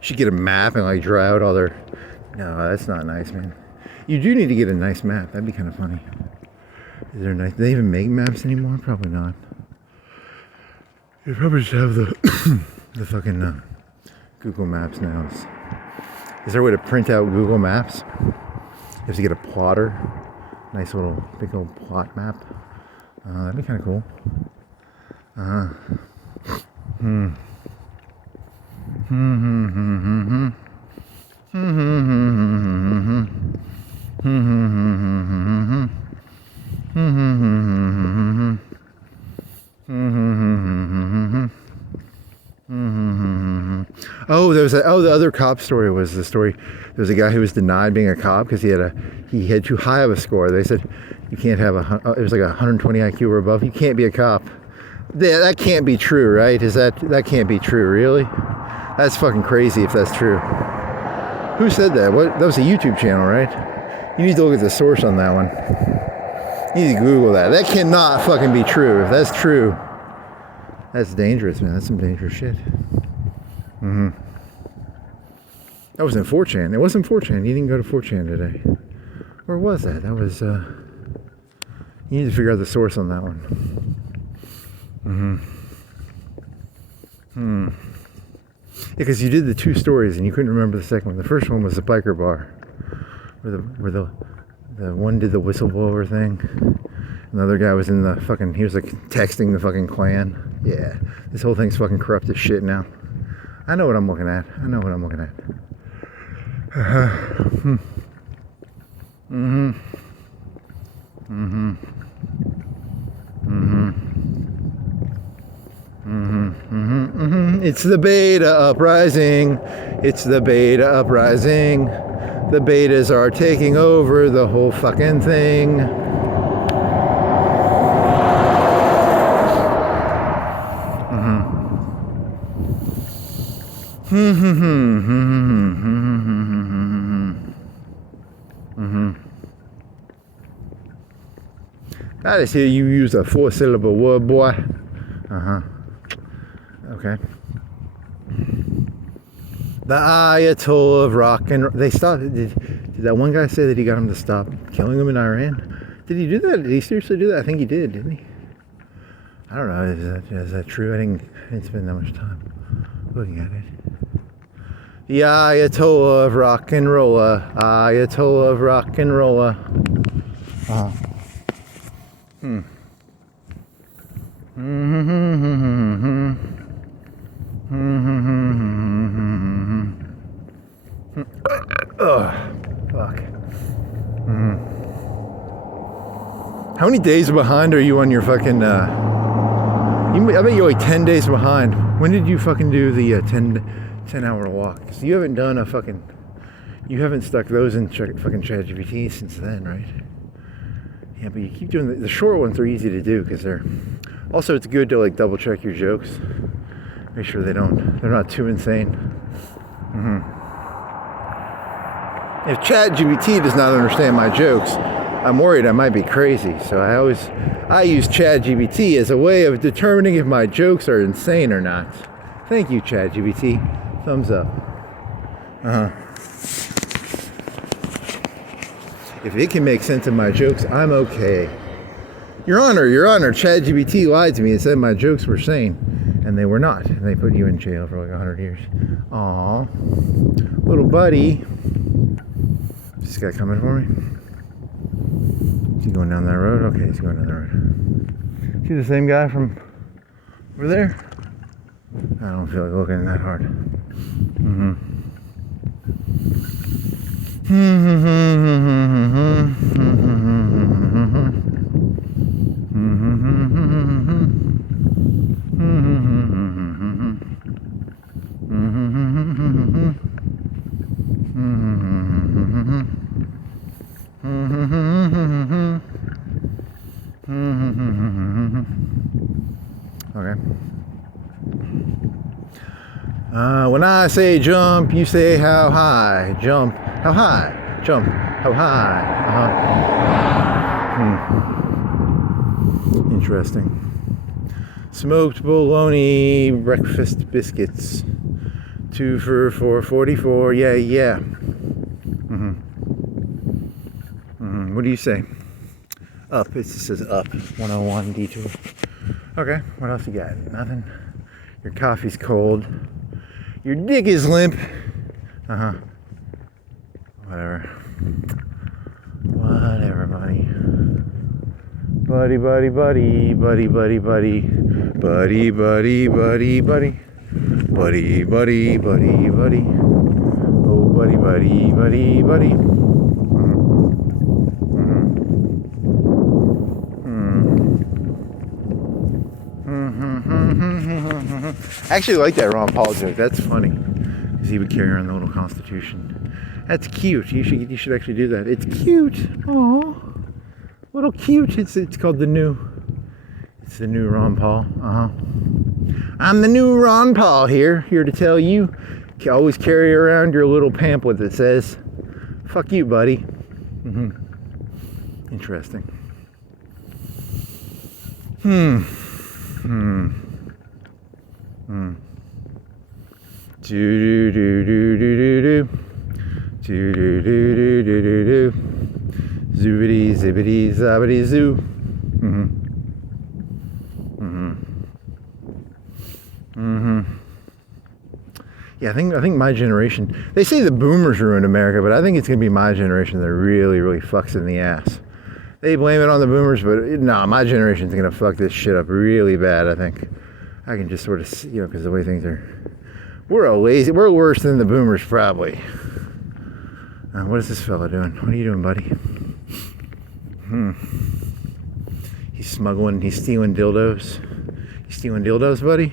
should get a map and like draw out all their. No, that's not nice, man. You do need to get a nice map. That'd be kind of funny. Is there nice? Do they even make maps anymore? Probably not. You probably should have the the fucking Google Maps now. Is there a way to print out Google Maps? You have to get a plotter. Nice little big old plot map. That'd be kind of cool. Oh, the other cop story was the story. There was a guy who was denied being a cop because he had too high of a score. They said you can't have it was like 120 IQ or above. You can't be a cop. That can't be true, right? That can't be true, really? That's fucking crazy if that's true. Who said that? That was a YouTube channel, right? You need to look at the source on that one. You need to Google that. That cannot fucking be true. If that's true, that's dangerous, man. That's some dangerous shit. That was in 4chan. It wasn't 4chan. You didn't go to 4chan today. Where was that? That was, you need to figure out the source on that one. Because you did the two stories and you couldn't remember the second one. The first one was the biker bar, where the one did the whistleblower thing. Another guy was in the fucking, he was like texting the fucking Klan. Yeah, this whole thing's fucking corrupt as shit now. I know what I'm looking at. It's the beta uprising. The betas are taking over the whole fucking thing. I just hear you use a 4-syllable word, boy. Okay. The Ayatollah of rock and they stopped. Did that one guy say that he got him to stop killing them in Iran? Did he do that? Did he seriously do that? I think he did, didn't he? I don't know. Is that true? I didn't spend that much time looking at it. The Ayatollah of rock and rolla. Ayatollah of rock and rolla. Fuck. How many days behind are you on your fucking, I bet you're like 10 days behind. When did you fucking do the 10-hour walk? So you haven't done you haven't stuck those in fucking ChatGPT since then, right? Yeah, but you keep doing the short ones are easy to do because also it's good to like double check your jokes. Make sure they're not too insane. If ChatGPT does not understand my jokes, I'm worried I might be crazy. So I use ChatGPT as a way of determining if my jokes are insane or not. Thank you, ChatGPT. Thumbs up. If it can make sense of my jokes, I'm okay. Your Honor, ChatGPT lied to me and said my jokes were sane. And they were not. And they put you in jail for like 100 years. Aw. Little buddy. Is this guy coming for me? Is he going down that road? Okay, he's going down that road. See the same guy from over there? I don't feel like looking that hard. Okay. When I say jump, you say how high. Jump, how high. Jump, how high. Interesting. Smoked bologna breakfast biscuits. 2 for $4.44. Yeah. What do you say? Up. It says up. 101 detour. Okay. What else you got? Nothing. Your coffee's cold. Your dick is limp. Whatever, buddy. Buddy. Oh, buddy. I actually like that Ron Paul joke. That's funny. Because he would carry around the little Constitution. That's cute. You should actually do that. It's cute. Aw. Little cute. It's called the new. It's the new Ron Paul. I'm the new Ron Paul here to tell you. Always carry around your little pamphlet that says, "Fuck you, buddy." Interesting. Zoobity zibbity zabbity zoo. Yeah, I think my generation. They say the boomers ruined America, but I think it's gonna be my generation that really fucks in the ass. They blame it on the boomers, but no, my generation's gonna fuck this shit up really bad. I think I can just sort of, because the way things are. We're worse than the boomers probably. What is this fella doing? What are you doing, buddy? He's stealing dildos. You stealing dildos, buddy?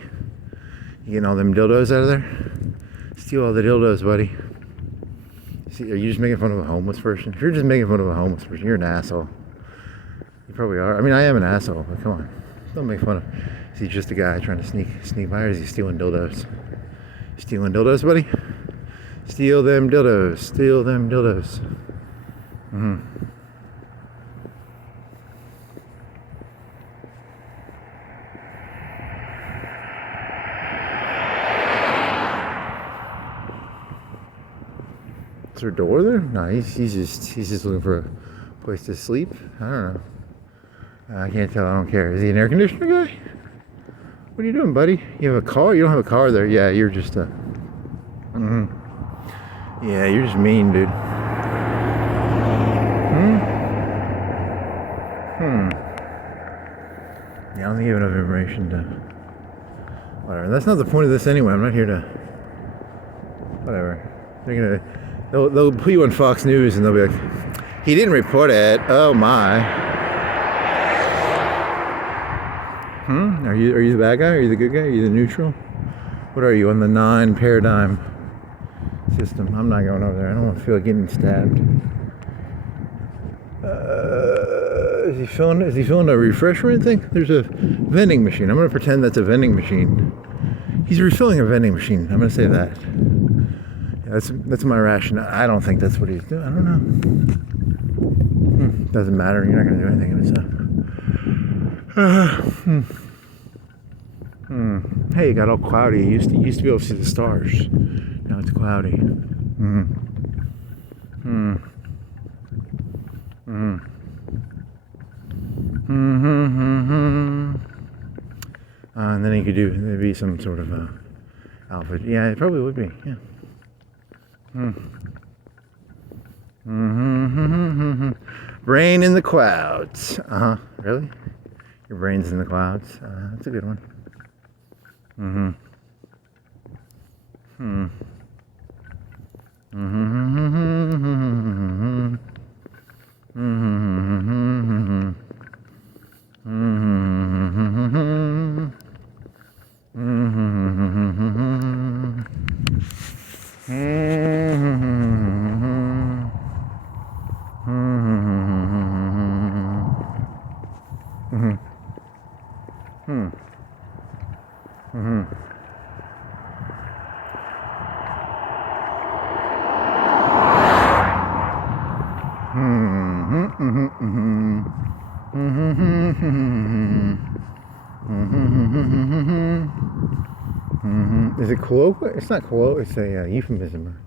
You getting all them dildos out of there? Steal all the dildos, buddy. See, are you just making fun of a homeless person? If you're just making fun of a homeless person, you're an asshole. You probably are. I mean, I am an asshole, but come on. Don't make fun of. Is he just a guy trying to sneak by, or is he stealing dildos? Stealing dildos, buddy? Steal them dildos. Steal them dildos. Is there a door there? No, he's just looking for a place to sleep. I don't know. I can't tell. I don't care. Is he an air conditioner guy? What are you doing, buddy? You have a car? You don't have a car there. Yeah, you're just a. Yeah, you're just mean, dude. Yeah, I don't think you have enough information to. Whatever. That's not the point of this anyway. I'm not here to. Whatever. They're gonna. They'll put you on Fox News and they'll be like, he didn't report it. Oh my. Are you the bad guy? Are you the good guy? Are you the neutral? What are you on the 9 paradigm system? I'm not going over there. I don't want to feel like getting stabbed. Is he filling a refreshment thing? There's a vending machine. I'm going to pretend that's a vending machine. He's refilling a vending machine. I'm going to say that. That's my rationale. I don't think that's what he's doing. I don't know. Doesn't matter. You're not going to do anything of itself. Hey, it got all cloudy. You used to be able to see the stars. Now it's cloudy. And then you could do maybe some sort of outfit. Yeah, it probably would be. Yeah. Brain in the clouds. Really? Your brain's in the clouds. That's a good one. Is it colloquial? It's not colloquial. It's a euphemism.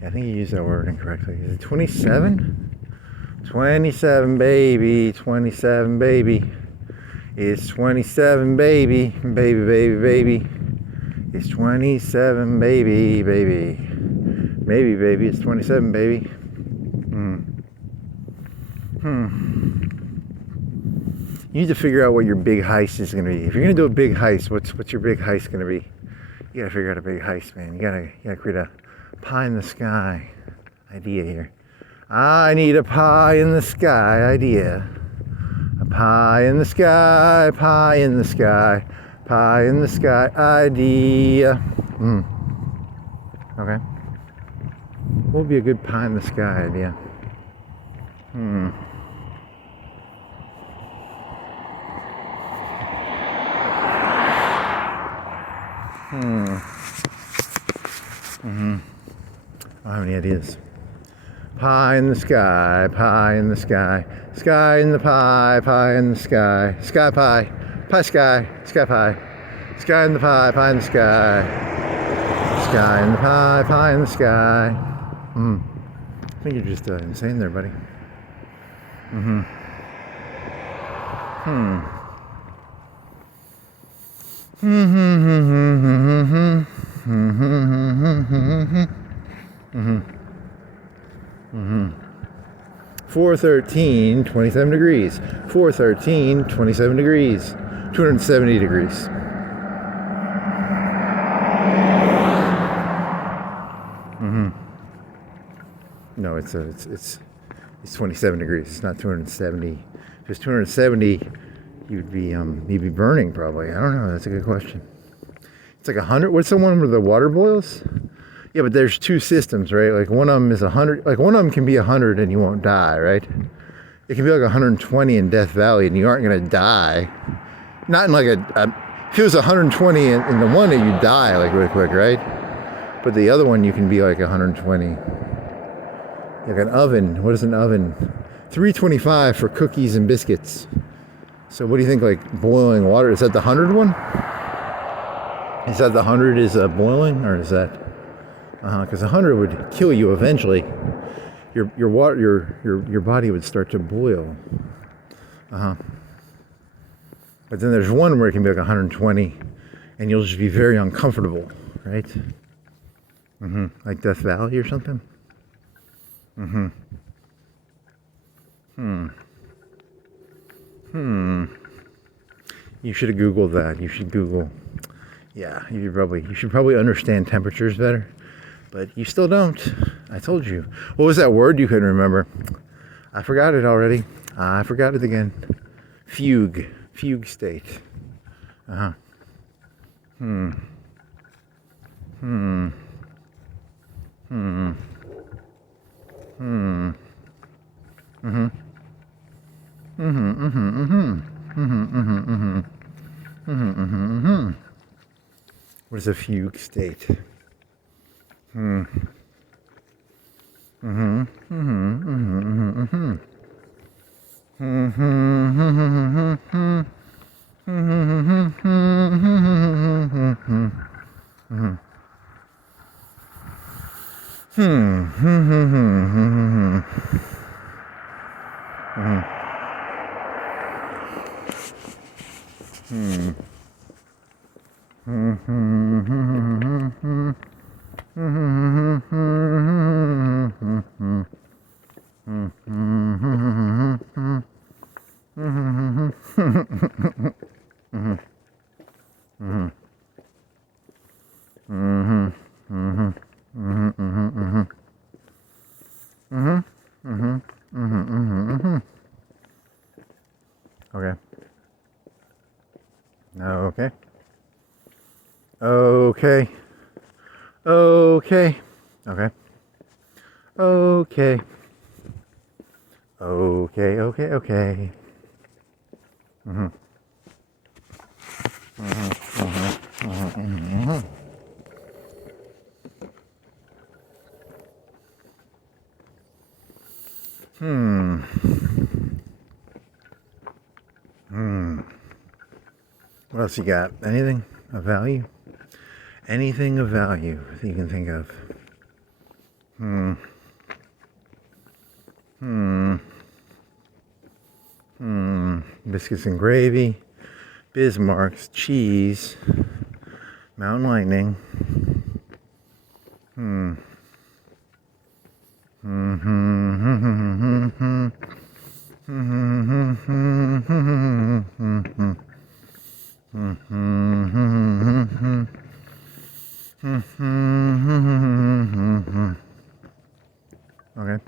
Yeah, I think you used that word incorrectly. Is it 27? 27, baby. 27, baby. It's 27, baby. Baby, baby, baby. It's 27, baby, baby. Maybe, baby. It's 27, baby. You need to figure out what your big heist is going to be. If you're going to do a big heist, what's your big heist going to be? You got to figure out a big heist, man. You got to create a pie in the sky idea here. I need a pie in the sky idea. A pie in the sky, pie in the sky, pie in the sky idea. Okay. What would be a good pie in the sky idea? I don't have any ideas. Pie in the sky, pie in the sky, sky in the pie, pie in the sky, sky pie, pie sky, sky pie, sky in the pie, pie in the sky, sky in the pie, pie in the sky. I think you're just insane there, buddy. Mm-hmm. 413, 27 degrees. 413, 27 degrees. 270 degrees. No, it's 27 degrees. It's not 270. If it's 270, you'd be burning probably. I don't know. That's a good question. It's like 100. What's the one where the water boils? Yeah, but there's two systems, right? Like one of them is 100. Like one of them can be 100 and you won't die, right? It can be like 120 in Death Valley and you aren't gonna die. Not in like if it was 120 in the one, you'd die like really quick, right? But the other one, you can be like 120. Like an oven. What is an oven? 325 for cookies and biscuits. So what do you think? Like boiling water? Is that the 100 one? Is that the 100 is boiling, or is that? Because 100 would kill you eventually. Your water, your body would start to boil. But then there's one where it can be like 120, and you'll just be very uncomfortable, right? Like Death Valley or something. You should have Googled that. You should Google. Yeah, you should probably understand temperatures better. But you still don't. I told you. What was that word you couldn't remember? I forgot it already. I forgot it again. Fugue. Fugue state. What is a fugue state? Mm-hmm. Mm-hmm. Mm-hmm. Mm-hmm. Mm-hmm. Okay. Okay. Okay. Okay. Okay. Okay. Okay. Okay. Okay. Mm-hmm. Hmm. Hmm. What else you got? Anything of value? Anything of value that you can think of? Hmm. Hmm. Hmm. Biscuits and gravy, Bismarck's, cheese, Mountain Lightning. Hmm. Hmm. Okay.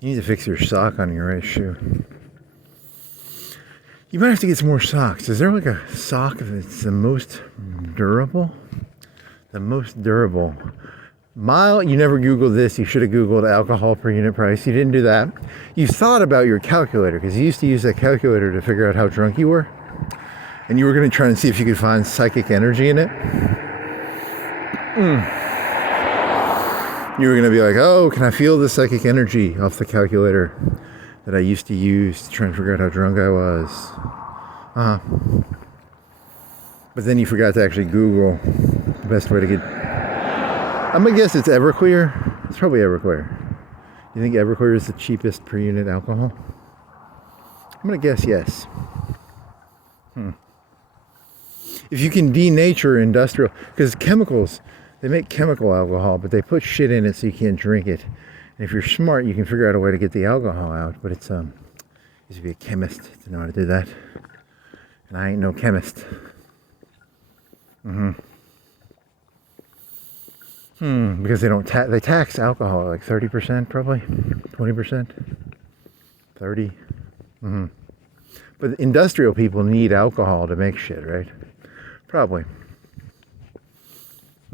You need to fix your sock on your right shoe. You might have to get some more socks. Is there like a sock that's the most durable? The most durable. You never Googled this. You should have Googled alcohol per unit price. You didn't do that. You thought about your calculator because you used to use that calculator to figure out how drunk you were. And you were going to try and see if you could find psychic energy in it. You were going to be like, oh, can I feel the psychic energy off the calculator that I used to use to try and figure out how drunk I was? Uh-huh. But then you forgot to actually Google the best way to get... I'm going to guess it's Everclear. It's probably Everclear. You think Everclear is the cheapest per unit alcohol? I'm going to guess yes. If you can denature industrial... Because chemicals... They make chemical alcohol, but they put shit in it so you can't drink it. And if you're smart, you can figure out a way to get the alcohol out. But it's you have to be a chemist to know how to do that. And I ain't no chemist. Because they don't they tax alcohol at like 30% probably, 20%, 30. But industrial people need alcohol to make shit, right? Probably.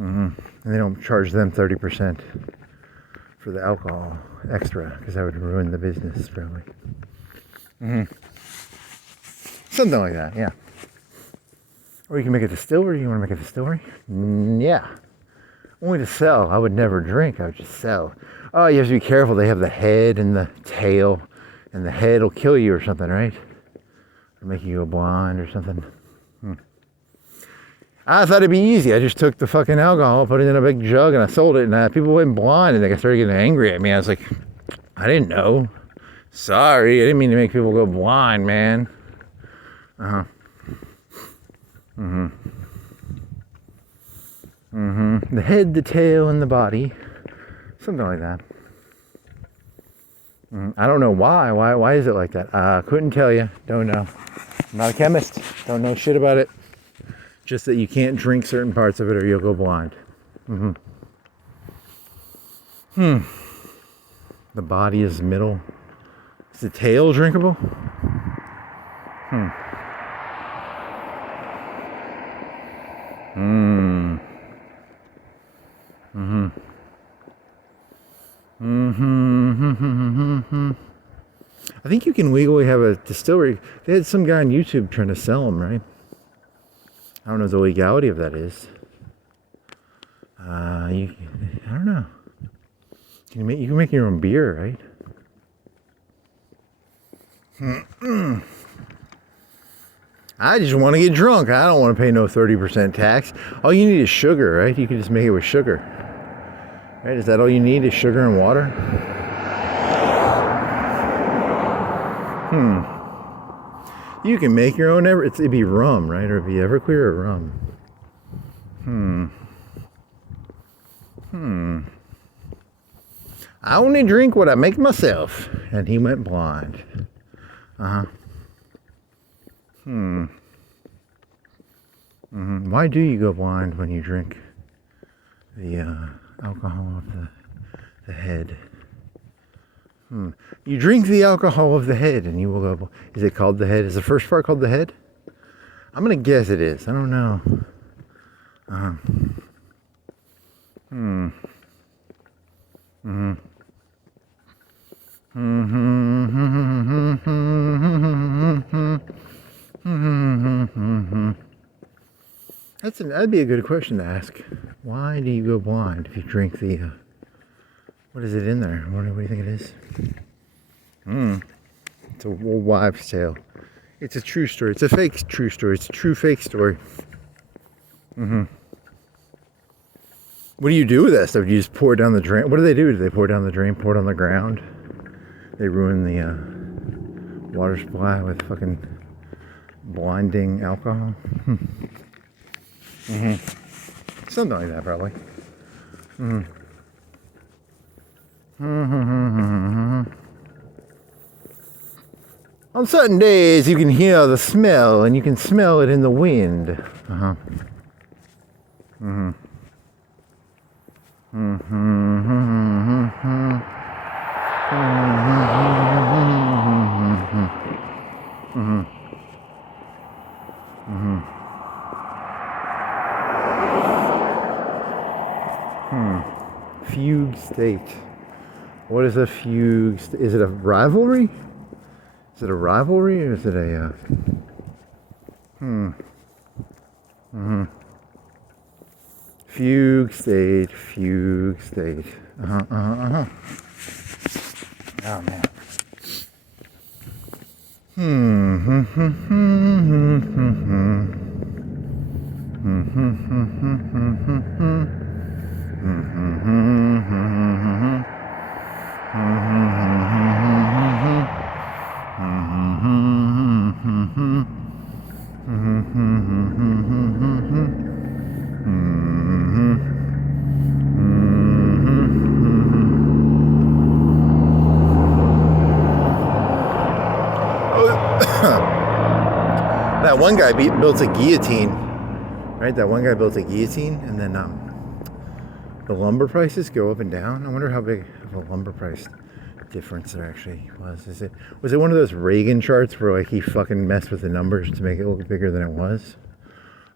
And they don't charge them 30% for the alcohol extra, because that would ruin the business, probably. Something like that, yeah. Or you can make a distillery. You want to make a distillery? Yeah. Only to sell. I would never drink. I would just sell. Oh, you have to be careful. They have the head and the tail, and the head will kill you or something, right? Or make you go blind or something. I thought it'd be easy. I just took the fucking alcohol, put it in a big jug, and I sold it, and people went blind, and they started getting angry at me. I was like, I didn't know. Sorry, I didn't mean to make people go blind, man. The head, the tail, and the body. Something like that. I don't know why. Why is it like that? Couldn't tell you. Don't know. I'm not a chemist. Don't know shit about it. Just that you can't drink certain parts of it or you'll go blind. The body is middle. Is the tail drinkable? I think you can legally have a distillery. They had some guy on YouTube trying to sell them, right? I don't know what the legality of that is. I don't know. You can make your own beer, right? I just want to get drunk. I don't want to pay no 30% tax. All you need is sugar, right? You can just make it with sugar. Right? Is that all you need is sugar and water? You can make your own it'd be rum, right? Or it'd be Everclear or rum. I only drink what I make myself. And he went blind. Why do you go blind when you drink the alcohol of the head? You drink the alcohol of the head and you will go. Is it called the head? Is the first part called the head? I'm gonna guess it is. I don't know. That'd be a good question to ask. Why do you go blind if you drink the? What is it in there? What do you think it is? It's a old wives' tale. It's a true story. It's a fake true story. It's a true fake story. What do you do with that stuff? Do you just pour it down the drain? What do they do? Do they pour it down the drain? Pour it on the ground? They ruin the water supply with fucking blinding alcohol? Something like that, probably. On certain days, you can hear the smell, and you can smell it in the wind. Fugue state. What is a fugue? Is it a rivalry? Is it a rivalry or is it a? Fugue state. Fugue state. Oh man. That one guy built a guillotine, right? That one guy built a guillotine, and then the lumber prices go up and down. I wonder how big of a lumber price difference there actually was. Was it one of those Reagan charts where like he fucking messed with the numbers to make it look bigger than it was,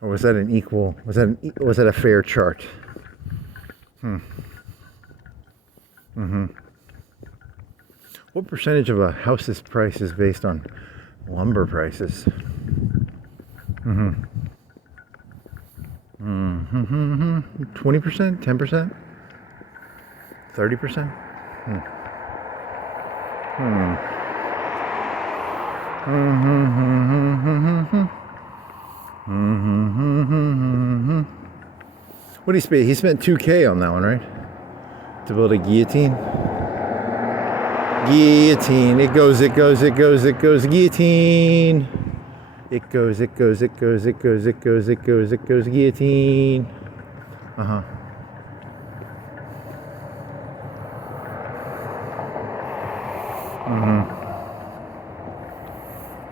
or was that was that a fair chart? What percentage of a house's price is based on lumber prices? 20%? 10%? 30%? What did he spend? He spent $2,000 on that one, right? To build a guillotine. Guillotine. It goes, guillotine. It goes, guillotine.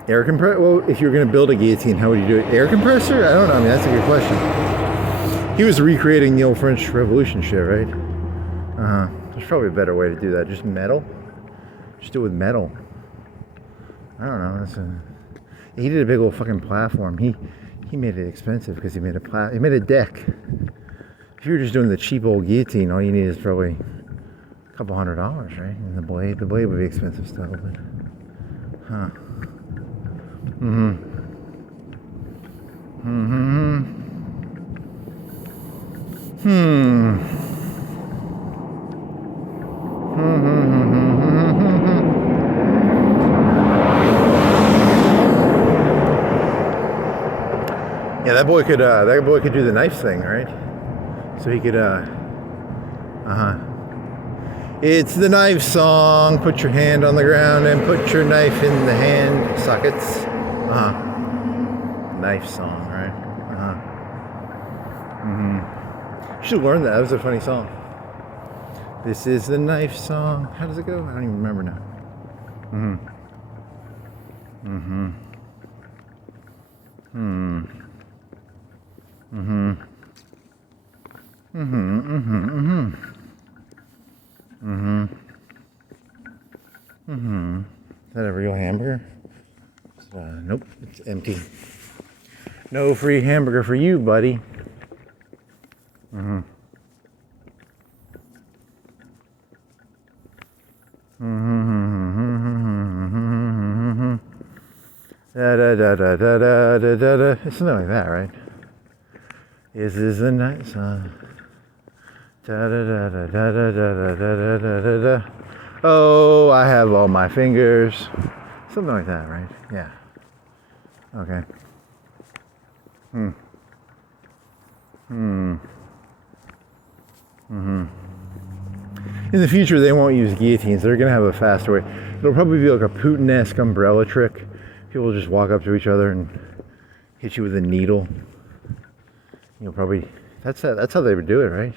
Air compressor? Well, if you're going to build a guillotine, how would you do it? Air compressor? I don't know. I mean, that's a good question. He was recreating the old French Revolution shit, right? There's probably a better way to do that. Just metal? Just do it with metal. I don't know. He did a big old fucking platform. He made it expensive because he made a deck. If you were just doing the cheap old guillotine, all you need is probably a couple $100, right? And the blade would be expensive still, but Mm-hmm. Hmm. Yeah, that boy could do the knife thing, right? So he could It's the knife song. Put your hand on the ground and put your knife in the hand sockets. Knife song, right? You should learn that. That was a funny song. This is the knife song. How does it go? I don't even remember now. Is that a real hamburger? Nope, it's empty. No free hamburger for you, buddy. Da da da da da da da da da. It's something like that, right? This is a night song. Da da da da da da da da da da da. Oh, I have all my fingers. Something like that, right? Yeah. Okay. In the future, they won't use guillotines. They're gonna have a faster way. It'll probably be like a Putin-esque umbrella trick. People will just walk up to each other and hit you with a needle. You'll probably that's how they would do it, right?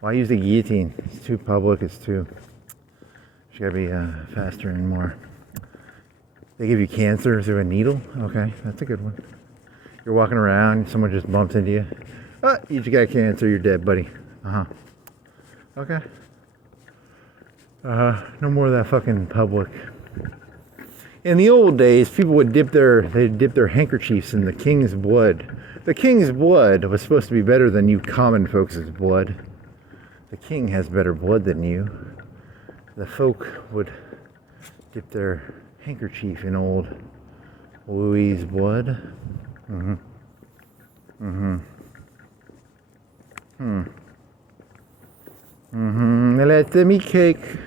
Why use the guillotine? It's too public. It's too. It's gotta be faster and more. They give you cancer through a needle. Okay, that's a good one. You're walking around, someone just bumps into you. Oh, you just got cancer. You're dead, buddy. Okay. No more of that fucking public. In the old days, people would dip their handkerchiefs in the king's blood. The king's blood was supposed to be better than you common folks' blood. The king has better blood than you. The folk would dip their handkerchief in old Louis's blood. Let the meat cake.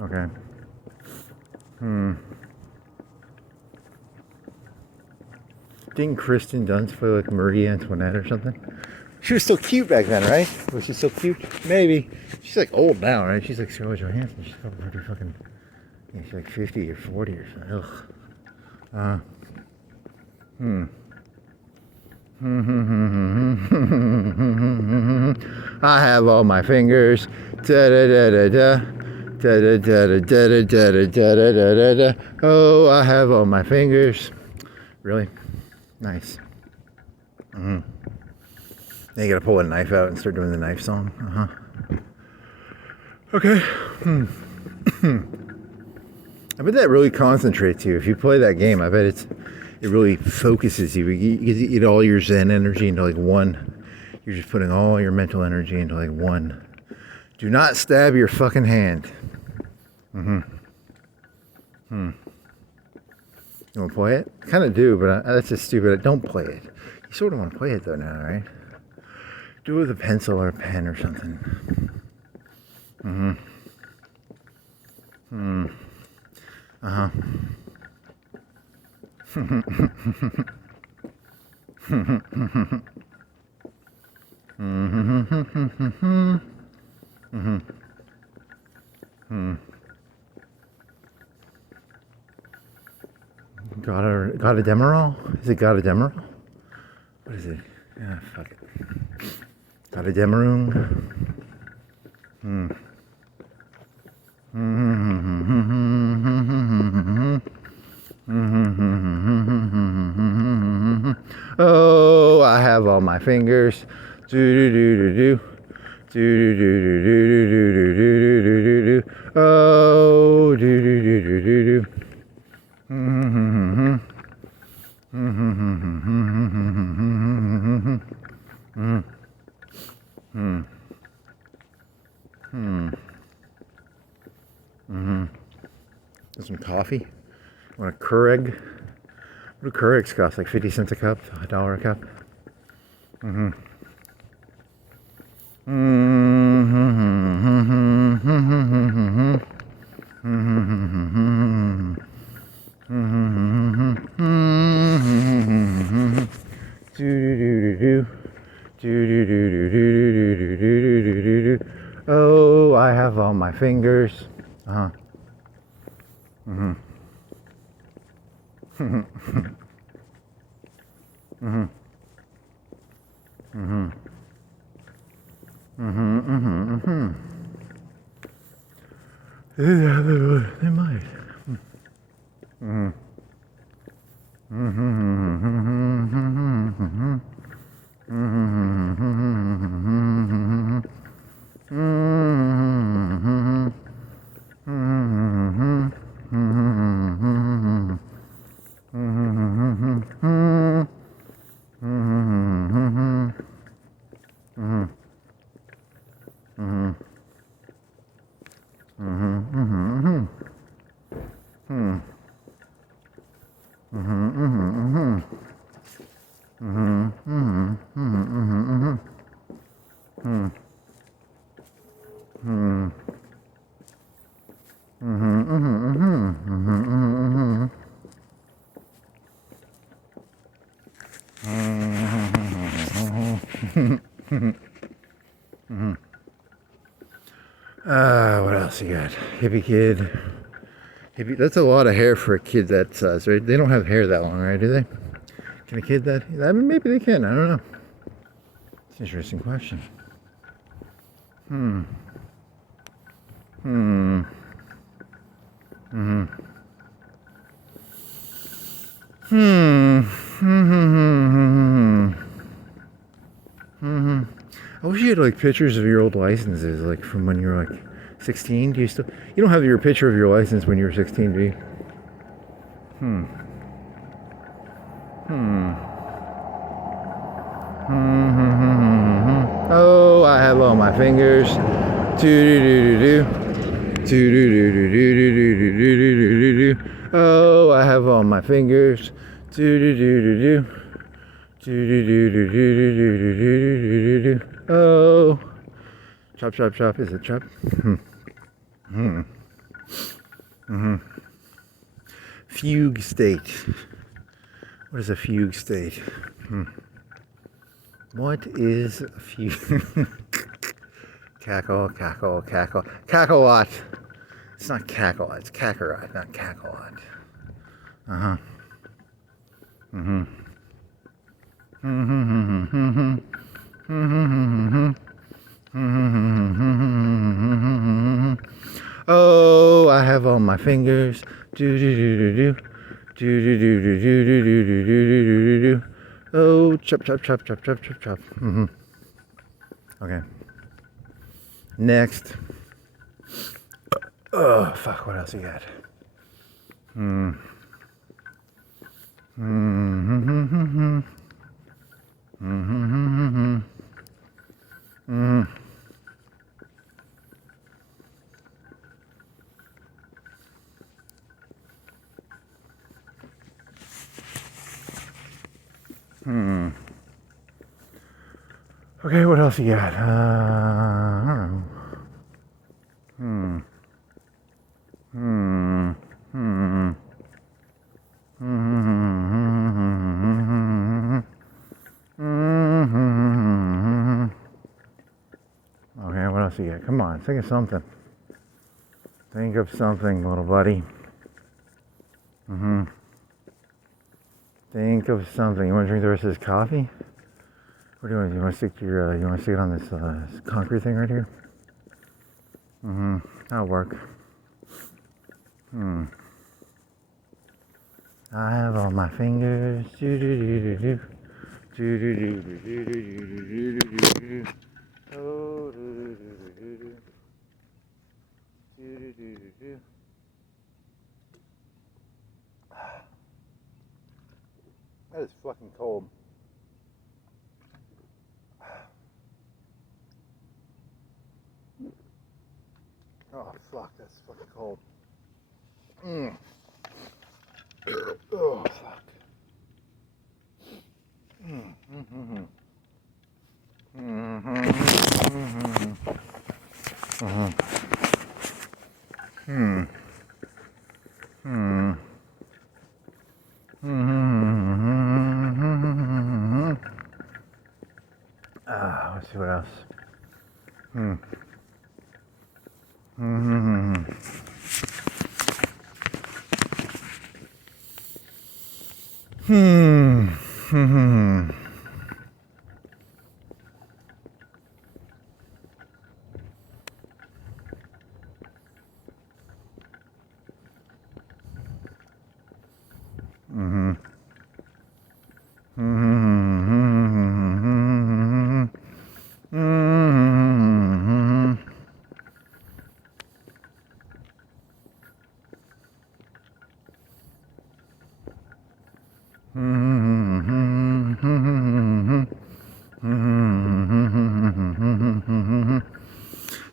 Okay. Didn't Kristen Dunst play like Marie Antoinette or something? She was so cute back then, right? Was she so cute? Maybe. She's like old now, right? She's like Scarlett Johansson. She's probably pretty fucking. Yeah, she's like 50 or 40 or something. Ugh. I have all my fingers. Da da da da da. Da da da da da da da da da da da. Oh, I have all my fingers. Really? Nice. Now you gotta pull a knife out and start doing the knife song. Okay. I bet that really concentrates you. If you play that game, I bet it really focuses you. You get all your Zen energy into like one. You're just putting all your mental energy into like one. Do not stab your fucking hand. You want to play it? I kind of do, but that's just stupid. Don't play it. You sort of want to play it though now, right? Do it with a pencil or a pen or something. Got a Demerol? Is it got a Demerol? What is it? Ah, fuck it. Got a Demeroon? Oh, I have all my fingers. Do do do do do. Do do do do do do do do do do do. Oh, do do do do do do. Got some coffee. Want a Keurig? What do Keurigs cost? Like 50 cents a cup? $1 a cup? Mm-hmm. Oh, I have all my fingers. Uh-huh. Mm-hmm. Mm-hmm. Mm-hmm. Mm-hmm. Mm-hmm. Mm-hmm. They might. Mm-hmm. What else you got? Hippie kid. Hippie. That's a lot of hair for a kid that size, right? They don't have hair that long, right? Do they? Can a kid that? I mean, maybe they can. I don't know. It's an interesting question. Hmm. Hmm. Hmm. Hmm. Hmm. Hmm. I wish you had like pictures of your old licenses, like from when you were like 16. Do you still? You don't have your picture of your license when you were 16, do you? Hmm. Hmm. Oh, I have all my fingers. Oh, I have all my fingers. Oh, chop, chop, chop. Is it chop? Fugue state. What is a fugue state? What is a fugue? Cackle, cackle, cackle. Cackle-lot. It's not cackle, it's Kakarot, not Cackle-lot. Uh-huh. Mm-hmm. Mm-hmm. Mm-hmm. Oh, I have all my fingers. Do do do do do. Do do do do do do do do do do do. Oh, chop chop chop chop chop chop chop. Mm-hmm. Okay. Next. Oh, fuck, what else you got? Mm. Mm-hmm. Mm-hmm. Mm-hmm. Hmm. Okay, what else you got? I don't know. Hmm. Hmm. Hmm. Okay, what else you got? Come on, think of something. Think of something, little buddy. Think of something. You want to drink the rest of this coffee? What do you want? You want to stick to your? You want to stick it on this concrete thing right here? That'll work. I have all my fingers. Do do do do do. Do do do do do do do do do. Oh, do do do do do. Do do do do do. That is fucking cold. Oh fuck, that's fucking cold. Oh fuck. Let's see what else.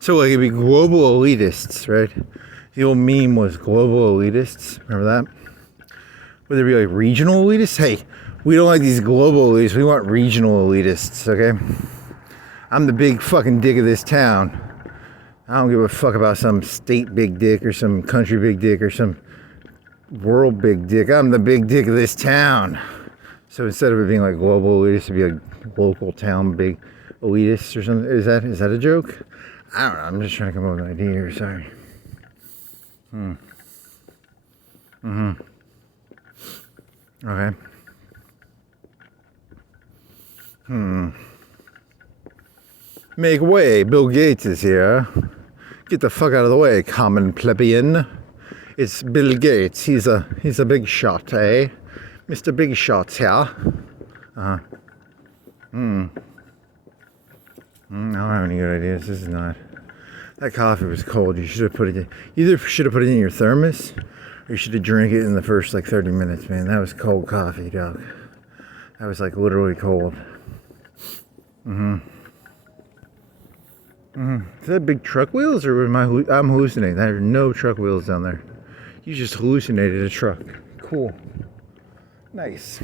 So like it'd be global elitists, right? The old meme was global elitists. Remember that? Would there be like regional elitists? Hey, we don't like these global elitists. We want regional elitists, okay? I'm the big fucking dick of this town. I don't give a fuck about some state big dick or some country big dick or some world big dick. I'm the big dick of this town. So instead of it being like global elitists, it'd be like local town big elitists or something. Is that a joke? I don't know. I'm just trying to come up with an idea here. Sorry. Okay. Make way. Bill Gates is here. Get the fuck out of the way, common plebeian. It's Bill Gates. He's a big shot, eh? Mr. Big Shot's here. I don't have any good ideas. This is not. That coffee was cold. You should have put it in. Either should have put it in your thermos, or you should have drank it in the first like 30 minutes, man. That was cold coffee, dog. That was like literally cold. Is that big truck wheels, or I'm hallucinating? There are no truck wheels down there. You just hallucinated a truck. Cool. Nice.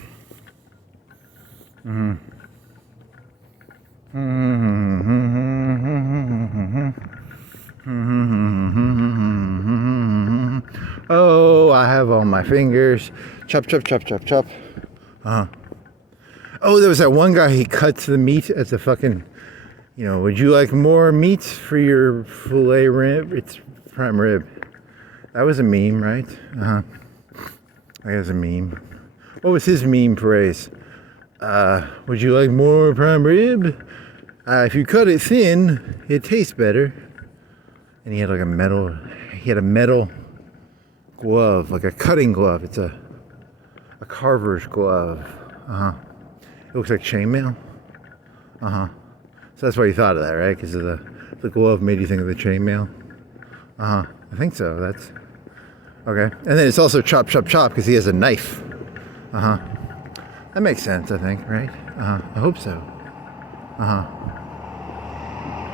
Oh, I have all my fingers. Chop, chop, chop, chop, chop. Oh, there was that one guy, he cuts the meat as a fucking, would you like more meat for your filet rib? It's prime rib. That was a meme, right? That was a meme. What was his meme phrase? Would you like more prime rib? If you cut it thin, it tastes better. And he had like a metal glove, like a cutting glove. It's a carver's glove. It looks like chainmail. So that's why you thought of that, right? Because of the glove made you think of the chainmail. I think so. That's okay. And then it's also chop, chop, chop because he has a knife. That makes sense, I think, right? I hope so.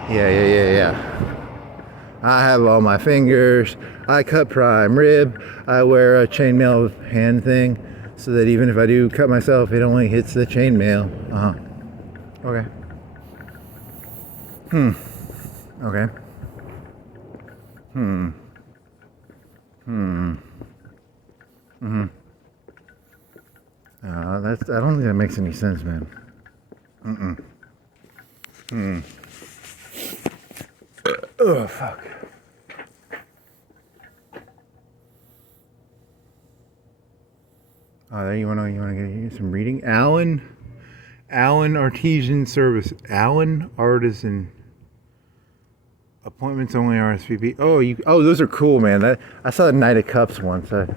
Yeah. I have all my fingers. I cut prime rib. I wear a chainmail hand thing so that even if I do cut myself, it only hits the chainmail. Okay. Okay. I don't think that makes any sense, man. Oh, fuck. Oh, there you wanna get some reading? Allen Artisan Service. Allen Artisan. Appointments only RSVP. Oh, those are cool, man. I saw the Knight of Cups once. And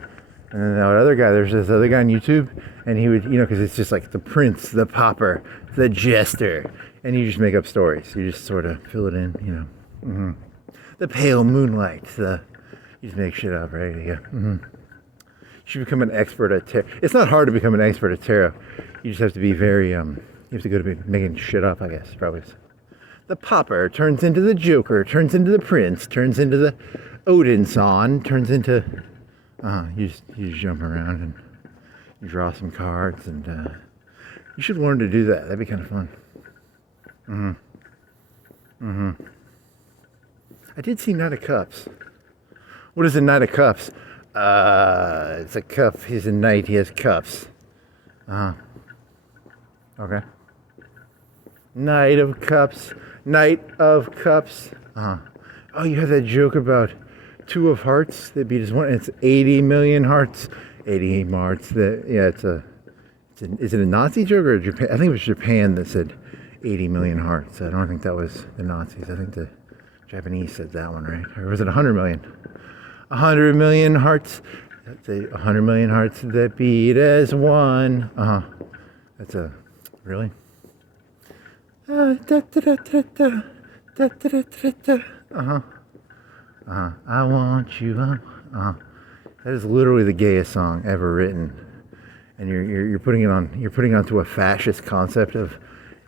then that other guy, there's this other guy on YouTube, and he would, because it's just like the prince, the pauper, the jester, and you just make up stories. You just sort of fill it in, The pale moonlight. You just make shit up, right? Yeah. You should become an expert at tarot. It's not hard to become an expert at tarot. You just have to be very, you have to go to be making shit up, I guess, probably. The pauper turns into the Joker, turns into the prince, turns into the Odinson, turns into... you just jump around and you draw some cards and You should learn to do that. That'd be kind of fun. I did see Knight of Cups. What is a Knight of Cups? It's a cup. He's a knight. He has cups. Okay. Knight of Cups. Knight of Cups. Oh, you have that joke about two of hearts that beat as one. It's 80 million hearts. 80 hearts. Is it a Nazi joke or Japan? I think it was Japan that said 80 million hearts. I don't think that was the Nazis. I think the Japanese said that one, right? Or was it 100 million? 100 million hearts. That's 100 million hearts that beat as one. That's a really. I want you. That is literally the gayest song ever written, and you're putting it on. You're putting it onto a fascist concept of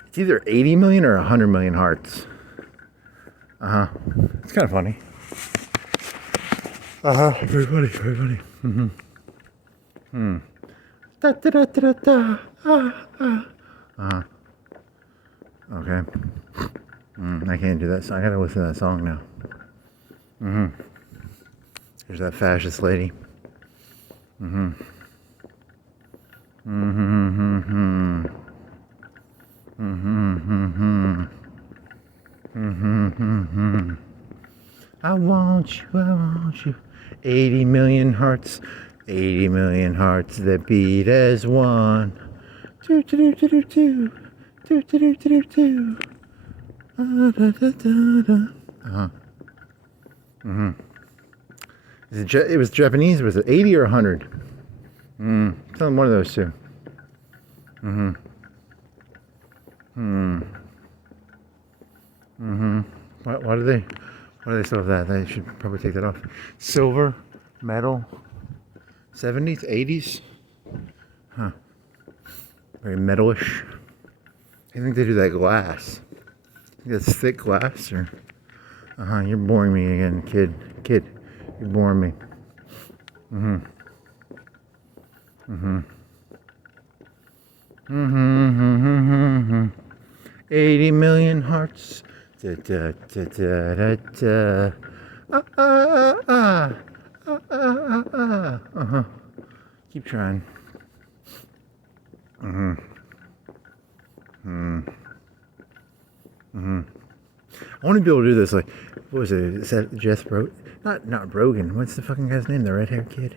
it's either 80 million or 100 million hearts. It's kind of funny. Very funny. Very funny. Okay. I can't do that song. I gotta listen to that song now. There's that fascist lady. I want you. 80 million hearts. 80 million hearts that beat as one. Do do do do do do. Do do do do do. It was Japanese. Was it 80 or 100? Tell them one of those two. Why do they still have that? They should probably take that off. Silver, metal, 70s, 80s. Very metalish. I think they do that glass. I think that's thick glass, or you're boring me again, kid. You're boring me. 80 million hearts. Da, da, da, da, da, da. Keep trying. I want to be able to do this. Like, what was it? Is that Jess Brogan? Not Brogan. What's the fucking guy's name? The red-haired kid.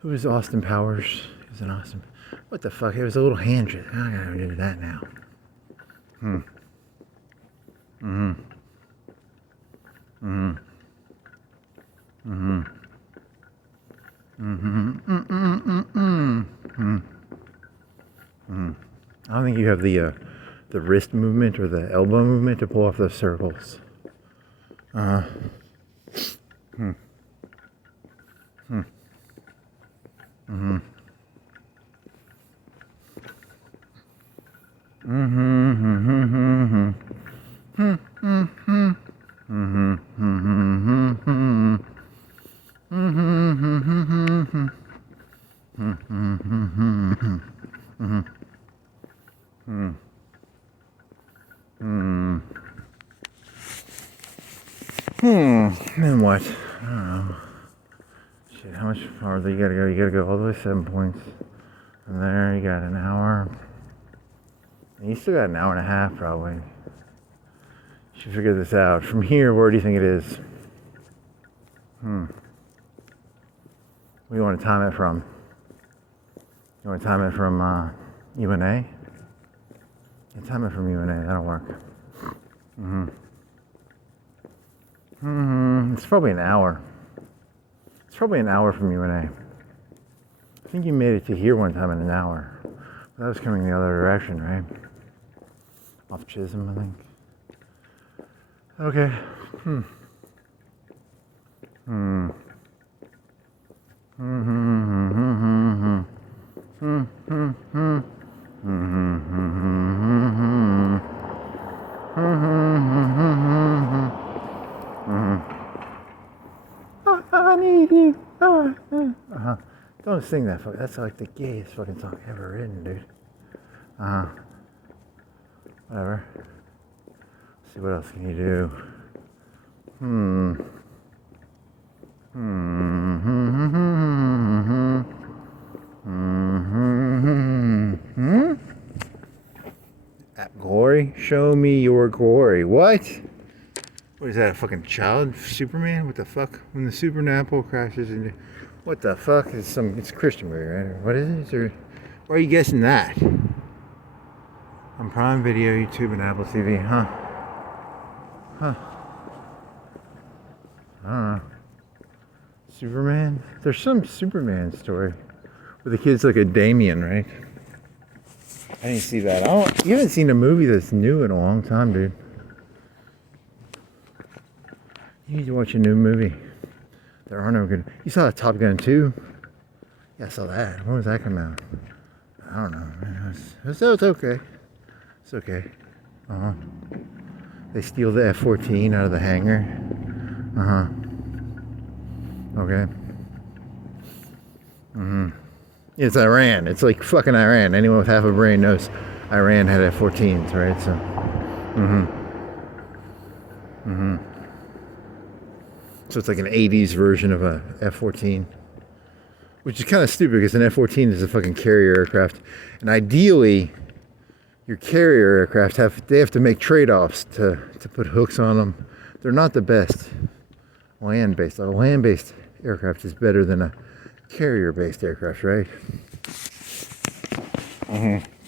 Who was Austin Powers? He was an Austin. What the fuck? It was a little hand shit. I gotta do that now. I don't think you have the wrist movement or the elbow movement to pull off those circles. Then what? I don't know. Shit, how much farther you gotta go? You gotta go all the way 7 points. And there you got an hour. And you still got an hour and a half probably. You should figure this out. From here, where do you think it is? Where do you want to time it from? You want to time it from UNA? Yeah, time it from UNA, that'll work. It's probably an hour. It's probably an hour from UNA. I think you made it to here one time in an hour. That was coming the other direction, right? Off Chisholm, I think. Okay. I need you. Don't sing that. That's like the gayest fucking song ever written, dude. Whatever. Let's see, what else can you do? Hmm. At glory? Show me your glory. What? What is that, a fucking child Superman? What the fuck? When the Super Apple crashes into... What the fuck? It's a Christian movie, right? What is it? Why are you guessing that? On Prime Video, YouTube, and Apple TV, huh? Huh. I don't know. Superman? There's some Superman story where the kid's like a Damien, right? I didn't see that. You haven't seen a movie that's new in a long time, dude. You need to watch a new movie. There are no good... You saw Top Gun 2? Yeah, I saw that. When was that come out? I don't know. It's okay. It's okay. They steal the F-14 out of the hangar. Okay. It's Iran. It's like fucking Iran. Anyone with half a brain knows Iran had F-14s, right? So, So it's like an 80s version of a F-14, which is kind of stupid because an F-14 is a fucking carrier aircraft, and ideally, your carrier aircraft have to make trade-offs to put hooks on them. They're not the best land-based. A land-based aircraft is better than a carrier-based aircraft, right?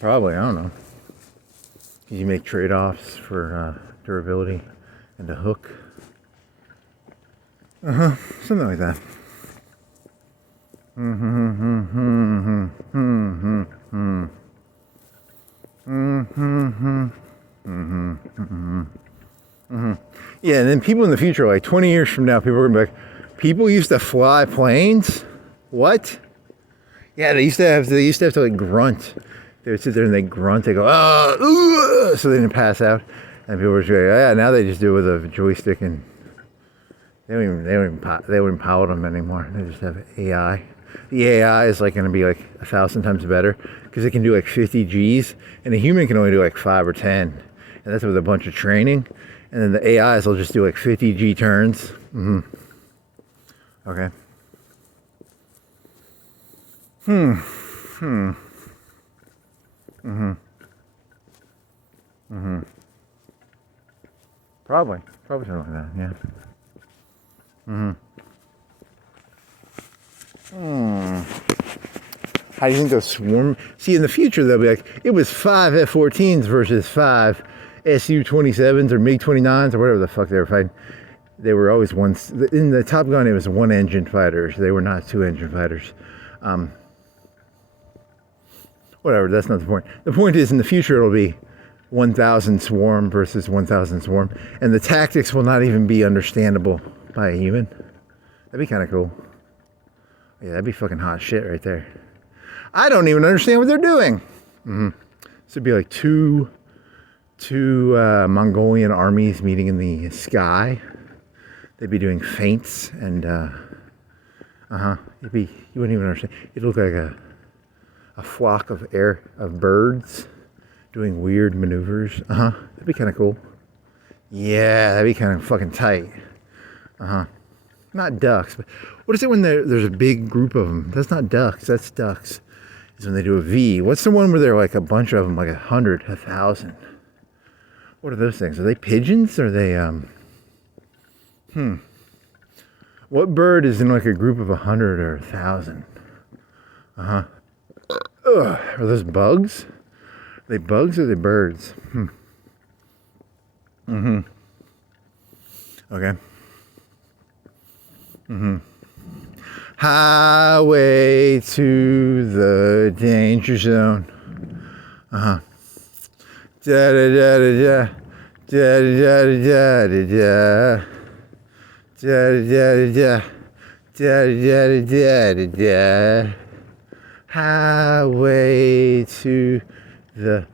Probably, I don't know. You make trade-offs for durability and a hook. Something like that. Yeah, and then people in the future, like 20 years from now, people are gonna be like, people used to fly planes? What? Yeah, they used to have to like grunt. They would sit there and they grunt. They go, so they didn't pass out. And people were just like, yeah, now they just do it with a joystick, and they wouldn't pilot them anymore. They just have AI. The AI is like going to be like 1,000 times better because it can do like 50 Gs, and a human can only do like 5 or 10, and that's with a bunch of training. And then the AIs will just do like 50 G turns. Okay. Probably something like that. Yeah. How do you think they'll swarm? See, in the future, they'll be like, it was 5 F-14s versus 5 Su-27s or MiG-29s or whatever the fuck they were fighting. They were always in the Top Gun, it was 1-engine fighters. They were not 2-engine fighters. Whatever, that's not the point. The point is, in the future, it'll be 1,000 swarm versus 1,000 swarm. And the tactics will not even be understandable by a human. That'd be kind of cool. Yeah, that'd be fucking hot shit right there. I don't even understand what they're doing. So it'd be like two Mongolian armies meeting in the sky. They'd be doing feints and you wouldn't even understand. It'd look like a flock of birds doing weird maneuvers. That'd be kind of cool. Yeah, that'd be kind of fucking tight. Not ducks, but what is it when there's a big group of them? That's not ducks, that's ducks. Is when they do a V. What's the one where there are like a bunch of them, like 100, 1,000? What are those things? Are they pigeons? Or are they, What bird is in like a group of 100 or 1,000? Are those bugs? Are they bugs or are they birds? Okay. Highway to the danger zone. Da da da da da da da da da da da da da da. Highway to the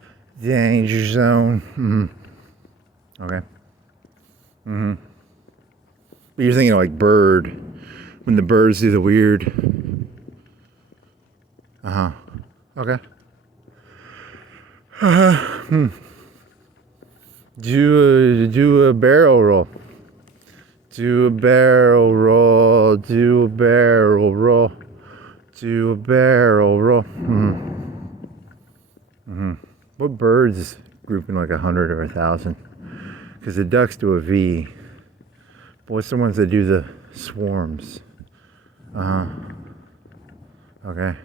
danger zone. Okay. But you're thinking of like bird, when the birds do the weird. Okay. Do a barrel roll. Do a barrel roll. Do a barrel roll. Do a barrel roll. What birds group in like 100 or 1,000? Because the ducks do a V. But what's the ones that do the swarms? Okay.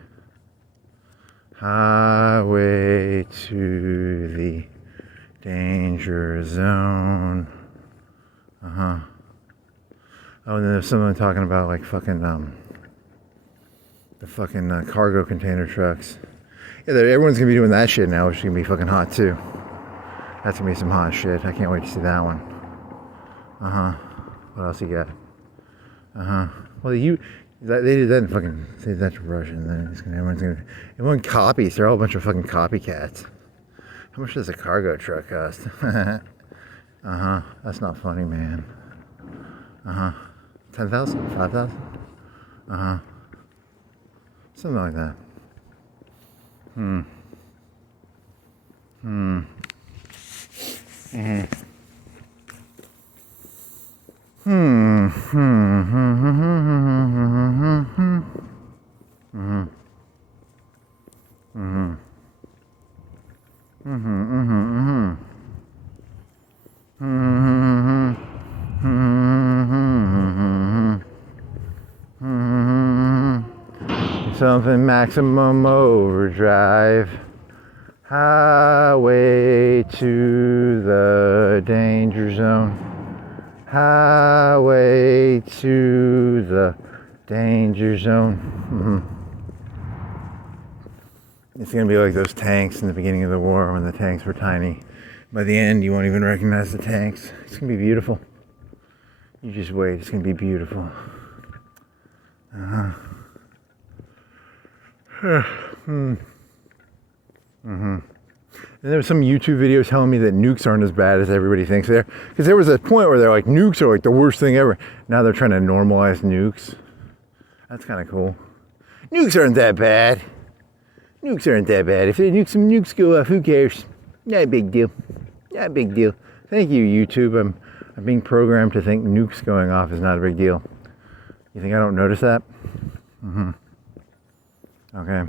Highway to the danger zone. Oh, and then there's someone talking about like fucking the fucking cargo container trucks. Yeah, everyone's gonna be doing that shit now, which is gonna be fucking hot too. That's gonna be some hot shit. I can't wait to see that one. What else you got? Well, they did that in fucking. They did that to Russia, and then everyone copies. They're all a bunch of fucking copycats. How much does a cargo truck cost? That's not funny, man. 10,000, 5,000. Something like that. Something maximum overdrive. Highway to the danger zone. Highway to the danger zone. It's gonna be like those tanks in the beginning of the war when the tanks were tiny. By the end, you won't even recognize the tanks. It's gonna be beautiful. You just wait. It's gonna be beautiful. And there was some YouTube video telling me that nukes aren't as bad as everybody thinks they're. Because there was a point where they're like, nukes are like the worst thing ever. Now they're trying to normalize nukes. That's kind of cool. Nukes aren't that bad. Nukes aren't that bad. If some nukes go off, who cares? Not a big deal. Not a big deal. Thank you, YouTube. I'm being programmed to think nukes going off is not a big deal. You think I don't notice that? Okay.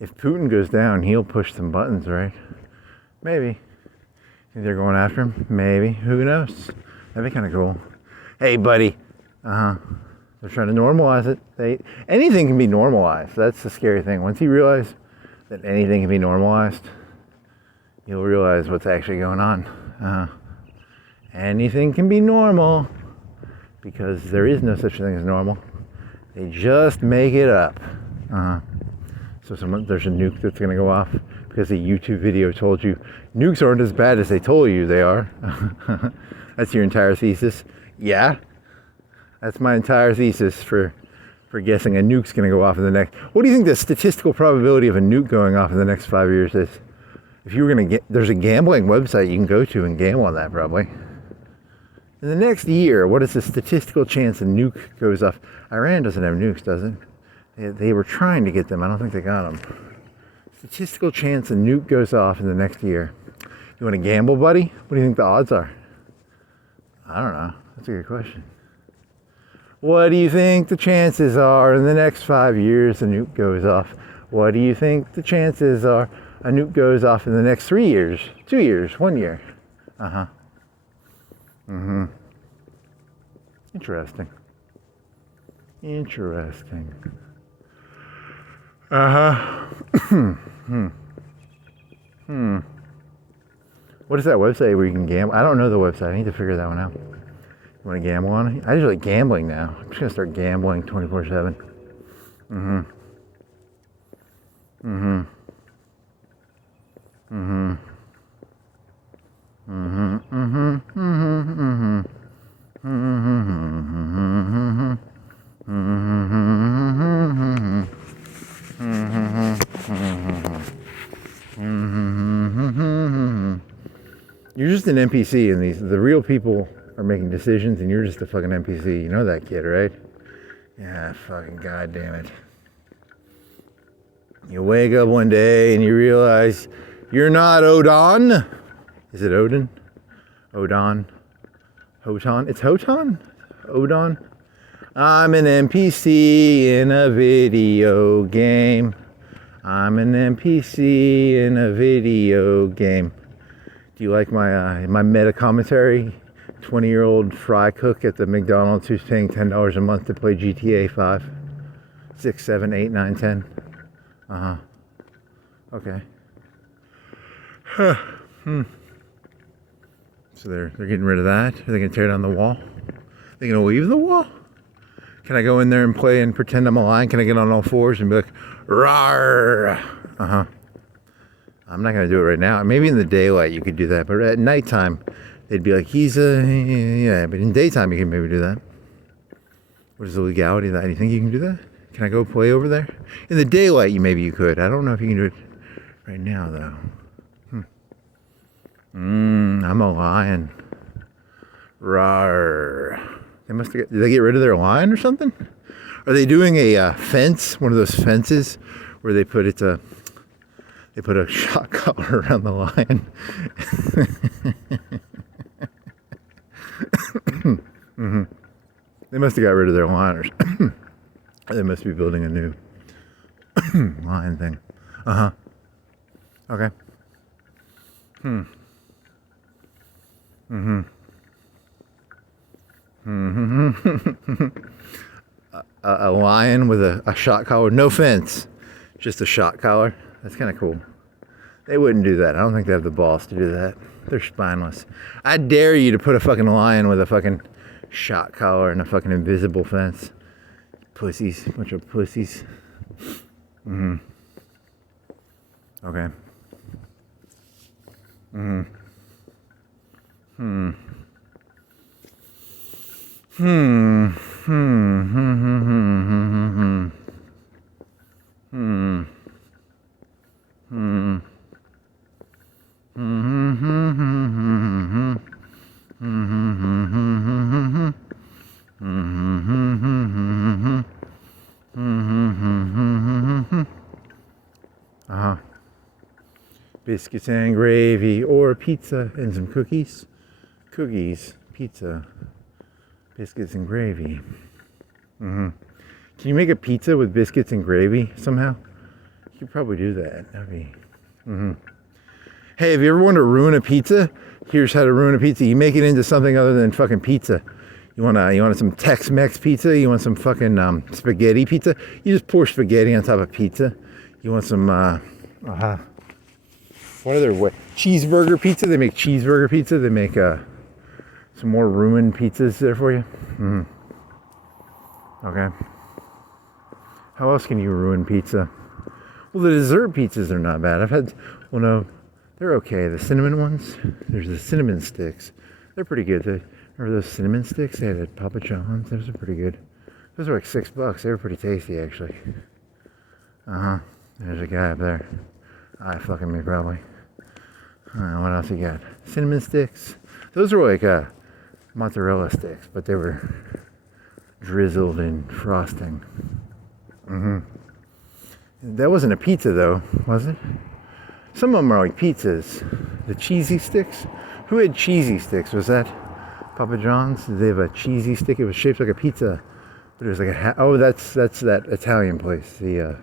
If Putin goes down, he'll push some buttons, right? Maybe. Think they're going after him? Maybe. Who knows? That'd be kind of cool. Hey, buddy. They're trying to normalize it. Anything can be normalized. That's the scary thing. Once you realize that anything can be normalized, you'll realize what's actually going on. Anything can be normal because there is no such thing as normal. They just make it up. So there's a nuke that's going to go off because a YouTube video told you nukes aren't as bad as they told you they are. That's your entire thesis? Yeah. That's my entire thesis for guessing a nuke's going to go off in the next... What do you think the statistical probability of a nuke going off in the next 5 years is? If you were going to get... There's a gambling website you can go to and gamble on that, probably. In the next year, what is the statistical chance a nuke goes off? Iran doesn't have nukes, does it? They were trying to get them. I don't think they got them. Statistical chance a nuke goes off in the next year. You want to gamble, buddy? What do you think the odds are? I don't know. That's a good question. What do you think the chances are in the next 5 years a nuke goes off? What do you think the chances are a nuke goes off in the next 3 years, 2 years, 1 year? Interesting. Interesting. What is that website where you can gamble? I don't know the website. I need to figure that one out. You want to gamble on it? I just like gambling now. I'm just going to start gambling 24/7. You're just an NPC, and the real people are making decisions, and you're just a fucking NPC. You know that kid, right? Yeah, fucking goddamn it. You wake up one day and you realize you're not Odin. Is it Odin? Odin? Hoton? It's Hoton? Odin? I'm an NPC in a video game. I'm an NPC in a video game. Do you like my meta commentary? 20-year-old fry cook at the McDonald's who's paying $10 a month to play GTA 5, 6, 7, 8, 9, 10. Okay. So they're getting rid of that. Are they gonna tear down the wall? They gonna leave the wall? Can I go in there and play and pretend I'm a lion? Can I get on all fours and be like, rawr? I'm not gonna do it right now. Maybe in the daylight you could do that, but at nighttime they'd be like, yeah. But in daytime you can maybe do that. What is the legality of that? Do you think you can do that? Can I go play over there? In the daylight, maybe you could. I don't know if you can do it right now, though. I'm a lion. Rawr. Did they get rid of their lion or something? Are they doing a fence? One of those fences where they put a shot collar around the lion. They must have got rid of their lion or something. They must be building a new lion thing. Okay. A lion with a shot collar. No fence. Just a shot collar. That's kind of cool. They wouldn't do that. I don't think they have the balls to do that. They're spineless. I dare you to put a fucking lion with a fucking shot collar and a fucking invisible fence. Pussies. Bunch of pussies. Okay. Biscuits and gravy, or pizza and some cookies. Cookies, pizza, biscuits and gravy. Can you make a pizza with biscuits and gravy somehow? You could probably do that. That'd be. Hey, have you ever wanted to ruin a pizza? Here's how to ruin a pizza. You make it into something other than fucking pizza. You want some Tex-Mex pizza? You want some fucking spaghetti pizza? You just pour spaghetti on top of pizza. You want some what other way? Cheeseburger pizza? They make cheeseburger pizza. They make some more ruined pizzas there for you. Okay. How else can you ruin pizza? Well, the dessert pizzas are not bad. No, they're okay. The cinnamon ones, there's the cinnamon sticks. They're pretty good. Remember those cinnamon sticks they had at Papa John's? Those are pretty good. Those were like $6. They were pretty tasty, actually. There's a guy up there. Fucking me, probably. What else you got? Cinnamon sticks. Those were like mozzarella sticks, but they were drizzled in frosting. That wasn't a pizza, though, was it? Some of them are like pizzas. The cheesy sticks? Who had cheesy sticks? Was that Papa John's? Did they have a cheesy stick? It was shaped like a pizza, but it was like that's that Italian place. The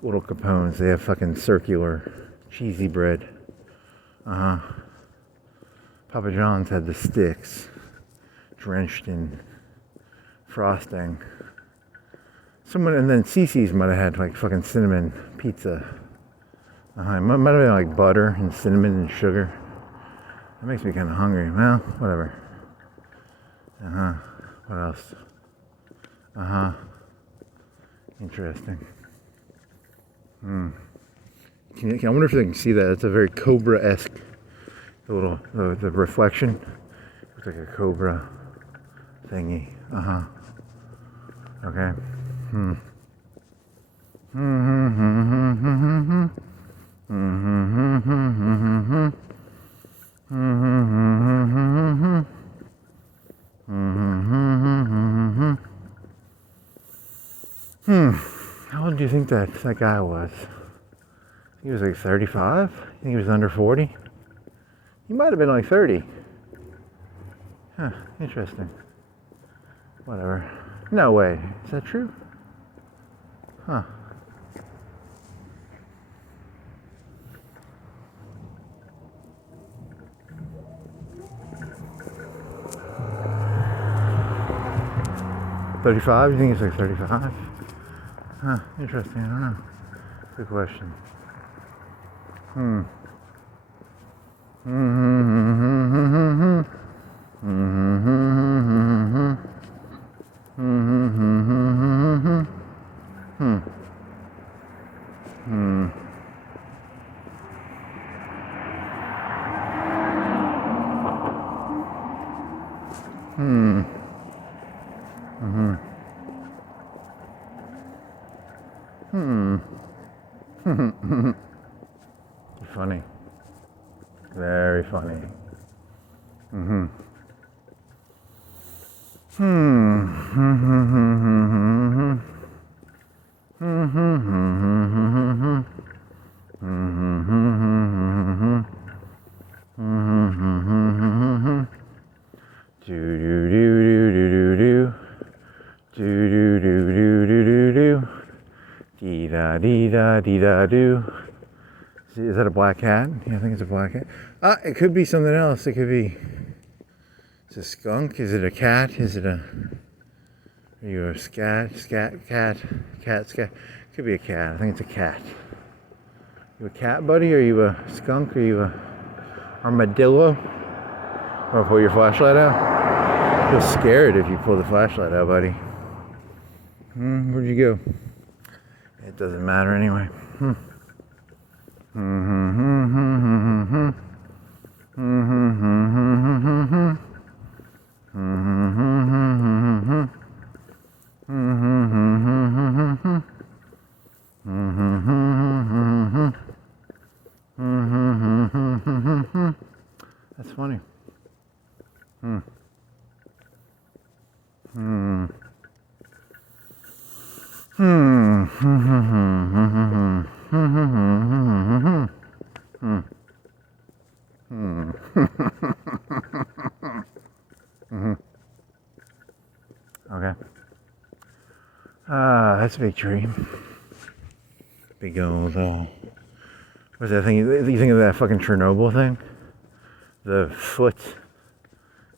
Little Capone's. They have fucking circular cheesy bread. Papa John's had the sticks drenched in frosting. And then Cece's might have had like fucking cinnamon pizza. It might have been like butter and cinnamon and sugar. That makes me kind of hungry. Well, whatever. What else? Interesting. I wonder if they can see that. It's a very Cobra-esque. The reflection. Looks like a cobra thingy. Okay. How old do you think that guy was? He was like 35? You think he was under 40? He might have been like 30. Huh, interesting. Whatever. No way. Is that true? Huh. $35? You think it's like 35? Huh, interesting. I don't know. Good question. Funny. Very funny. Dee da dee da dee da do. Is that a black cat? Yeah, I think it's a black cat. It could be something else. It could be. Is it a skunk? Is it a cat? Is it a? Are you a cat? Cat? Could be a cat. I think it's a cat. You a cat, buddy? Are you a skunk? Are you a armadillo? Want to pull your flashlight out? Feel scared if you pull the flashlight out, buddy. Where'd you go? It doesn't matter anyway. That's funny. Okay. That's a big tree. Big old, what's that thing? You think of that fucking Chernobyl thing? The foot.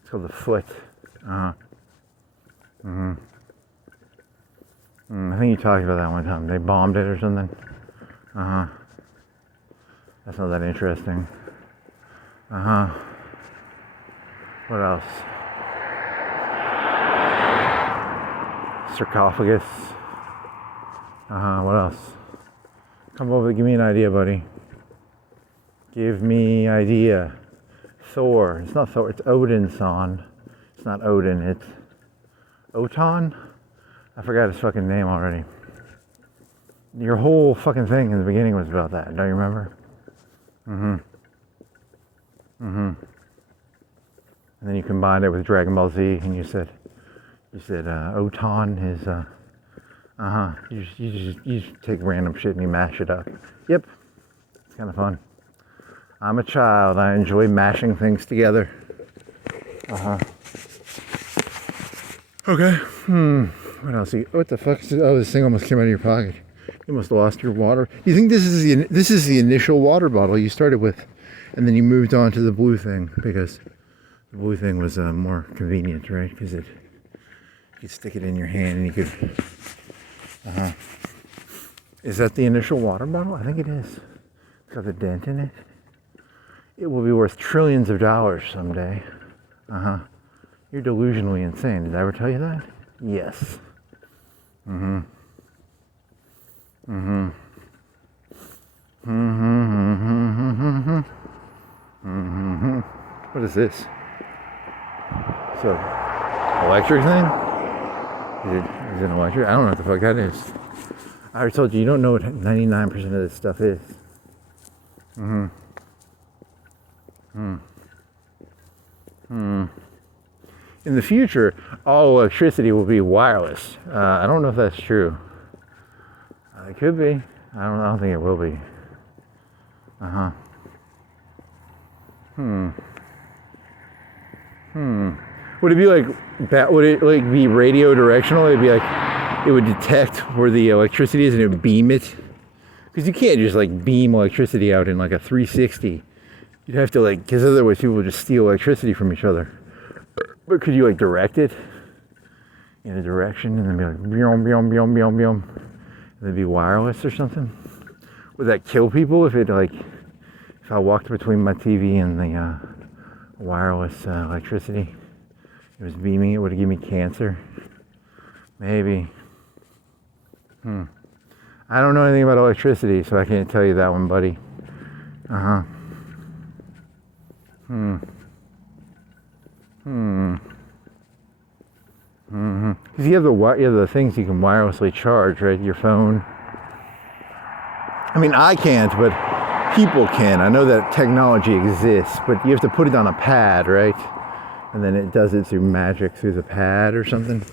It's called the foot. I think you talked about that one time. They bombed it or something. That's not that interesting. What else? Sarcophagus. What else? Come over, give me an idea, buddy. Give me idea. Thor. It's not Thor, it's Odin's son. It's not Odin, it's Oton? I forgot his fucking name already. Your whole fucking thing in the beginning was about that, don't you remember? And then you combined it with Dragon Ball Z and you said Oton is you just take random shit and you mash it up. Yep. It's kind of fun. I'm a child. I enjoy mashing things together. Okay. What else? What the fuck? Oh, this thing almost came out of your pocket. You must have lost your water. You think this is the initial water bottle you started with, and then you moved on to the blue thing because the blue thing was more convenient, right? Because you could stick it in your hand and you could. Is that the initial water bottle? I think it is. It's got a dent in it. It will be worth trillions of dollars someday. You're delusionally insane. Did I ever tell you that? Yes. What is this? So, electric thing? Is it electric? I don't know what the fuck that is. I already told you, you don't know what 99% of this stuff is. In the future, all electricity will be wireless. I don't know if that's true. It could be. I don't think it will be. Would it be like that? Would it like be radio directional? It'd be like it would detect where the electricity is and it would beam it. Because you can't just like beam electricity out in like a 360. You'd have to like, because otherwise people would just steal electricity from each other. But could you like direct it in a direction and then be like, biom, biom, biom, biom, biom. And then be wireless or something? Would that kill people if it like, if I walked between my TV and the wireless electricity? It was beaming it, would it give me cancer? Maybe. I don't know anything about electricity, so I can't tell you that one, buddy. Because you have the things you can wirelessly charge, right? Your phone. I mean, I can't, but people can. I know that technology exists, but you have to put it on a pad, right? And then it does it through magic through the pad or something.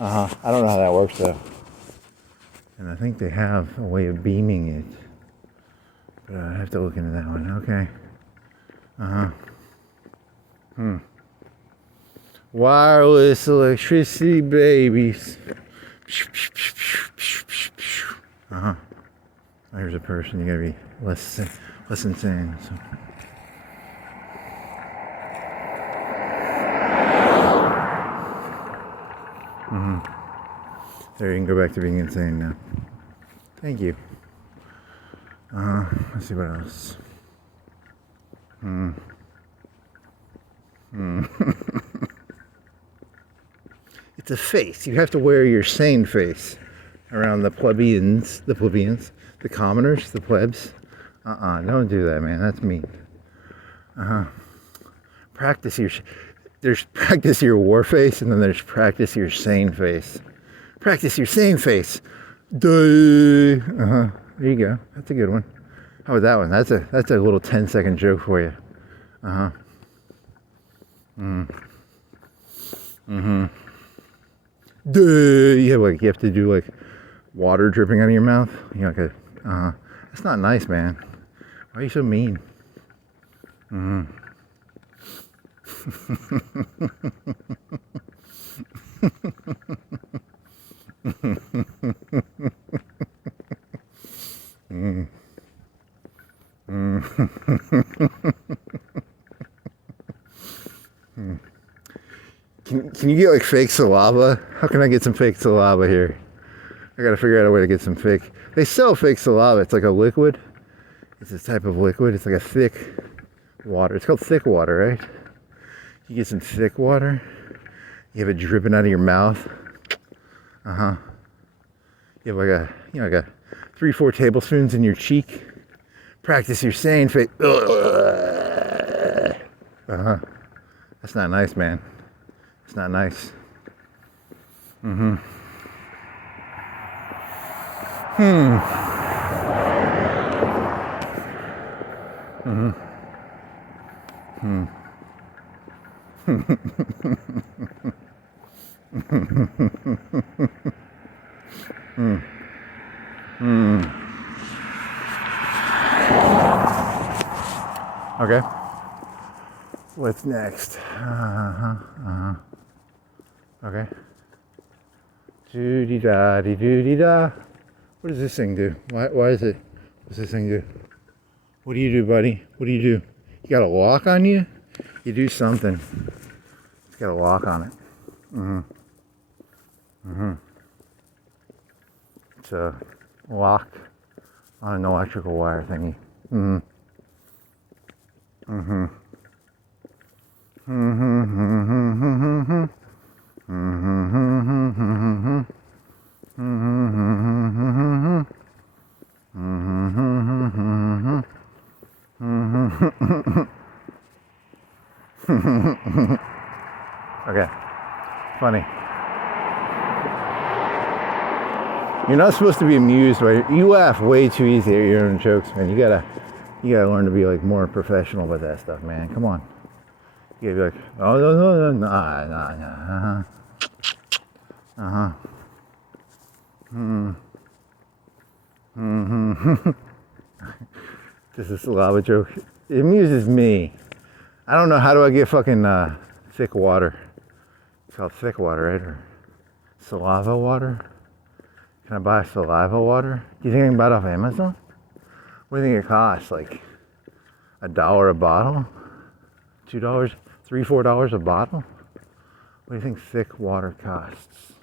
I don't know how that works though. And I think they have a way of beaming it. But I have to look into that one. Okay. Wireless electricity babies. There's a person. You gotta be less insane. So. There, you can go back to being insane now. Thank you. Let's see what else. It's a face. You have to wear your sane face around the plebeians, the commoners, the plebs. Don't do that, man. That's mean. There's practice your war face, and then there's practice your sane face. Practice your sane face. Duh. There you go. That's a good one. How about that one? That's a little 10-second joke for you. Duh. You have to do like water dripping out of your mouth. You're like that's not nice, man. Why are you so mean? Can you get like fake saliva? How can I get some fake saliva here? I gotta figure out a way to get some fake. They sell fake saliva. It's like a liquid. It's a type of liquid. It's like a thick water. It's called thick water, right? You get some thick water. You have it dripping out of your mouth. You have like a 3-4 tablespoons in your cheek. Practice your sane face. That's not nice, man. It's not nice. Okay. What's next? Okay. Doo-dee-da-dee-doo-dee-da. What does this thing do? Why is it? What's this thing do? What do you do, buddy? What do? You got a lock on you? You do something. It's got a lock on it. It's a lock on an electrical wire thingy. Okay, funny. You're not supposed to be amused by it. You laugh way too easy at your own jokes, man. You gotta learn to be like more professional with that stuff, man. Come on. You gotta be like, oh no, nah. Mm-hmm. Just a saliva joke. It amuses me. I don't know, how do I get fucking thick water? It's called thick water, right? Or saliva water? Can I buy saliva water? Do you think I can buy it off Amazon? What do you think it costs? Like $1 a bottle? $2? $3, $4 a bottle? What do you think thick water costs?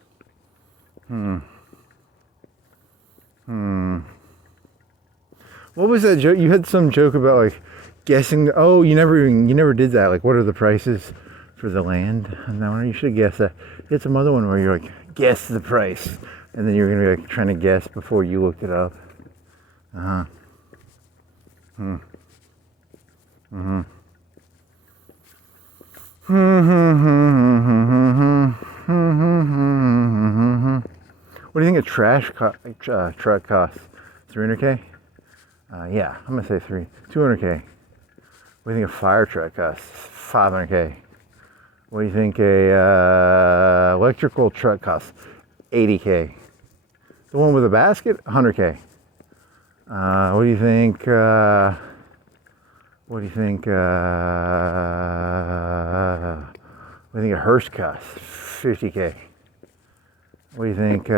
What was that joke? You had some joke about like guessing. Oh, you never did that. Like, what are the prices for the land? And that one, you should guess that. It's some other one where you're like, guess the price, and then you're gonna be like trying to guess before you looked it up. What do you think a truck costs? 300K? Yeah, I'm gonna say 200K. What do you think a fire truck costs? 500K. What do you think a electrical truck costs? 80K. The one with a basket? 100K. What do you think? What do you think a hearse costs? 50K. What do you think? What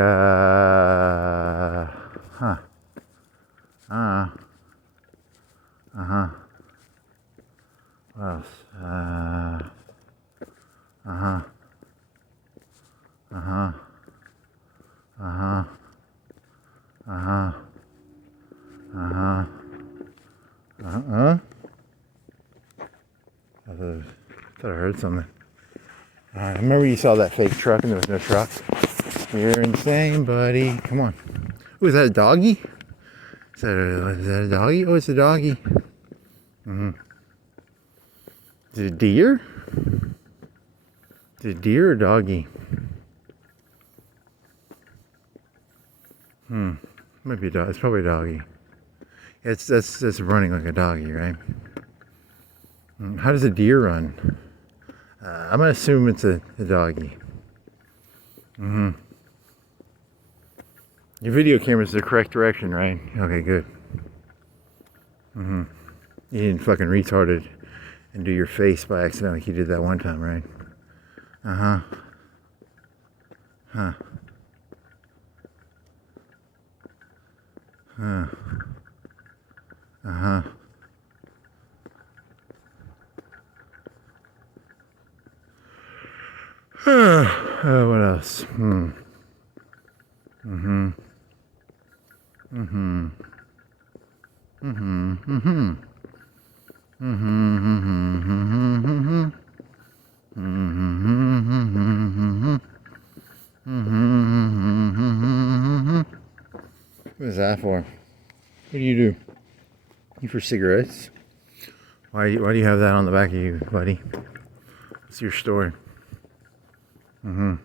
else? I thought I heard something. I remember you saw that fake truck and there was no truck. You're insane, buddy. Come on. Ooh, is that a doggy? Is that a doggy? Oh, it's a doggy. Is it a deer? Is it a deer or doggy? Might be a dog. It's probably a doggy. That's running like a doggy, right? How does a deer run? I'm gonna assume it's a doggy. Your video camera's the correct direction, right? Okay, good. You didn't fucking retard it and do your face by accident like you did that one time, right? What else? What is that for? What do you do? You for cigarettes? Why do you have that on the back of you, buddy? What's your story? You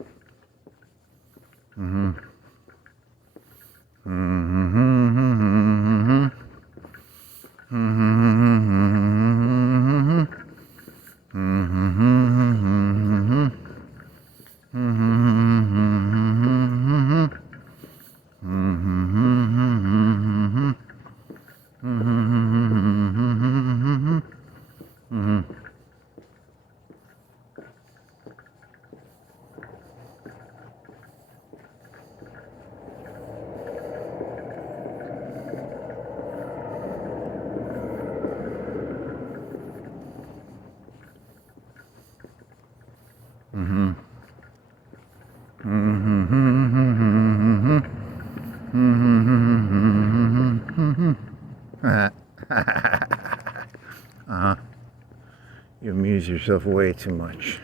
amuse yourself way too much.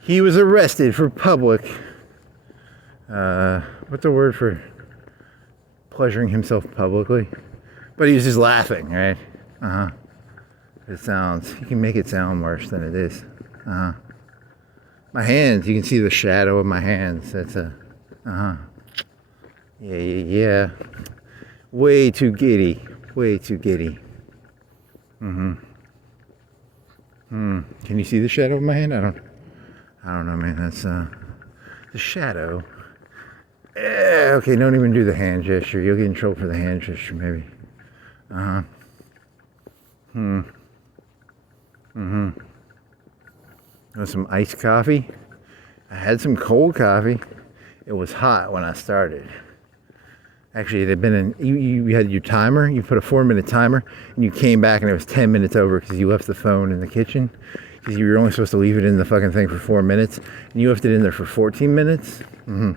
He was arrested for public. What's the word for pleasuring himself publicly? But he was just laughing, right? It sounds, you can make it sound worse than it is. My hands, you can see the shadow of my hands. That's a, yeah. Way too giddy. Way too giddy. Can you see the shadow of my hand? I don't know, man. That's the shadow. Yeah, okay, don't even do the hand gesture. You'll get in trouble for the hand gesture, maybe. Uh-huh. You want some iced coffee? I had some cold coffee. It was hot when I started. Actually, it had been you had your timer. You put a 4-minute timer, and you came back, and it was 10 minutes over because you left the phone in the kitchen. Because you were only supposed to leave it in the fucking thing for 4 minutes, and you left it in there for 14 minutes. And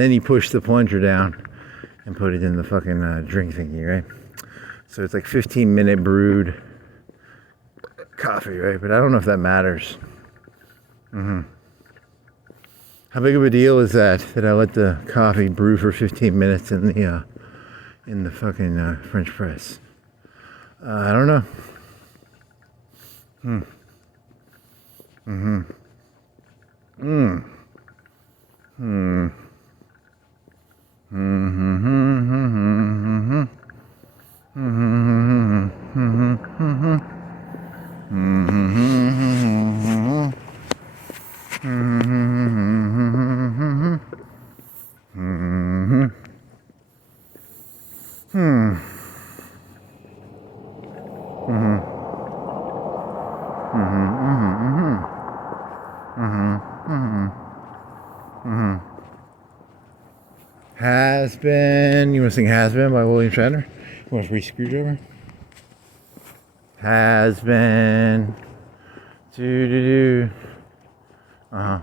then you pushed the plunger down and put it in the fucking drink thingy, right? So it's like 15-minute brewed coffee, right? But I don't know if that matters. How big of a deal is that I let the coffee brew for 15 minutes in the fucking French press? I don't know. Has been. You want to sing Has Been by William Shatner? You want a free screwdriver? Has been. Do. Uh-huh.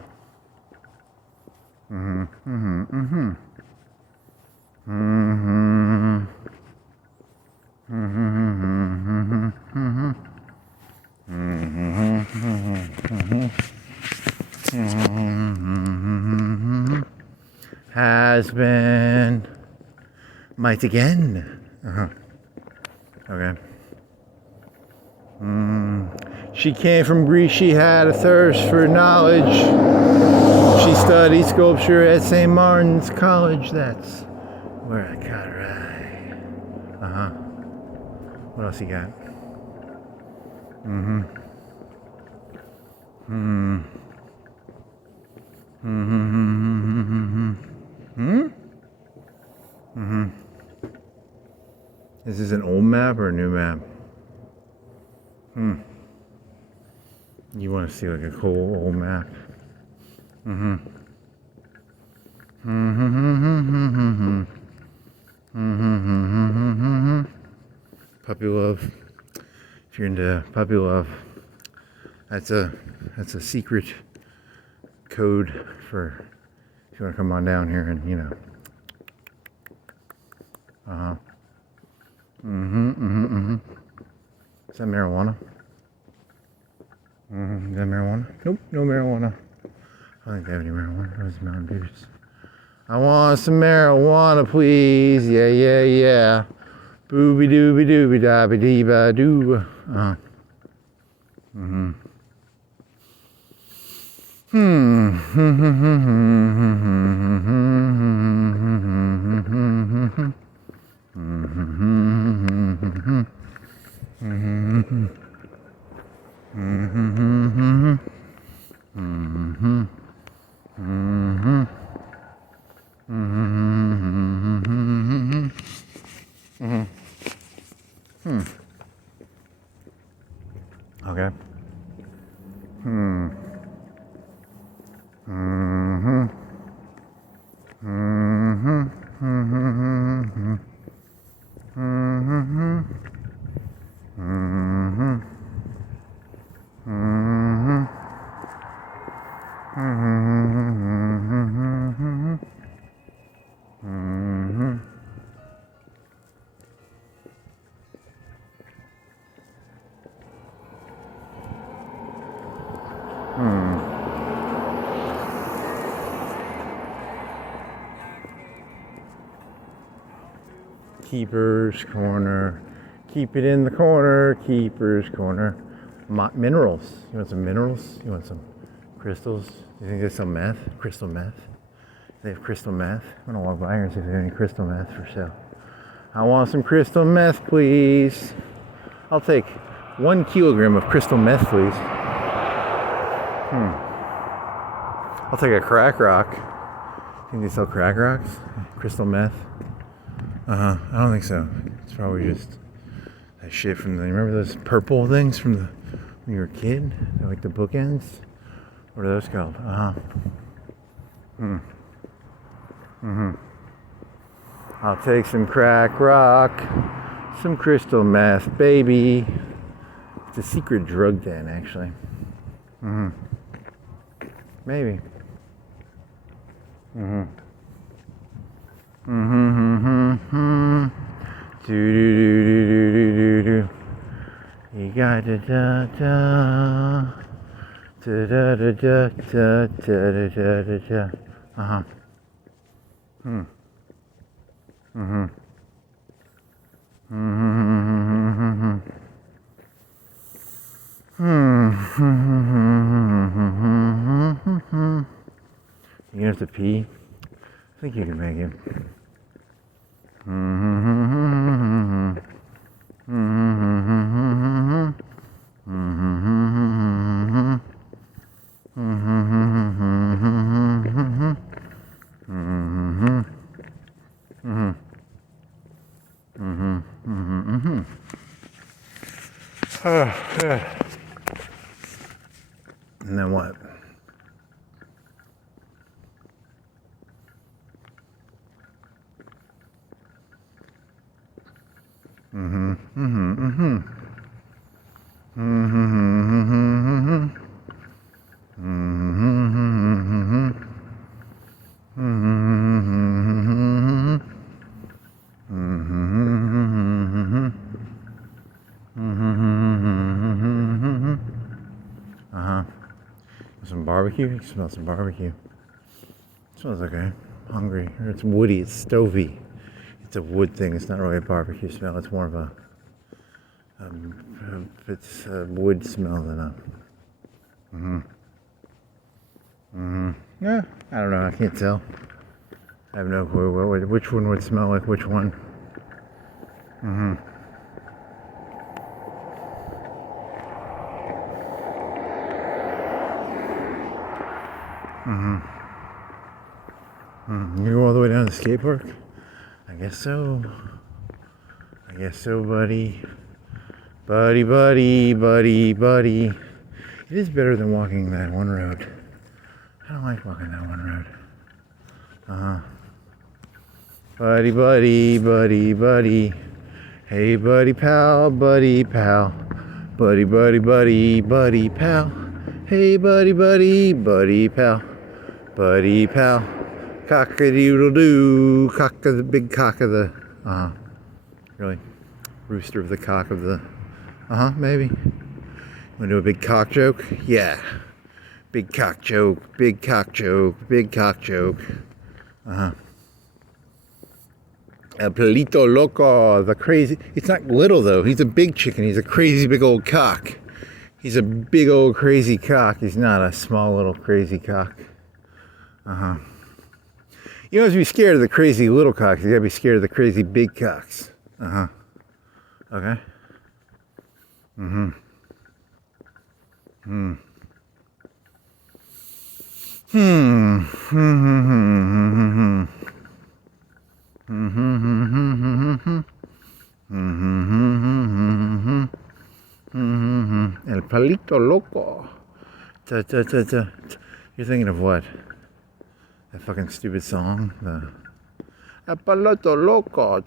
Has been. Might again. Okay. She came from Greece, she had a thirst for knowledge. She studied sculpture at St. Martin's College. That's where I got her eye. What else you got? Is this an old map or a new map? You want to see like a cool old map? Puppy love. If you're into puppy love, that's a secret code for if you want to come on down here and Is that marijuana? Is that marijuana? Nope, no marijuana. I don't think they have any marijuana. Those Mountain Dews. I want some marijuana, please. Yeah. Booby dooby dooby dabby dee ba doo. Okay. Keeper's Corner. Keep it in the corner. Keeper's Corner. Minerals. You want some minerals? You want some crystals? Do you think there's some meth? Crystal meth? They have crystal meth? I'm gonna walk by here and see if they have any crystal meth for sale. I want some crystal meth, please. I'll take 1 kilogram of crystal meth, please. I'll take a crack rock. Think they sell crack rocks? Crystal meth? I don't think so. It's probably just that shit from the. Remember those purple things from the when you were a kid? They're like the bookends. What are those called? I'll take some crack rock, some crystal meth, baby. It's a secret drug den, actually. Maybe. Do do do do do do do. You got da da da da da da da da da da da da. You gonna have to pee? I think you can make it. And then what? Some barbecue? You can smell some barbecue. It smells okay. I'm hungry. It's woody, it's stovey. It's a wood thing, it's not really a barbecue smell, it's more of a it's a wood smell than a yeah, I don't know, I can't tell. I have no clue which one would smell like which one. You go all the way down to the skate park? I guess so. I guess so, buddy. Buddy, buddy, buddy, buddy. It is better than walking that one road. I don't like walking that one road. Buddy, buddy, buddy, buddy. Hey, buddy, pal, buddy, pal. Buddy, buddy, buddy, buddy, pal. Hey, buddy, buddy, buddy, pal. Buddy, pal. Cock-a-doodle-doo. Cock of the big cock of the. Really? Rooster of the cock of the. Maybe. Wanna do a big cock joke? Yeah. Big cock joke, big cock joke, big cock joke. El Pelito Loco, the crazy. It's not little though. He's a big chicken. He's a crazy big old cock. He's a big old crazy cock. He's not a small little crazy cock. You don't have to be scared of the crazy little cocks. You gotta be scared of the crazy big cocks. Okay. El Palito Loco. You're thinking of what? That fucking stupid song? El Palito Loco.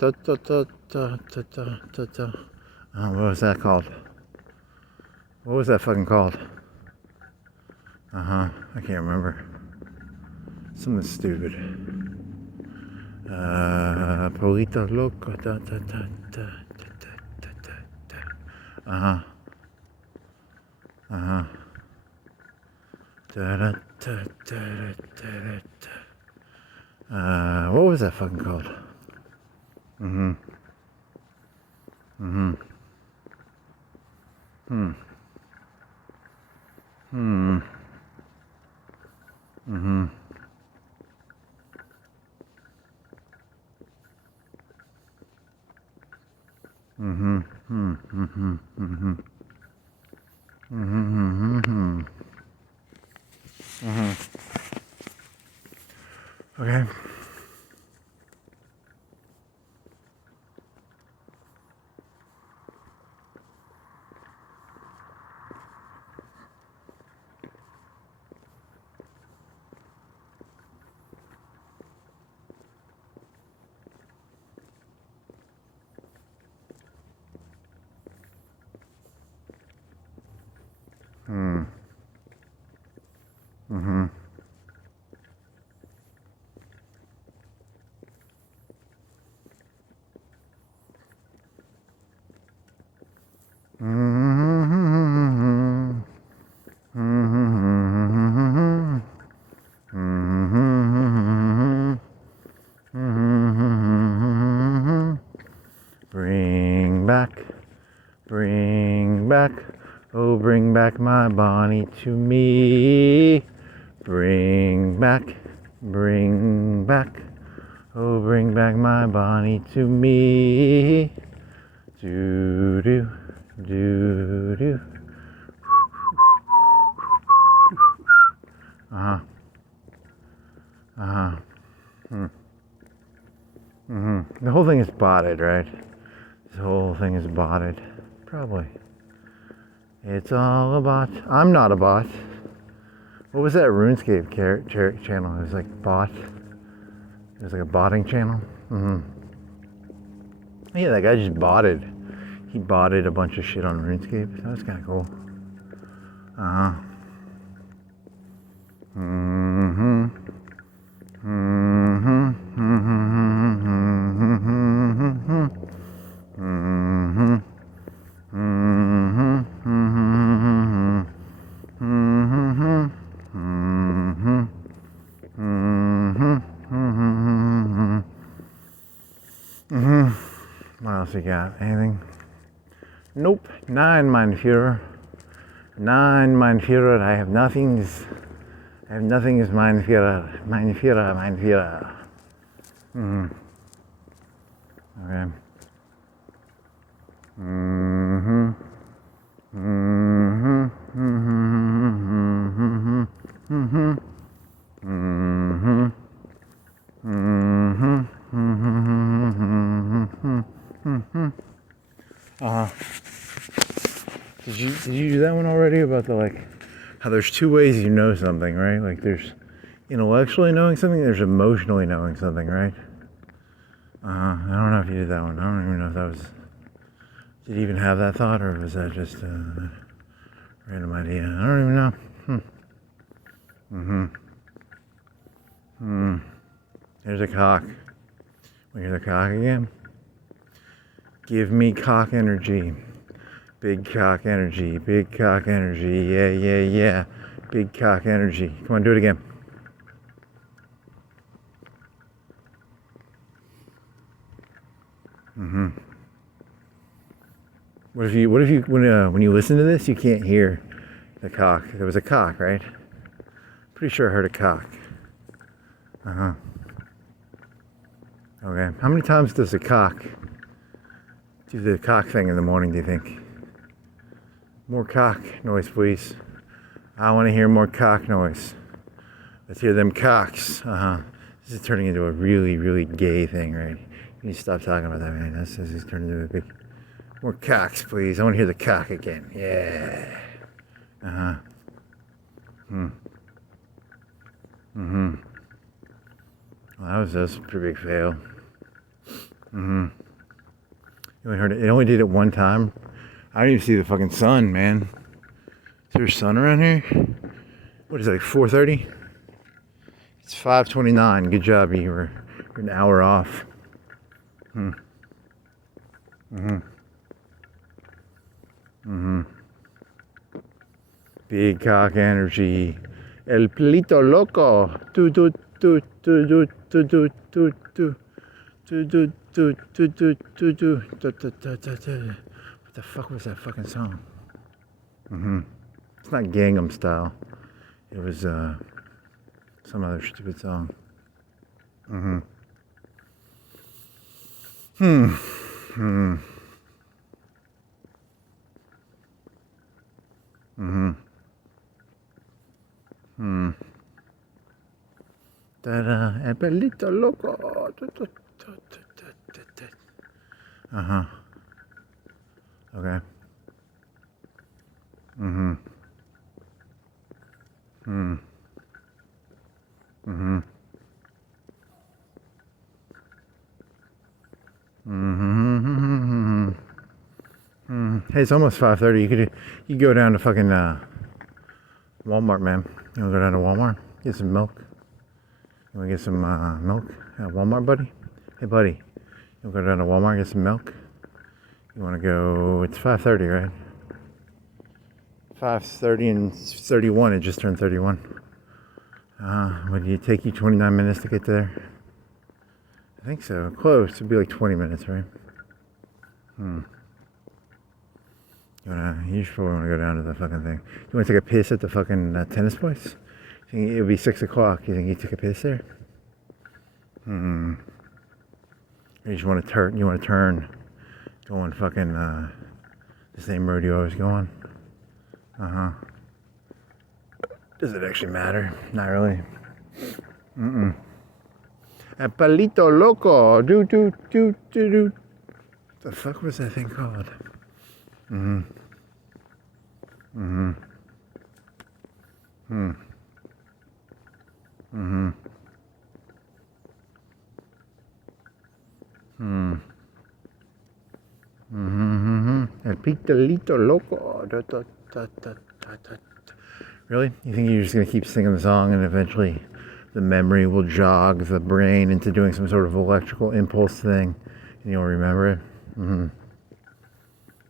What was that called? What was that fucking called? I can't remember. Something stupid. Polito Loco. What was that fucking called? Okay. Mm-hmm. Bring back, oh, bring back my Bonnie to me. Bring back, oh, bring back my Bonnie to me. Do do do do. Uh huh. Uh huh. The whole thing is botted, right? This whole thing is botted. Probably. It's all a bot. I'm not a bot. What was that RuneScape channel? It was like bot. It was like a botting channel. Yeah, that guy just botted. He botted a bunch of shit on RuneScape. That was kind of cool. Uh huh. Mm-hmm. Mm-hmm. Mm-hmm. Mm-hmm. Mm-hmm. What else you got? Anything? Nope. Nein, mein Führer. Nein, mein Führer. I have nothing. I have nothing as mein Führer. Mein Führer. Mein Führer. Okay. Uh-huh. Did you do that one already about the like how there's two ways you know something, right? Like there's intellectually knowing something, there's emotionally knowing something, right? I don't know if you did that one. I don't even know if that was. Did you even have that thought, or was that just a random idea? I don't even know. There's a cock. We hear the cock again. Give me cock energy. Big cock energy. Big cock energy. Yeah, yeah, yeah. Big cock energy. Come on, do it again. What if you when you listen to this, you can't hear the cock? There was a cock, right? Pretty sure I heard a cock. Okay. How many times does a cock do the cock thing in the morning, do you think? More cock noise, please. I want to hear more cock noise. Let's hear them cocks. This is turning into a really, really gay thing, right? You need to stop talking about that, man. This is turning into a big... More cocks, please. I want to hear the cock again. Yeah. Well, that was a pretty big fail. You only heard it. It only did it one time. I didn't even see the fucking sun, man. Is there a sun around here? What is it, like 4:30? It's 5:29. Good job, you're an hour off. Big cock energy. El pelito loco. Do do do do do do do do do. Do do do do do do do. What the fuck was that fucking song? It's not Gangnam Style. It was some other stupid song. Da-da, el pelito loco. Uh-huh. Okay. Mm-hmm. Mm. Mm-hmm. Mm-hmm. Mm. Hey, it's almost 5:30. You go down to fucking Walmart, man. You wanna go down to Walmart? Get some milk. You wanna get some milk at Walmart, buddy? Hey, buddy. You wanna go down to Walmart and get some milk? You wanna go? It's 5:30, right? 5:30 and 31. It just turned 31. Would it take you 29 minutes to get there? I think so. Close. It'd be like 20 minutes, right? You should probably want to go down to the fucking thing. You want to take a piss at the fucking tennis place? You think it'll be 6 o'clock. You think you took a piss there? Or you just want to turn? You want to turn, go on fucking the same road you always go on? Does it actually matter? Not really. A palito loco. Do. The fuck was that thing called? El pitalito loco. Really? You think you're just gonna keep singing the song and eventually the memory will jog the brain into doing some sort of electrical impulse thing and you'll remember it?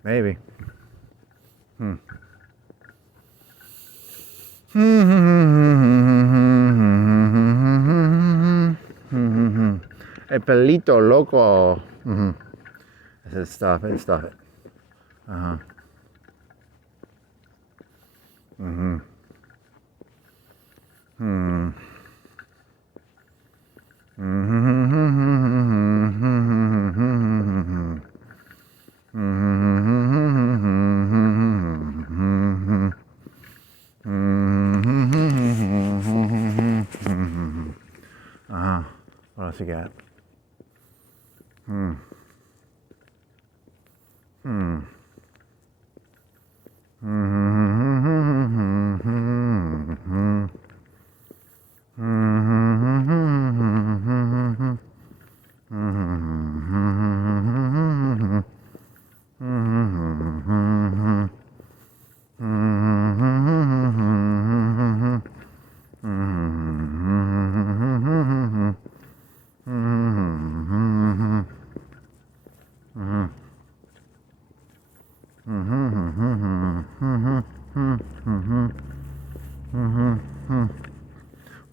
Maybe. El pelito loco. I said stop it. What else you got?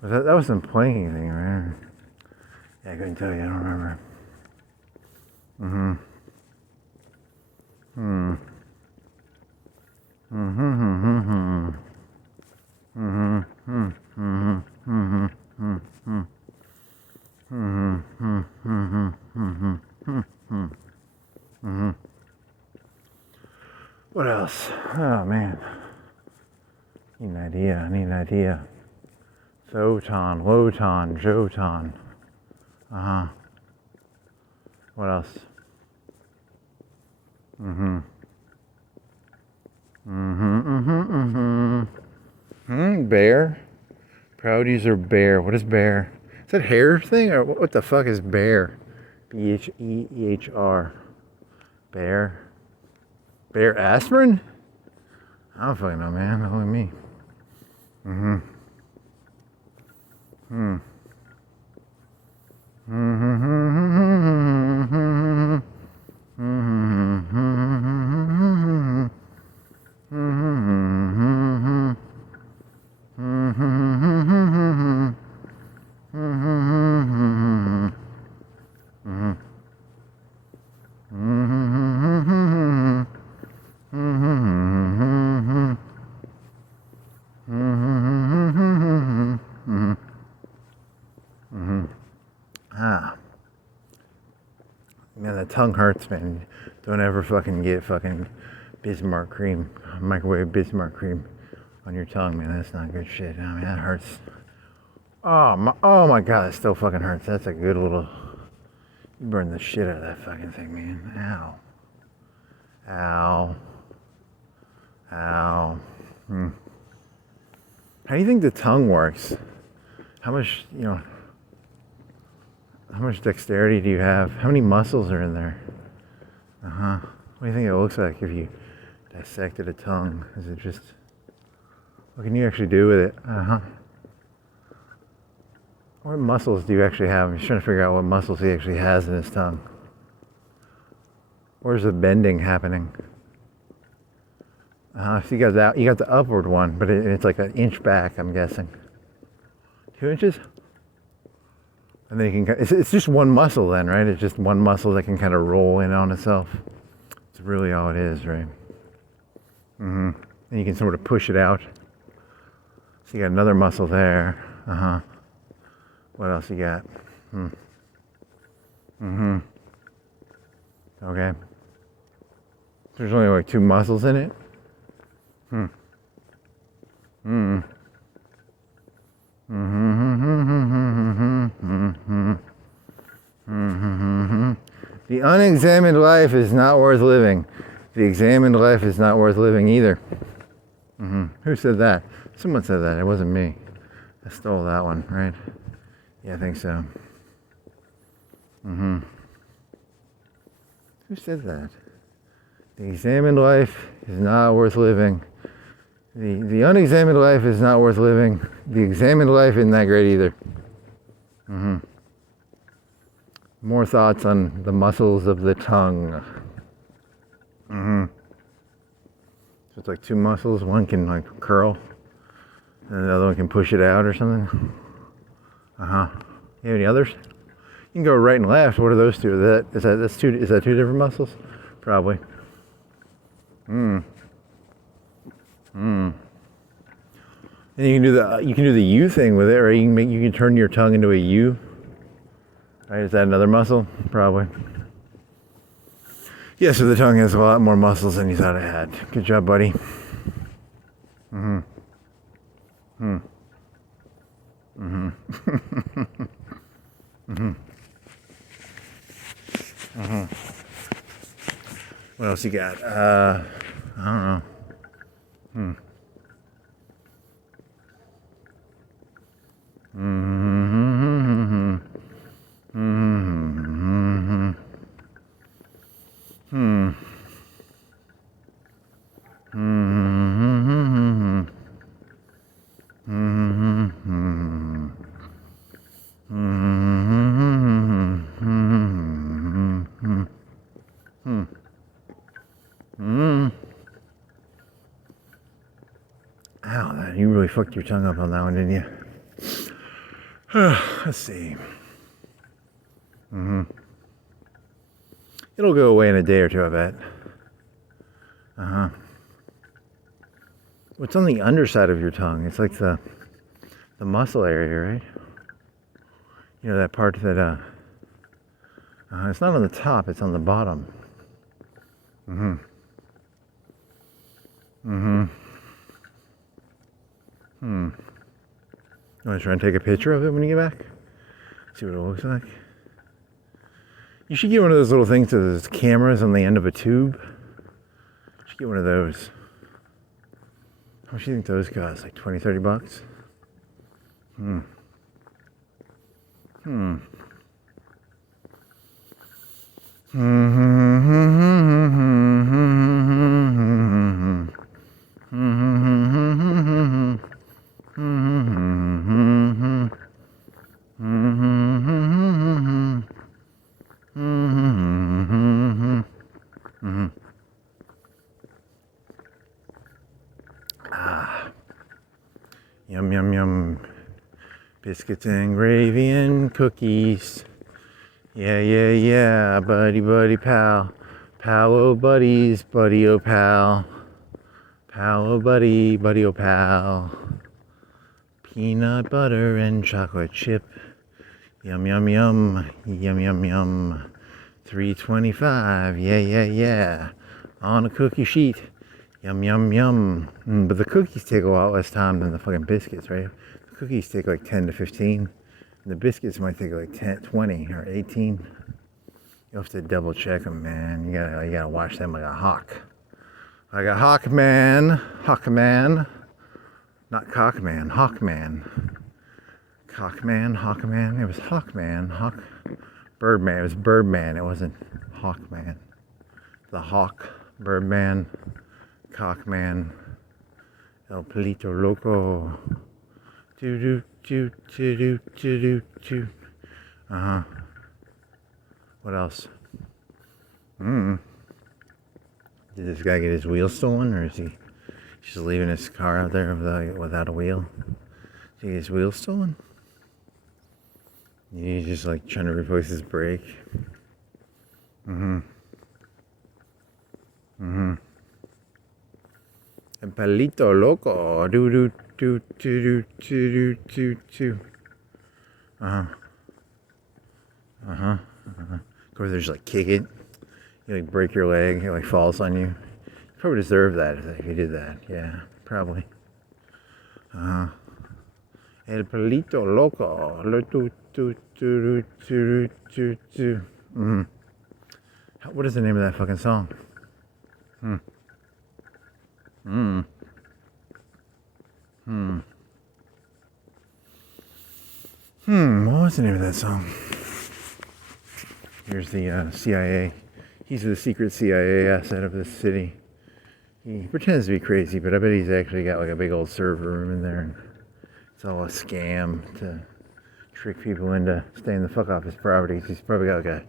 That wasn't playing anything, right? Yeah, I couldn't tell you. I don't remember. What else? Oh man, I need an idea. Photon, Wotan, Jotan. What else? Bear. Proud user bear. What is bear? Is that hair thing or what the fuck is bear? BHEEHR. Bear. Bear aspirin? I don't fucking know, man. Only me. Man, that tongue hurts, man. Don't ever fucking get fucking Bismarck cream, microwave Bismarck cream on your tongue, man. That's not good shit. I mean, that hurts Oh my god, that still fucking hurts. That's a good little. You burned the shit out of that fucking thing, man. Ow. Ow. Ow. How do you think the tongue works? How much, how much dexterity do you have? How many muscles are in there? What do you think it looks like if you dissected a tongue? Is it just, what can you actually do with it? What muscles do you actually have? I'm just trying to figure out what muscles he actually has in his tongue. Where's the bending happening? So you got that. You got the upward one, but it's like an inch back, I'm guessing. 2 inches? And then you can. It's just one muscle, then, right? It's just one muscle that can kind of roll in on itself. It's really all it is, right? And you can sort of push it out. So you got another muscle there. What else you got? Okay. There's only like 2 muscles in it. The unexamined life is not worth living. The examined life is not worth living either. Who said that? Someone said that. It wasn't me. I stole that one, right? Yeah, I think so. Who said that? The examined life is not worth living. The unexamined life is not worth living. The examined life isn't that great either. More thoughts on the muscles of the tongue. So it's like 2 muscles. One can like curl, and the other one can push it out or something. You have any others? You can go right and left. What are those two? Is that 2 different muscles? Probably. And you can do the U thing with it, right? You can turn your tongue into a U. Right? Is that another muscle? Probably. Yeah, so the tongue has a lot more muscles than you thought it had. Good job, buddy. What else you got? I don't know. Ow, you really fucked your tongue up on that one, didn't you? Let's see. It'll go away in a day or two, I bet. What's on the underside of your tongue? It's like the muscle area, right? You know, that part that, it's not on the top, it's on the bottom. You want to try and take a picture of it when you get back? See what it looks like? You should get one of those little things with those cameras on the end of a tube. You should get one of those. How much do you think those cost? Like 20, 30 bucks? Yum, yum, yum. Biscuits and gravy and cookies. Yeah, yeah, yeah. Buddy, buddy, pal. Pal, oh, buddies. Buddy, oh, pal. Pal, oh, buddy. Buddy, oh, pal. Peanut butter and chocolate chip. Yum, yum, yum. Yum, yum, yum. $3.25. Yeah, yeah, yeah. On a cookie sheet. Yum, yum, yum. But the cookies take a lot less time than the fucking biscuits, right? The cookies take like 10 to 15. And the biscuits might take like 10, 20 or 18. You have to double check them, man. You gotta watch them like a hawk. Like a hawkman. Hawkman. Not cockman. Hawkman. Cockman. Hawkman. It was Hawkman. Birdman. It was Birdman. It wasn't Hawkman. The Hawk. Birdman. Cockman. El Pelito Loco. Do do do do do do. What else? Did this guy get his wheel stolen, or is he just leaving his car out there without a wheel? Did he get his wheel stolen? He's just like trying to replace his brake. El Pelito Loco. Do do do do do do do. Of course, there's like kick it. You like break your leg. It like falls on you. You probably deserve that if you did that. Yeah, probably. El Pelito Loco. What is the name of that fucking song? What was the name of that song? Here's the CIA. He's the secret CIA asset of this city. He pretends to be crazy, but I bet he's actually got like a big old server room in there. And it's all a scam to trick people into staying the fuck off his property. He's probably got like a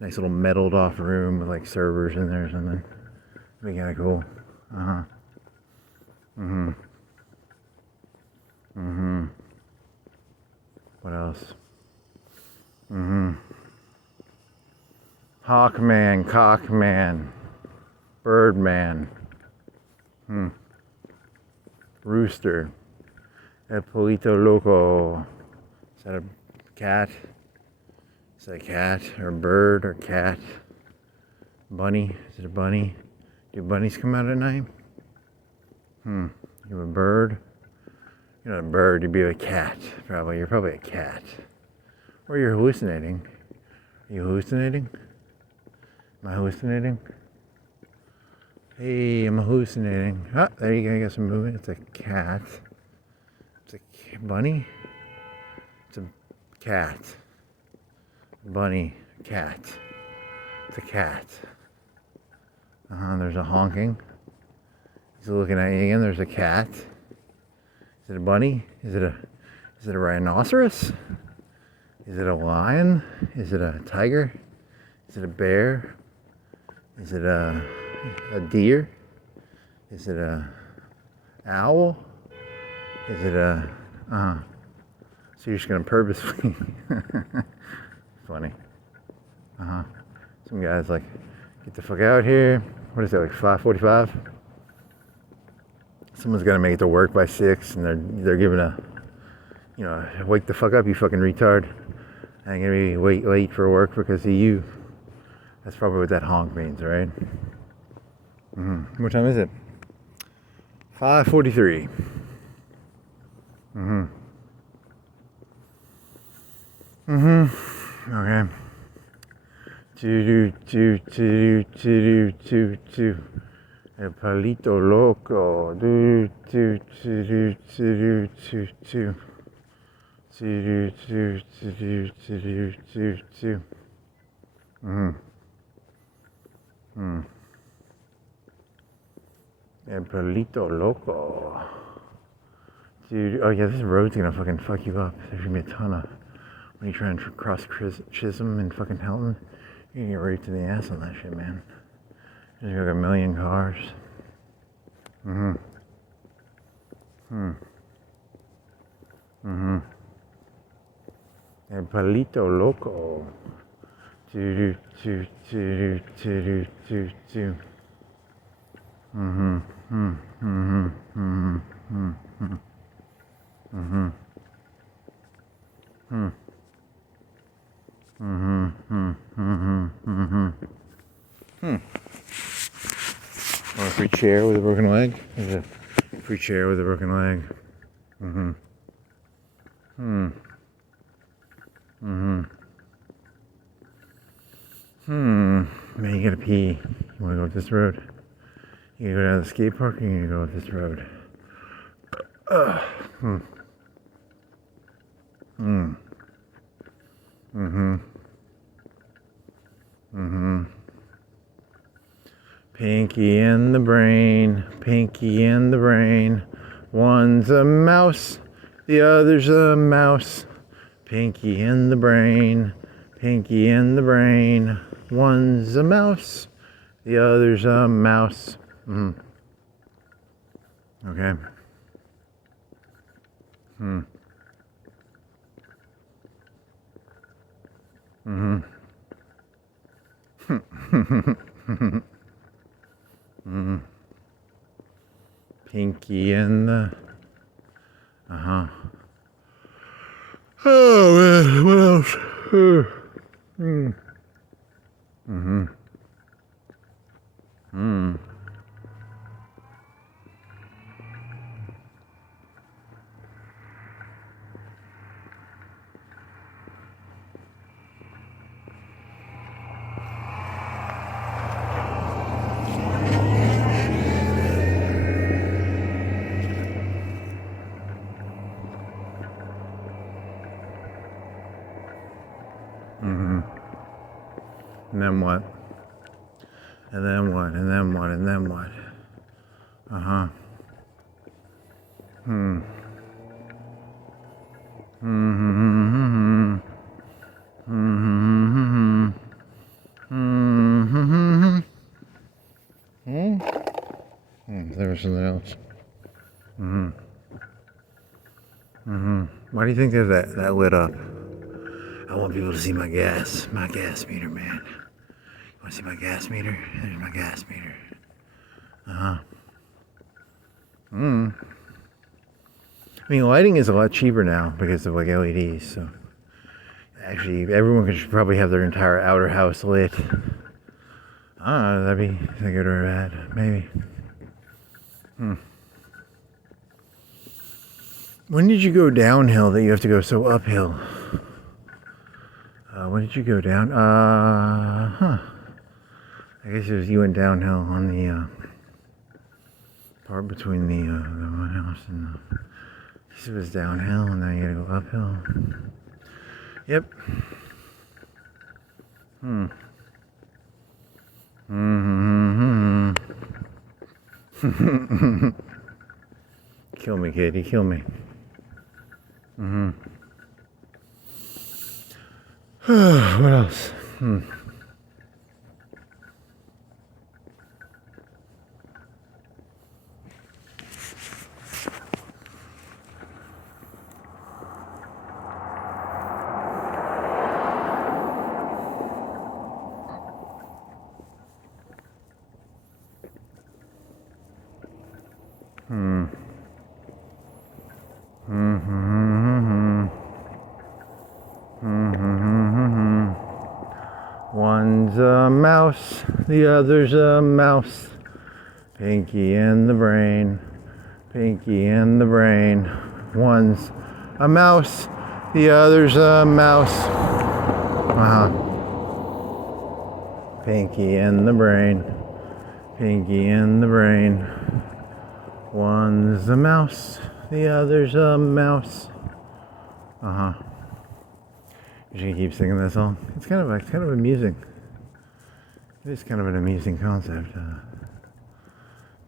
nice little metaled off room with like servers in there or something. That'd be kind of cool. What else? Hawkman, Cockman, Birdman, Rooster, El Polito Loco. Is that a cat? Is that a cat or a bird or cat? Bunny? Is it a bunny? Do bunnies come out at night? You're a bird? You're not a bird, you'd be a cat, probably. You're probably a cat. Or you're hallucinating. Are you hallucinating? Am I hallucinating? Hey, I'm hallucinating. Ah, there you go, I got some movement. It's a cat. It's a bunny. It's a cat. Bunny, cat. It's a cat. There's a honking. He's looking at you again. There's a cat. Is it a bunny? Is it a rhinoceros? Is it a lion? Is it a tiger? Is it a bear? Is it a deer? Is it a owl? Is it a so you're just gonna purposely funny. Some guys like, get the fuck out here. What is it, like 5:45? Someone's gotta make it to work by 6, and they're giving a, wake the fuck up, you fucking retard. I ain't gonna be late for work because of you. That's probably what that honk means, right? What time is it? 5:43. Okay. El Palito Loco. El Palito Loco. Dude, oh yeah, this road's gonna fucking fuck you up. There's gonna be a ton of, when you try and cross Chisholm and fucking Helton, you're gonna get raped in the ass on that shit, man. There's like a million cars. El Palito Loco. Want a free chair with a broken leg? There's a free chair with a broken leg. pee. You want to go up this road? You gonna go down to the skate park or you gonna go up this road? Pinky in the brain, pinky in the brain. One's a mouse, the other's a mouse. Pinky in the brain, pinky in the brain. One's a mouse, the other's a mouse. Okay. Pinky in the... Oh man, what else? And then what? And then what? And then what? And then what? There was something else. Why do you think that lit up? I want people to see my gas meter, man. You want to see my gas meter? There's my gas meter. I mean, lighting is a lot cheaper now because of like LEDs. So actually, everyone should probably have their entire outer house lit. I don't know. That'd be good or bad, maybe. When did you go downhill that you have to go so uphill? When did you go down? I guess it was you went downhill on the part between the one house and the... This was downhill and now you gotta go uphill. Yep. Kill me, Katie, kill me. What else? One's a mouse, the other's a mouse. Pinky in the brain, pinky in the brain. One's a mouse, the other's a mouse. Pinky in the brain, pinky in the brain. One's a mouse, the other's a mouse. You should keep singing that song. It's kind of amusing. It is kind of an amusing concept.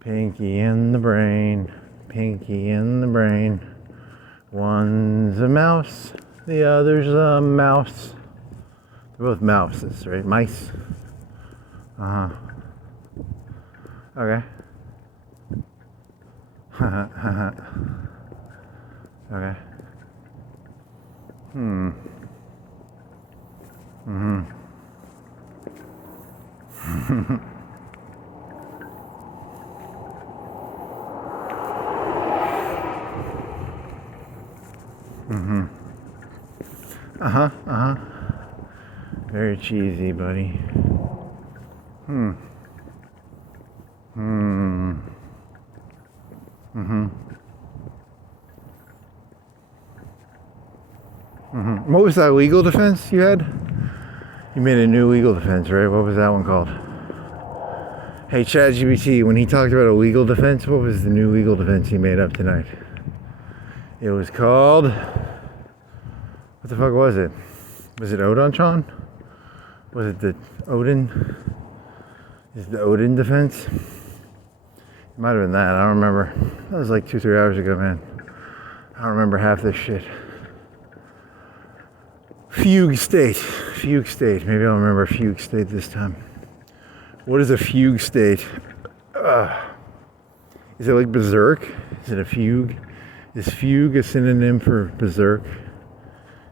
Pinky in the brain, pinky in the brain. One's a mouse, the other's a mouse. They're both mouses, right? Mice. Okay. Okay. Very cheesy, buddy. What was that legal defense you had? You made a new legal defense, right? What was that one called? Hey, ChatGPT, when he talked about a legal defense, what was the new legal defense he made up tonight? It was called... What the fuck was it? Was it Odontron? Was it the Odin? Is it the Odin defense? It might have been that. I don't remember. That was like 2-3 hours ago, man. I don't remember half this shit. Fugue state. Fugue state. Maybe I'll remember fugue state this time. What is a fugue state? Is it like berserk? Is it a fugue? Is fugue a synonym for berserk?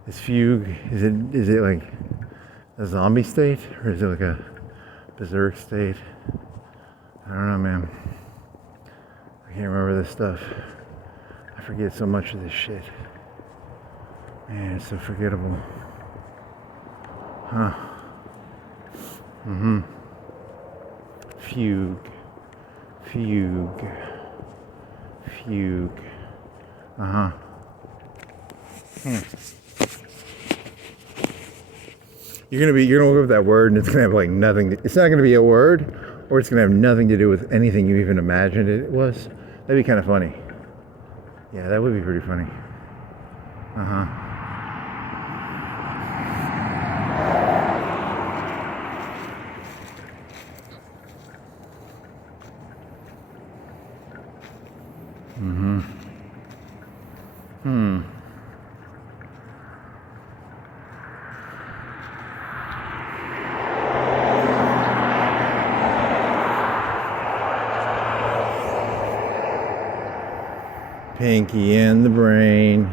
Is fugue, is it like a zombie state? Or is it like a berserk state? I don't know, man. I can't remember this stuff. I forget so much of this shit. Man, it's so forgettable. Huh. Fugue. Fugue. Fugue. You're gonna look up that word and it's gonna have like nothing. It's not gonna be a word, or it's gonna have nothing to do with anything you even imagined it was. That'd be kind of funny. Yeah, that would be pretty funny. Pinky and the brain,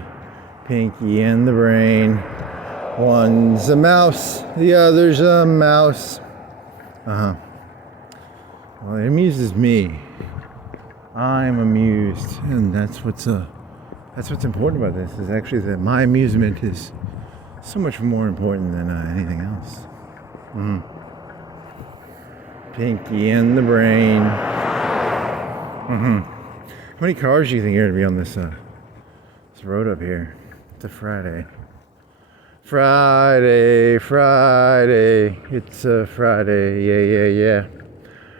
Pinky and the brain. One's a mouse, the other's a mouse. Well, it amuses me. I'm amused, and that's what's important about this. Is actually that my amusement is so much more important than anything else. Pinky and the brain. How many cars do you think are going to be on this road up here? It's a Friday. Friday, Friday. It's a Friday. Yeah.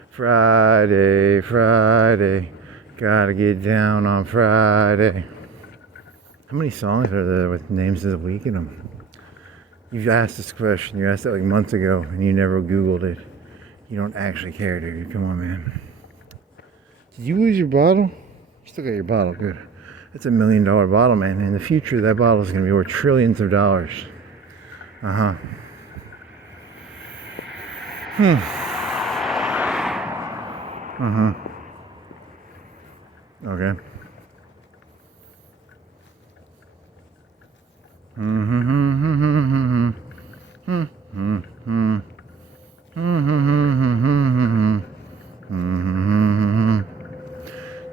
Friday, Friday. Gotta get down on Friday. How many songs are there with names of the week in them? You've asked this question. You asked it like months ago, and you never Googled it. You don't actually care, do you? Come on, man. Did you lose your bottle? You still got your bottle, good. That's $1 million bottle, man. In the future, that bottle is going to be worth trillions of dollars. Okay.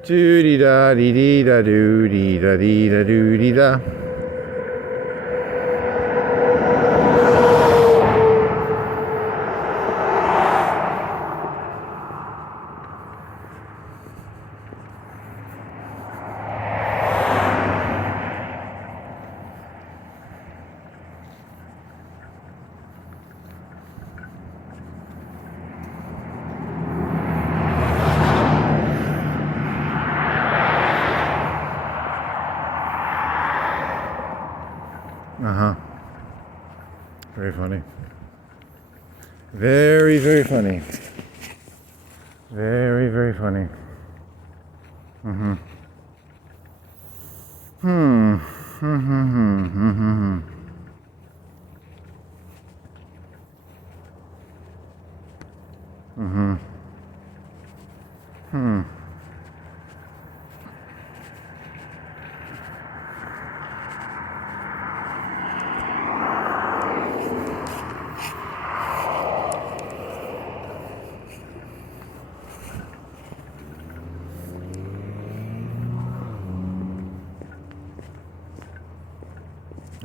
Doo da dee dee da doo dee da dee da doo dee da. Very funny. Very, very funny. Very, very funny.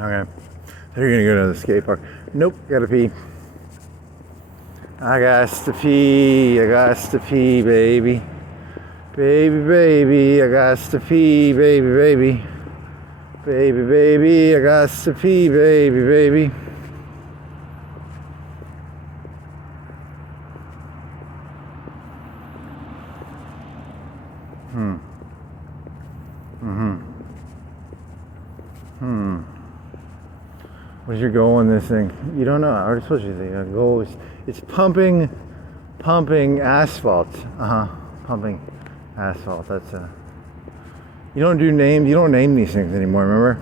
Okay. So you're gonna go to the skate park. Nope, gotta pee. I got to pee, baby. Baby, I got to pee, baby. Baby, I got to pee, baby. What's your goal in this thing? You don't know. I already told you the goal is it's pumping asphalt. Pumping asphalt. That's you don't name these things anymore, remember?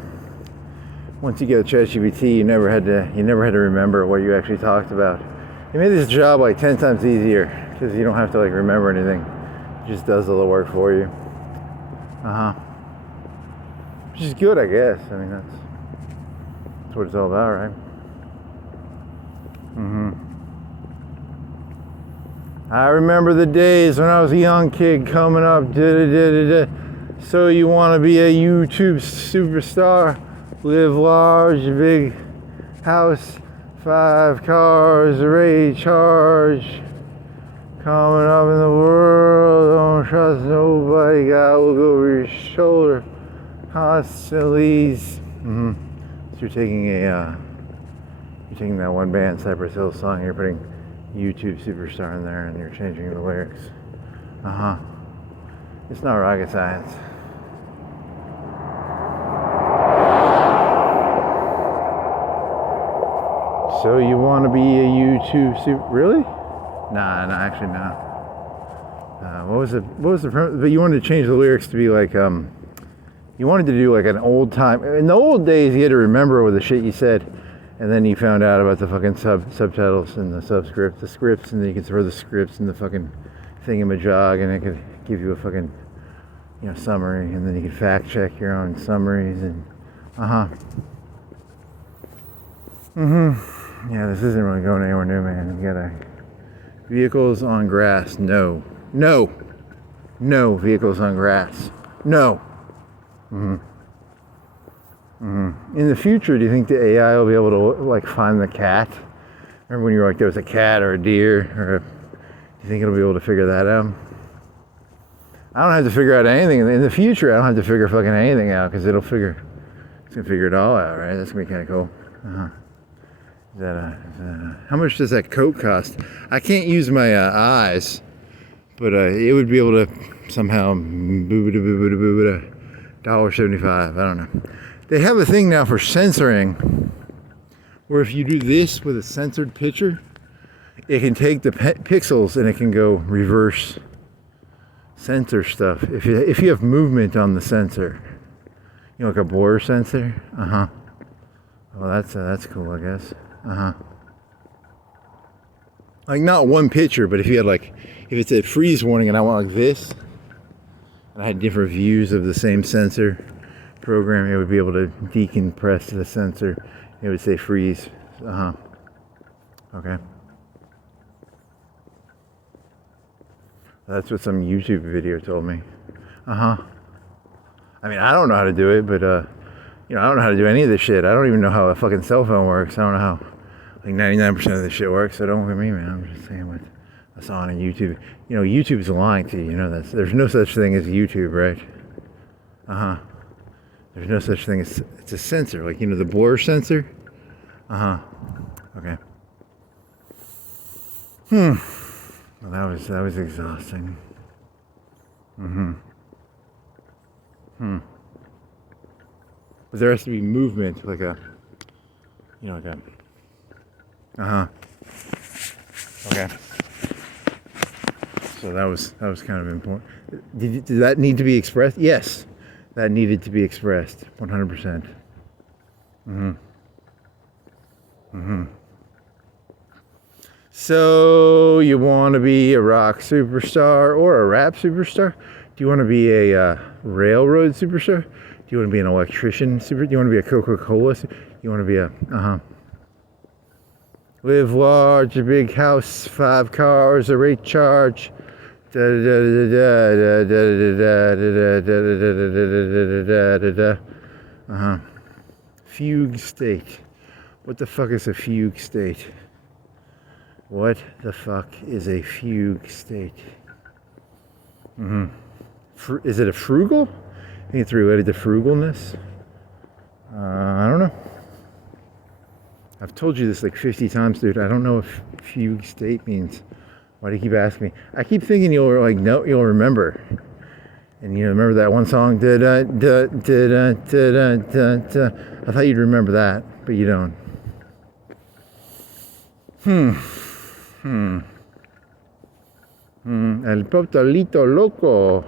Once you get a ChatGPT, you never had to remember what you actually talked about. It made this job like 10 times easier because you don't have to like remember anything. It just does all the work for you. Which is good, I guess. I mean, that's what it's all about, right? I remember the days when I was a young kid coming up. So you want to be a YouTube superstar? Live large, big house, 5 cars, rate charge. Coming up in the world, don't trust nobody. God will go over your shoulder constantly. So you're taking that one band Cypress Hill song, and you're putting YouTube superstar in there, and you're changing the lyrics. It's not rocket science. So you want to be a YouTube super? Really? Nah, actually no. What was the but you wanted to change the lyrics to be like you wanted to do like an old time. In the old days, you had to remember what the shit you said, and then you found out about the fucking subtitles and the subscript, the scripts, and then you could throw the scripts in the fucking thingamajig, and it could give you a fucking summary, and then you could fact check your own summaries and Yeah, this isn't really going anywhere new, man. You gotta vehicles on grass. No vehicles on grass. No. In the future, do you think the AI will be able to like find the cat? Remember when you were like there was a cat or a deer, or do you think it'll be able to figure that out? I don't have to figure out anything in the future. I don't have to figure fucking anything out because it's gonna figure it all out, right? That's gonna be kind of cool. How much does that coat cost? I can't use my eyes, but it would be able to somehow $1.75. I don't know. They have a thing now for censoring, where if you do this with a censored picture, it can take the pixels and it can go reverse censor stuff. If you have movement on the sensor, like a blur sensor. Well, that's cool, I guess. Like not one picture, but if you had like, if it said freeze warning and I want like this, and I had different views of the same sensor program, it would be able to decompress the sensor. It would say freeze. Okay. That's what some YouTube video told me. I mean, I don't know how to do it, but I don't know how to do any of this shit. I don't even know how a fucking cell phone works. I don't know how like 99% of this shit works. So don't look at me, man. I'm just saying what I saw on YouTube. YouTube's lying to you. There's no such thing as YouTube, right? There's no such thing as, it's a sensor, like the blur sensor. Okay. Well, that was exhausting. But there has to be movement, like a, like a. Okay. So that was kind of important. Did that need to be expressed? Yes, that needed to be expressed. 100%. So you want to be a rock superstar or a rap superstar? Do you want to be a railroad superstar? Do you want to be an electrician super? Do you want to be a Coca-Cola? You want to be a live large, a big house, 5 cars, a rate charge. Fugue state. What the fuck is a fugue state? What the fuck is a fugue state? Is it a frugal? I think it's related to frugalness. I don't know. I've told you this like 50 times, dude. I don't know what fugue state means. Why do you keep asking me? I keep thinking you'll remember. And remember that one song? I thought you'd remember that, but you don't. El Poptolito Loco.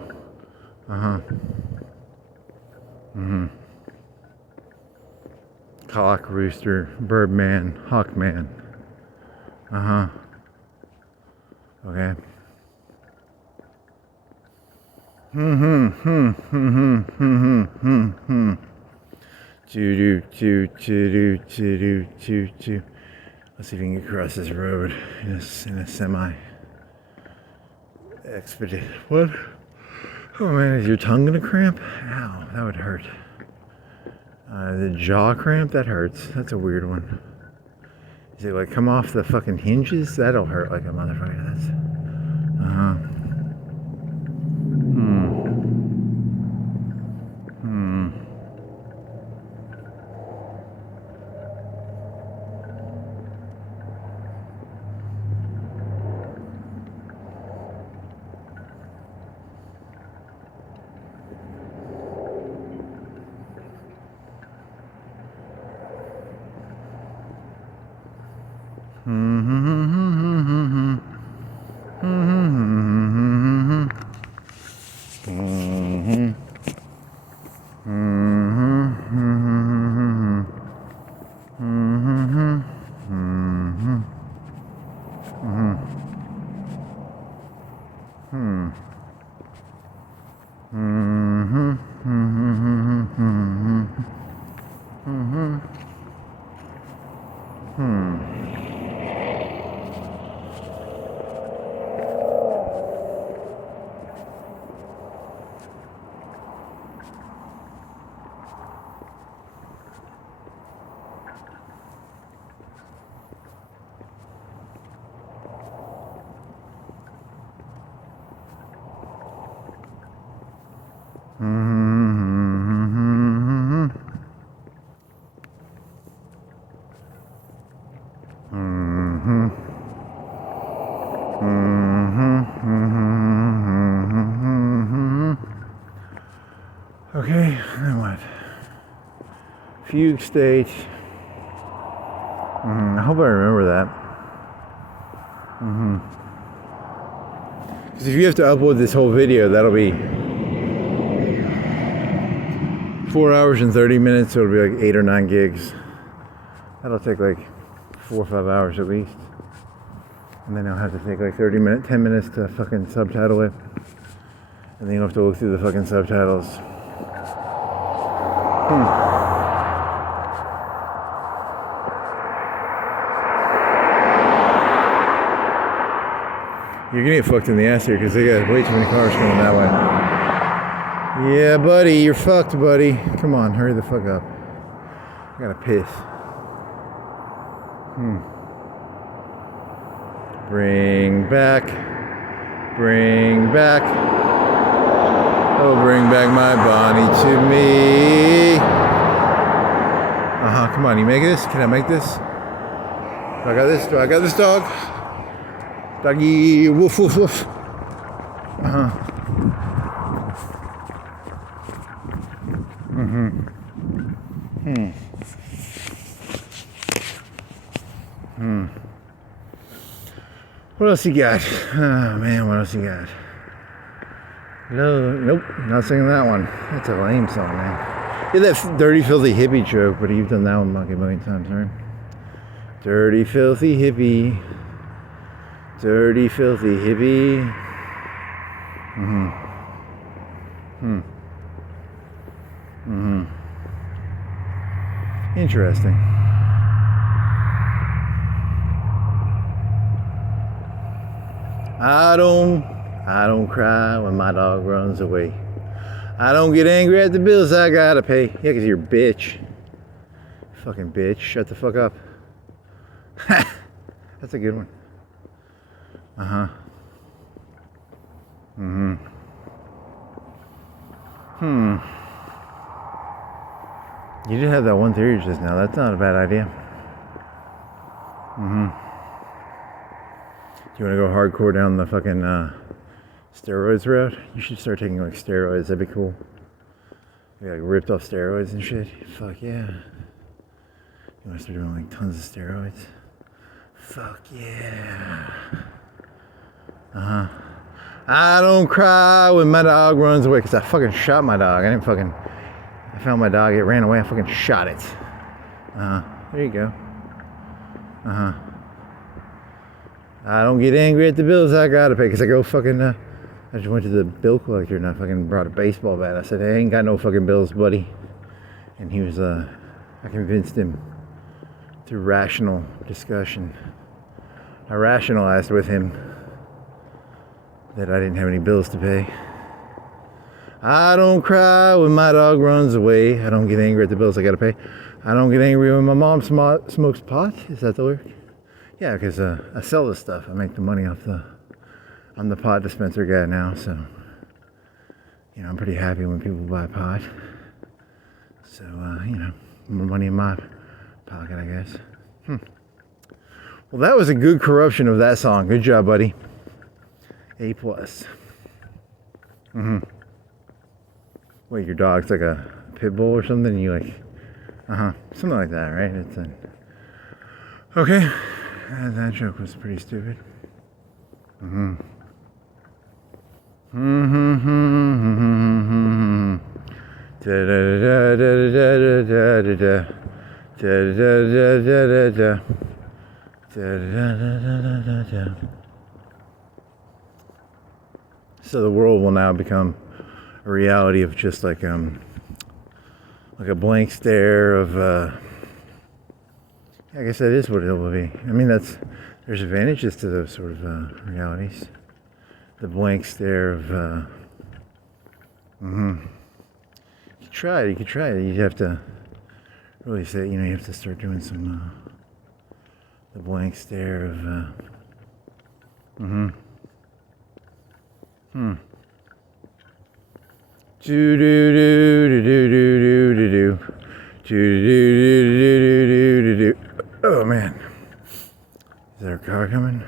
Cock, rooster, birdman, hawkman. Okay. Choo-doo. Let's see if we can get across this road in a semi expedite. What? Oh man, is your tongue gonna cramp? Ow, that would hurt. The jaw cramp, that hurts. That's a weird one. Is it like come off the fucking hinges? That'll hurt like a motherfucker. That's okay, then what? Fugue state. I hope I remember that. Because if you have to upload this whole video, that'll be 4 hours and 30 minutes, so it'll be like 8 or 9 gigs. That'll take like 4 or 5 hours at least. And then I'll have to take like 10 minutes to fucking subtitle it. And then you'll have to look through the fucking subtitles. You're gonna get fucked in the ass here because they got way too many cars going that way. Yeah, buddy, you're fucked, buddy. Come on, hurry the fuck up. I gotta piss. Bring back. Oh, bring back my Bonnie to me. Come on, you make this? Can I make this? Do I got this, dog? Doggy, woof, woof, woof. What else you got? Oh man, what else you got? No, nope, not singing that one. That's a lame song, man. Yeah, that dirty, filthy hippie joke, but you've done that one like a million times, right? Dirty, filthy hippie. Dirty, filthy hippie. Interesting. I don't cry when my dog runs away. I don't get angry at the bills I gotta pay. Yeah, 'cause you're a bitch. Fucking bitch. Shut the fuck up. That's a good one. You did have that one theory just now. That's not a bad idea. Do you want to go hardcore down the fucking steroids route? You should start taking like steroids. That'd be cool. You like ripped off steroids and shit. Fuck yeah. You want to start doing like tons of steroids? Fuck yeah. I don't cry when my dog runs away, because I fucking shot my dog. I found my dog, it ran away, I fucking shot it. There you go. I don't get angry at the bills I gotta pay, because I go fucking, I just went to the bill collector and I fucking brought a baseball bat. I said, hey, I ain't got no fucking bills, buddy. And he was, I convinced him through rational discussion. I rationalized with him that I didn't have any bills to pay. I don't cry when my dog runs away. I don't get angry at the bills I gotta pay. I don't get angry when my mom smokes pot. Is that the lyric? Yeah, because I sell this stuff. I make the money off I'm the pot dispenser guy now, so you know, I'm pretty happy when people buy pot. So you know, more money in my pocket, I guess. Well, that was a good corruption of that song. Good job, buddy. A+. Wait, your dog's like a pit bull or something? And you like, something like that, right? It's okay. That joke was pretty stupid. So the world will now become a reality of just like a blank stare of I guess that is what it will be. I mean, there's advantages to those sort of realities. The blank stare of you could try it. You have to really say, you know, you have to start doing some the blank stare of do do do do do do do do do do do. Oh man, is there a car coming?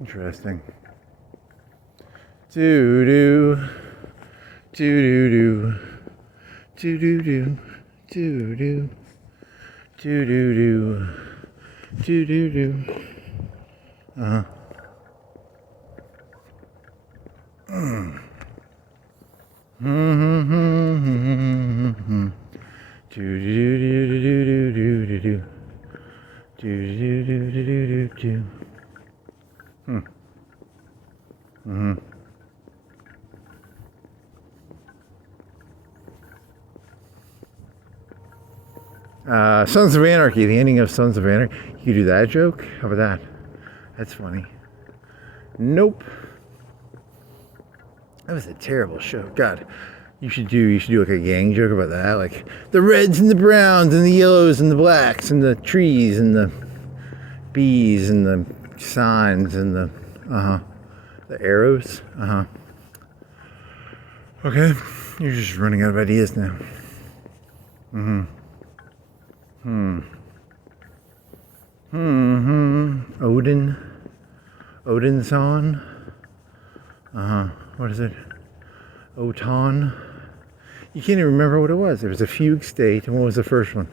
Interesting. Do do do do do do do do do do do do do do. Do do do do do do do do do do do do. Sons of Anarchy, the ending of Sons of Anarchy. You could do that joke? How about that? That's funny. Nope. That was a terrible show. God, you should do like a gang joke about that. Like the reds and the browns and the yellows and the blacks and the trees and the bees and the signs and the arrows. Okay, you're just running out of ideas now. Odin's on. What is it? Oton. You can't even remember what it was. It was a fugue state. And what was the first one?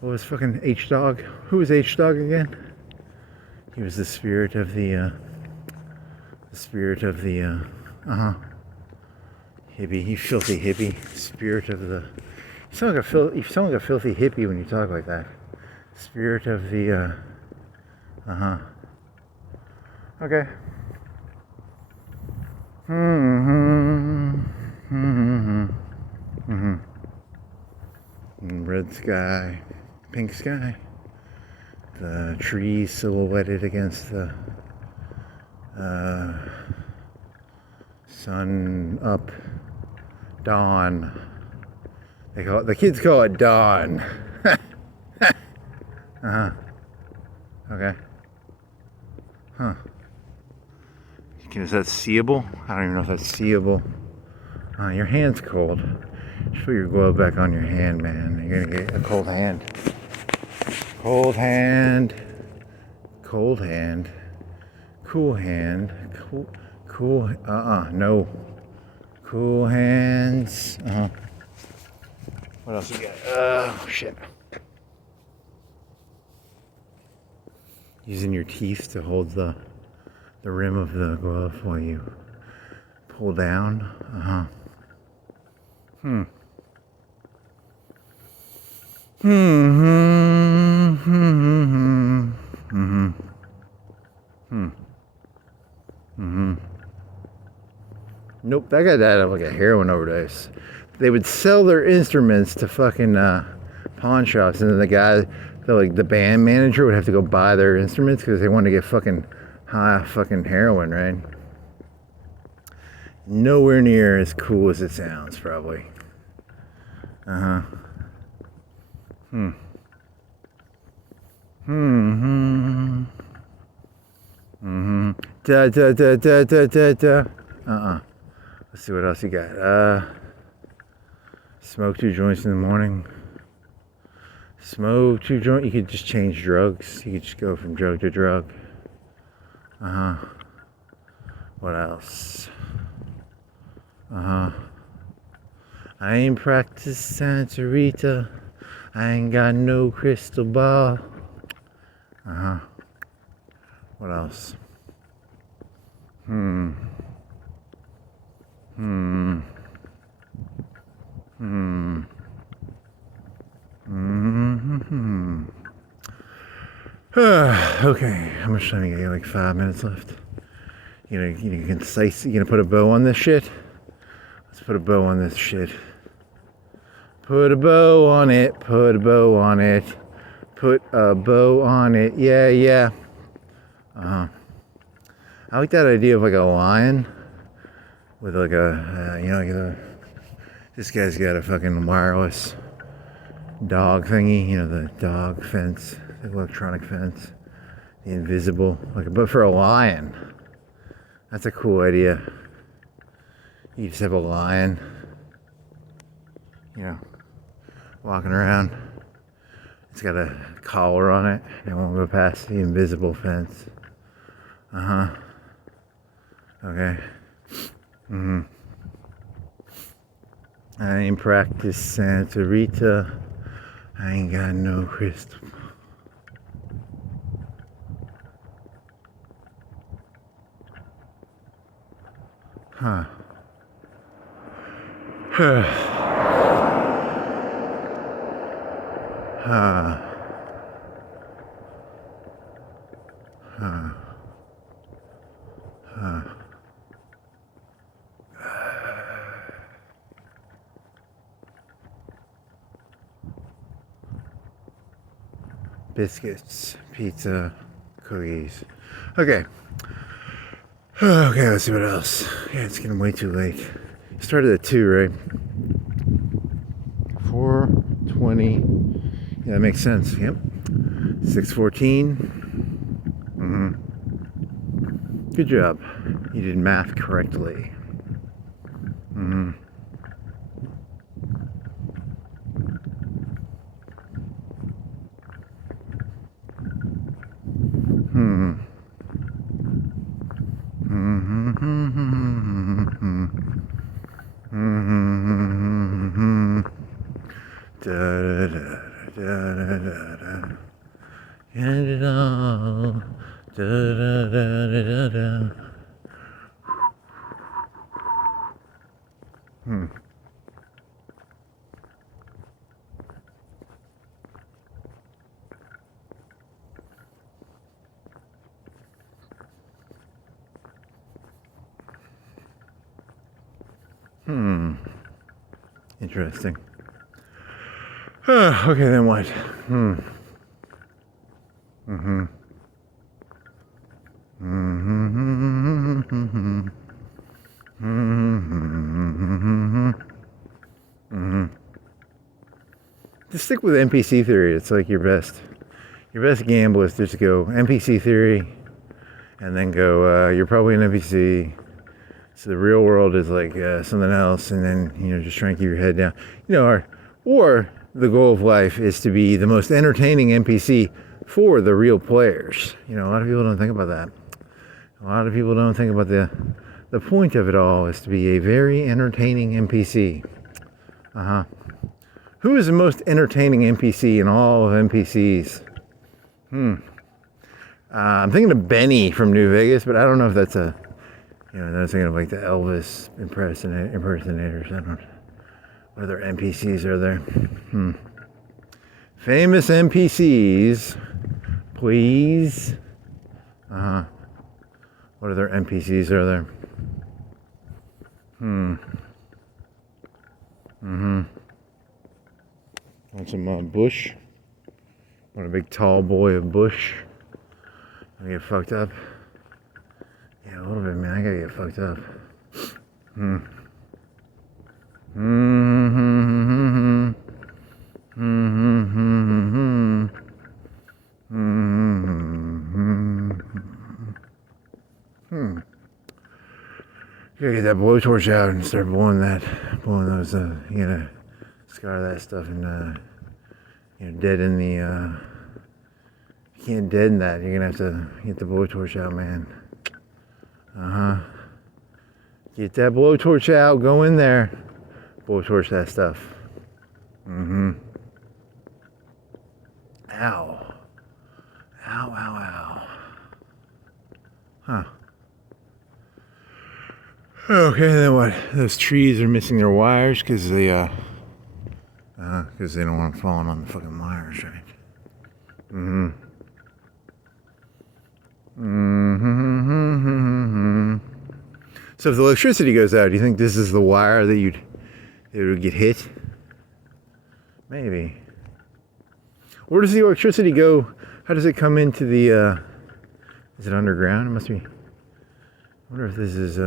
What was fucking H-Dog? Who was H-Dog again? He was the spirit of the hippie. He filthy hippie. Spirit of the. You sound like a filthy hippie when you talk like that. Spirit of the. Okay. Red sky, pink sky. The trees silhouetted against the sun up, dawn. The kids call it dawn. Okay. Huh. Is that seeable? I don't even know if that's seeable. Your hand's cold. Just put your glove back on your hand, man. You're gonna get a cold hand. Cold hand. cold hand, cool hand, cool, no. Cool hands, What else we got? Oh, shit. Using your teeth to hold the rim of the glove while you pull down. Nope, that guy died of like a heroin overdose. They would sell their instruments to fucking pawn shops, and then the band manager would have to go buy their instruments because they wanted to get fucking high fucking heroin, right? Nowhere near as cool as it sounds, probably. Da da da da da da da. Let's see what else you got. Smoke 2 joints in the morning. Smoke 2 joints. You could just change drugs. You could just go from drug to drug. What else? I ain't practiced Santa Rita. I ain't got no crystal ball. What else? Okay, how much time you got? Like 5 minutes left. You concise. You gonna put a bow on this shit? Let's put a bow on this shit. Put a bow on it. Put a bow on it. Put a bow on it. Yeah. I like that idea of like a lion with like this guy's got a fucking wireless dog thingy, the dog fence, the electronic fence, the invisible, but for a lion. That's a cool idea. You just have a lion, walking around. It's got a collar on it. It won't go past the invisible fence. Okay. I ain't practiced Santa Rita. I ain't got no crystal. Biscuits, pizza, cookies. Okay. Okay, let's see what else. Yeah, it's getting way too late. It started at 2, right? 4:20. Yeah, that makes sense. Yep. 6:14. Good job. You did math correctly. And it all. Interesting. Okay, then what? Just stick with NPC theory. It's like your best gamble is just go NPC theory, and then go. You're probably an NPC. So the real world is like something else, and then just try and keep your head down. Or the goal of life is to be the most entertaining NPC for the real players. You know, a lot of people don't think about that. A lot of people don't think about the point of it all is to be a very entertaining NPC. Who is the most entertaining NPC in all of NPCs? I'm thinking of Benny from New Vegas, but I don't know if that's a, you know, I was thinking of like the Elvis impersonators. I don't know. What other NPCs are there? Famous NPCs, please. What other NPCs are there? Want some Bush? Want a big tall boy of Bush? I get fucked up? Yeah, a little bit, man. I gotta get fucked up. You gotta get that blowtorch out and start blowing those, you gotta scar that stuff and, you know, deaden the, you can't deaden that. You're gonna have to get the blowtorch out, man. Get that blowtorch out, go in there. Blowtorch that stuff. Ow. Ow, ow, ow. Okay, then what? Those trees are missing their wires because they don't want them falling on the fucking wires, right? So if the electricity goes out, do you think this is the wire that it would get hit? Maybe. Where does the electricity go? How does it come into the, is it underground? It must be. I wonder if this is,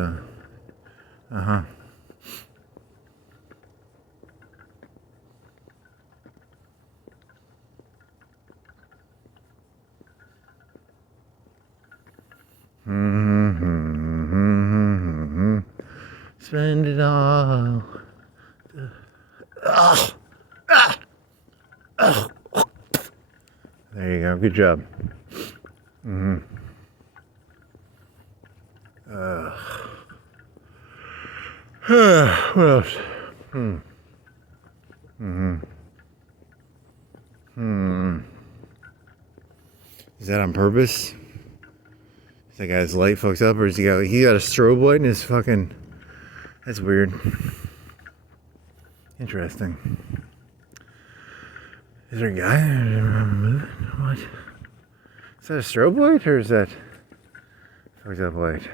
Spend it all. There you go. Good job. What else? Is that on purpose? Is that guy's light fucked up, or is he got a strobe light in his fucking? That's weird. Interesting. Is there a guy? What? Is that a strobe light, or is that fucked up light?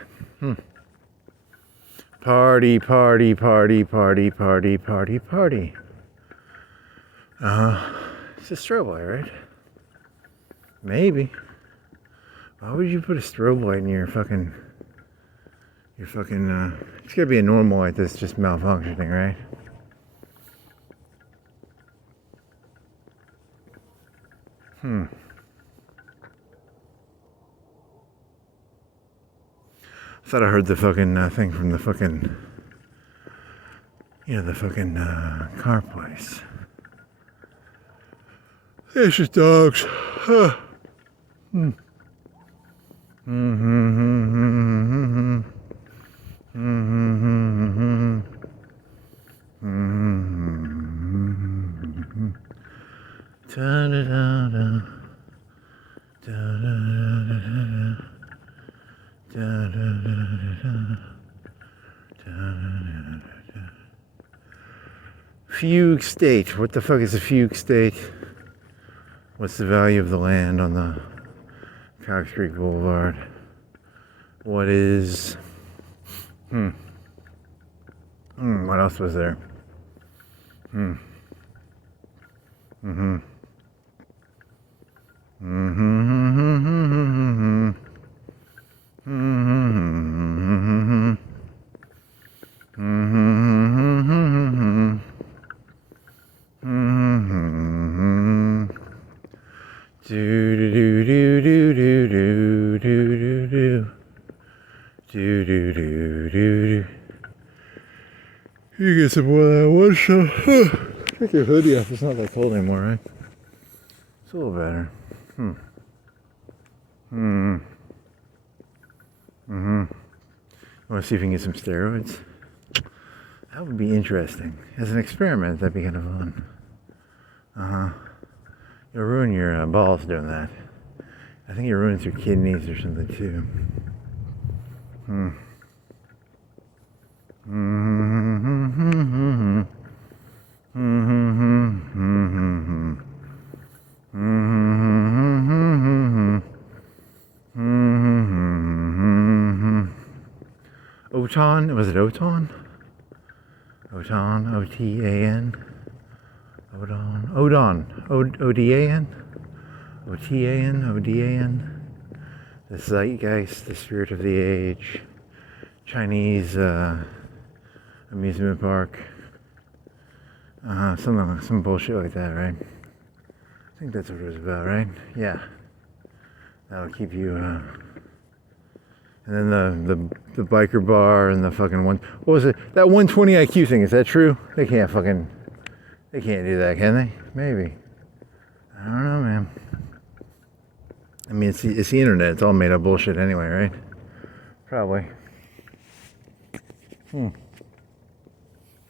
Party, party, party, party, party, party, party. It's a strobe light, right? Maybe. Why would you put a strobe light in your fucking, it's gotta be a normal light that's just malfunctioning, right? I thought I heard the fucking thing from the fucking, the fucking car place. It's just dogs. Fugue state. What the fuck is a fugue state? What's the value of the land on the Cox Creek Boulevard? What is... what else was there? You get some more of that one shot. Take your hoodie off. It's not that cold anymore, right? It's a little better. I want to see if we can get some steroids. That would be interesting. As an experiment, that'd be kind of fun. You'll ruin your balls doing that. I think it ruins your kidneys or something too. Oton, was it Oton? Oton, O-T-A-N. Odon, O-D-A-N? O-T-A-N, O-D-A-N. The zeitgeist, the spirit of the age. Chinese amusement park. Some bullshit like that, right? I think that's what it was about, right? Yeah. That'll keep you, and then the biker bar and the fucking what was it? That 120 IQ thing, is that true? They can't do that, can they? Maybe. I don't know, man. I mean, it's the internet. It's all made up bullshit anyway, right? Probably.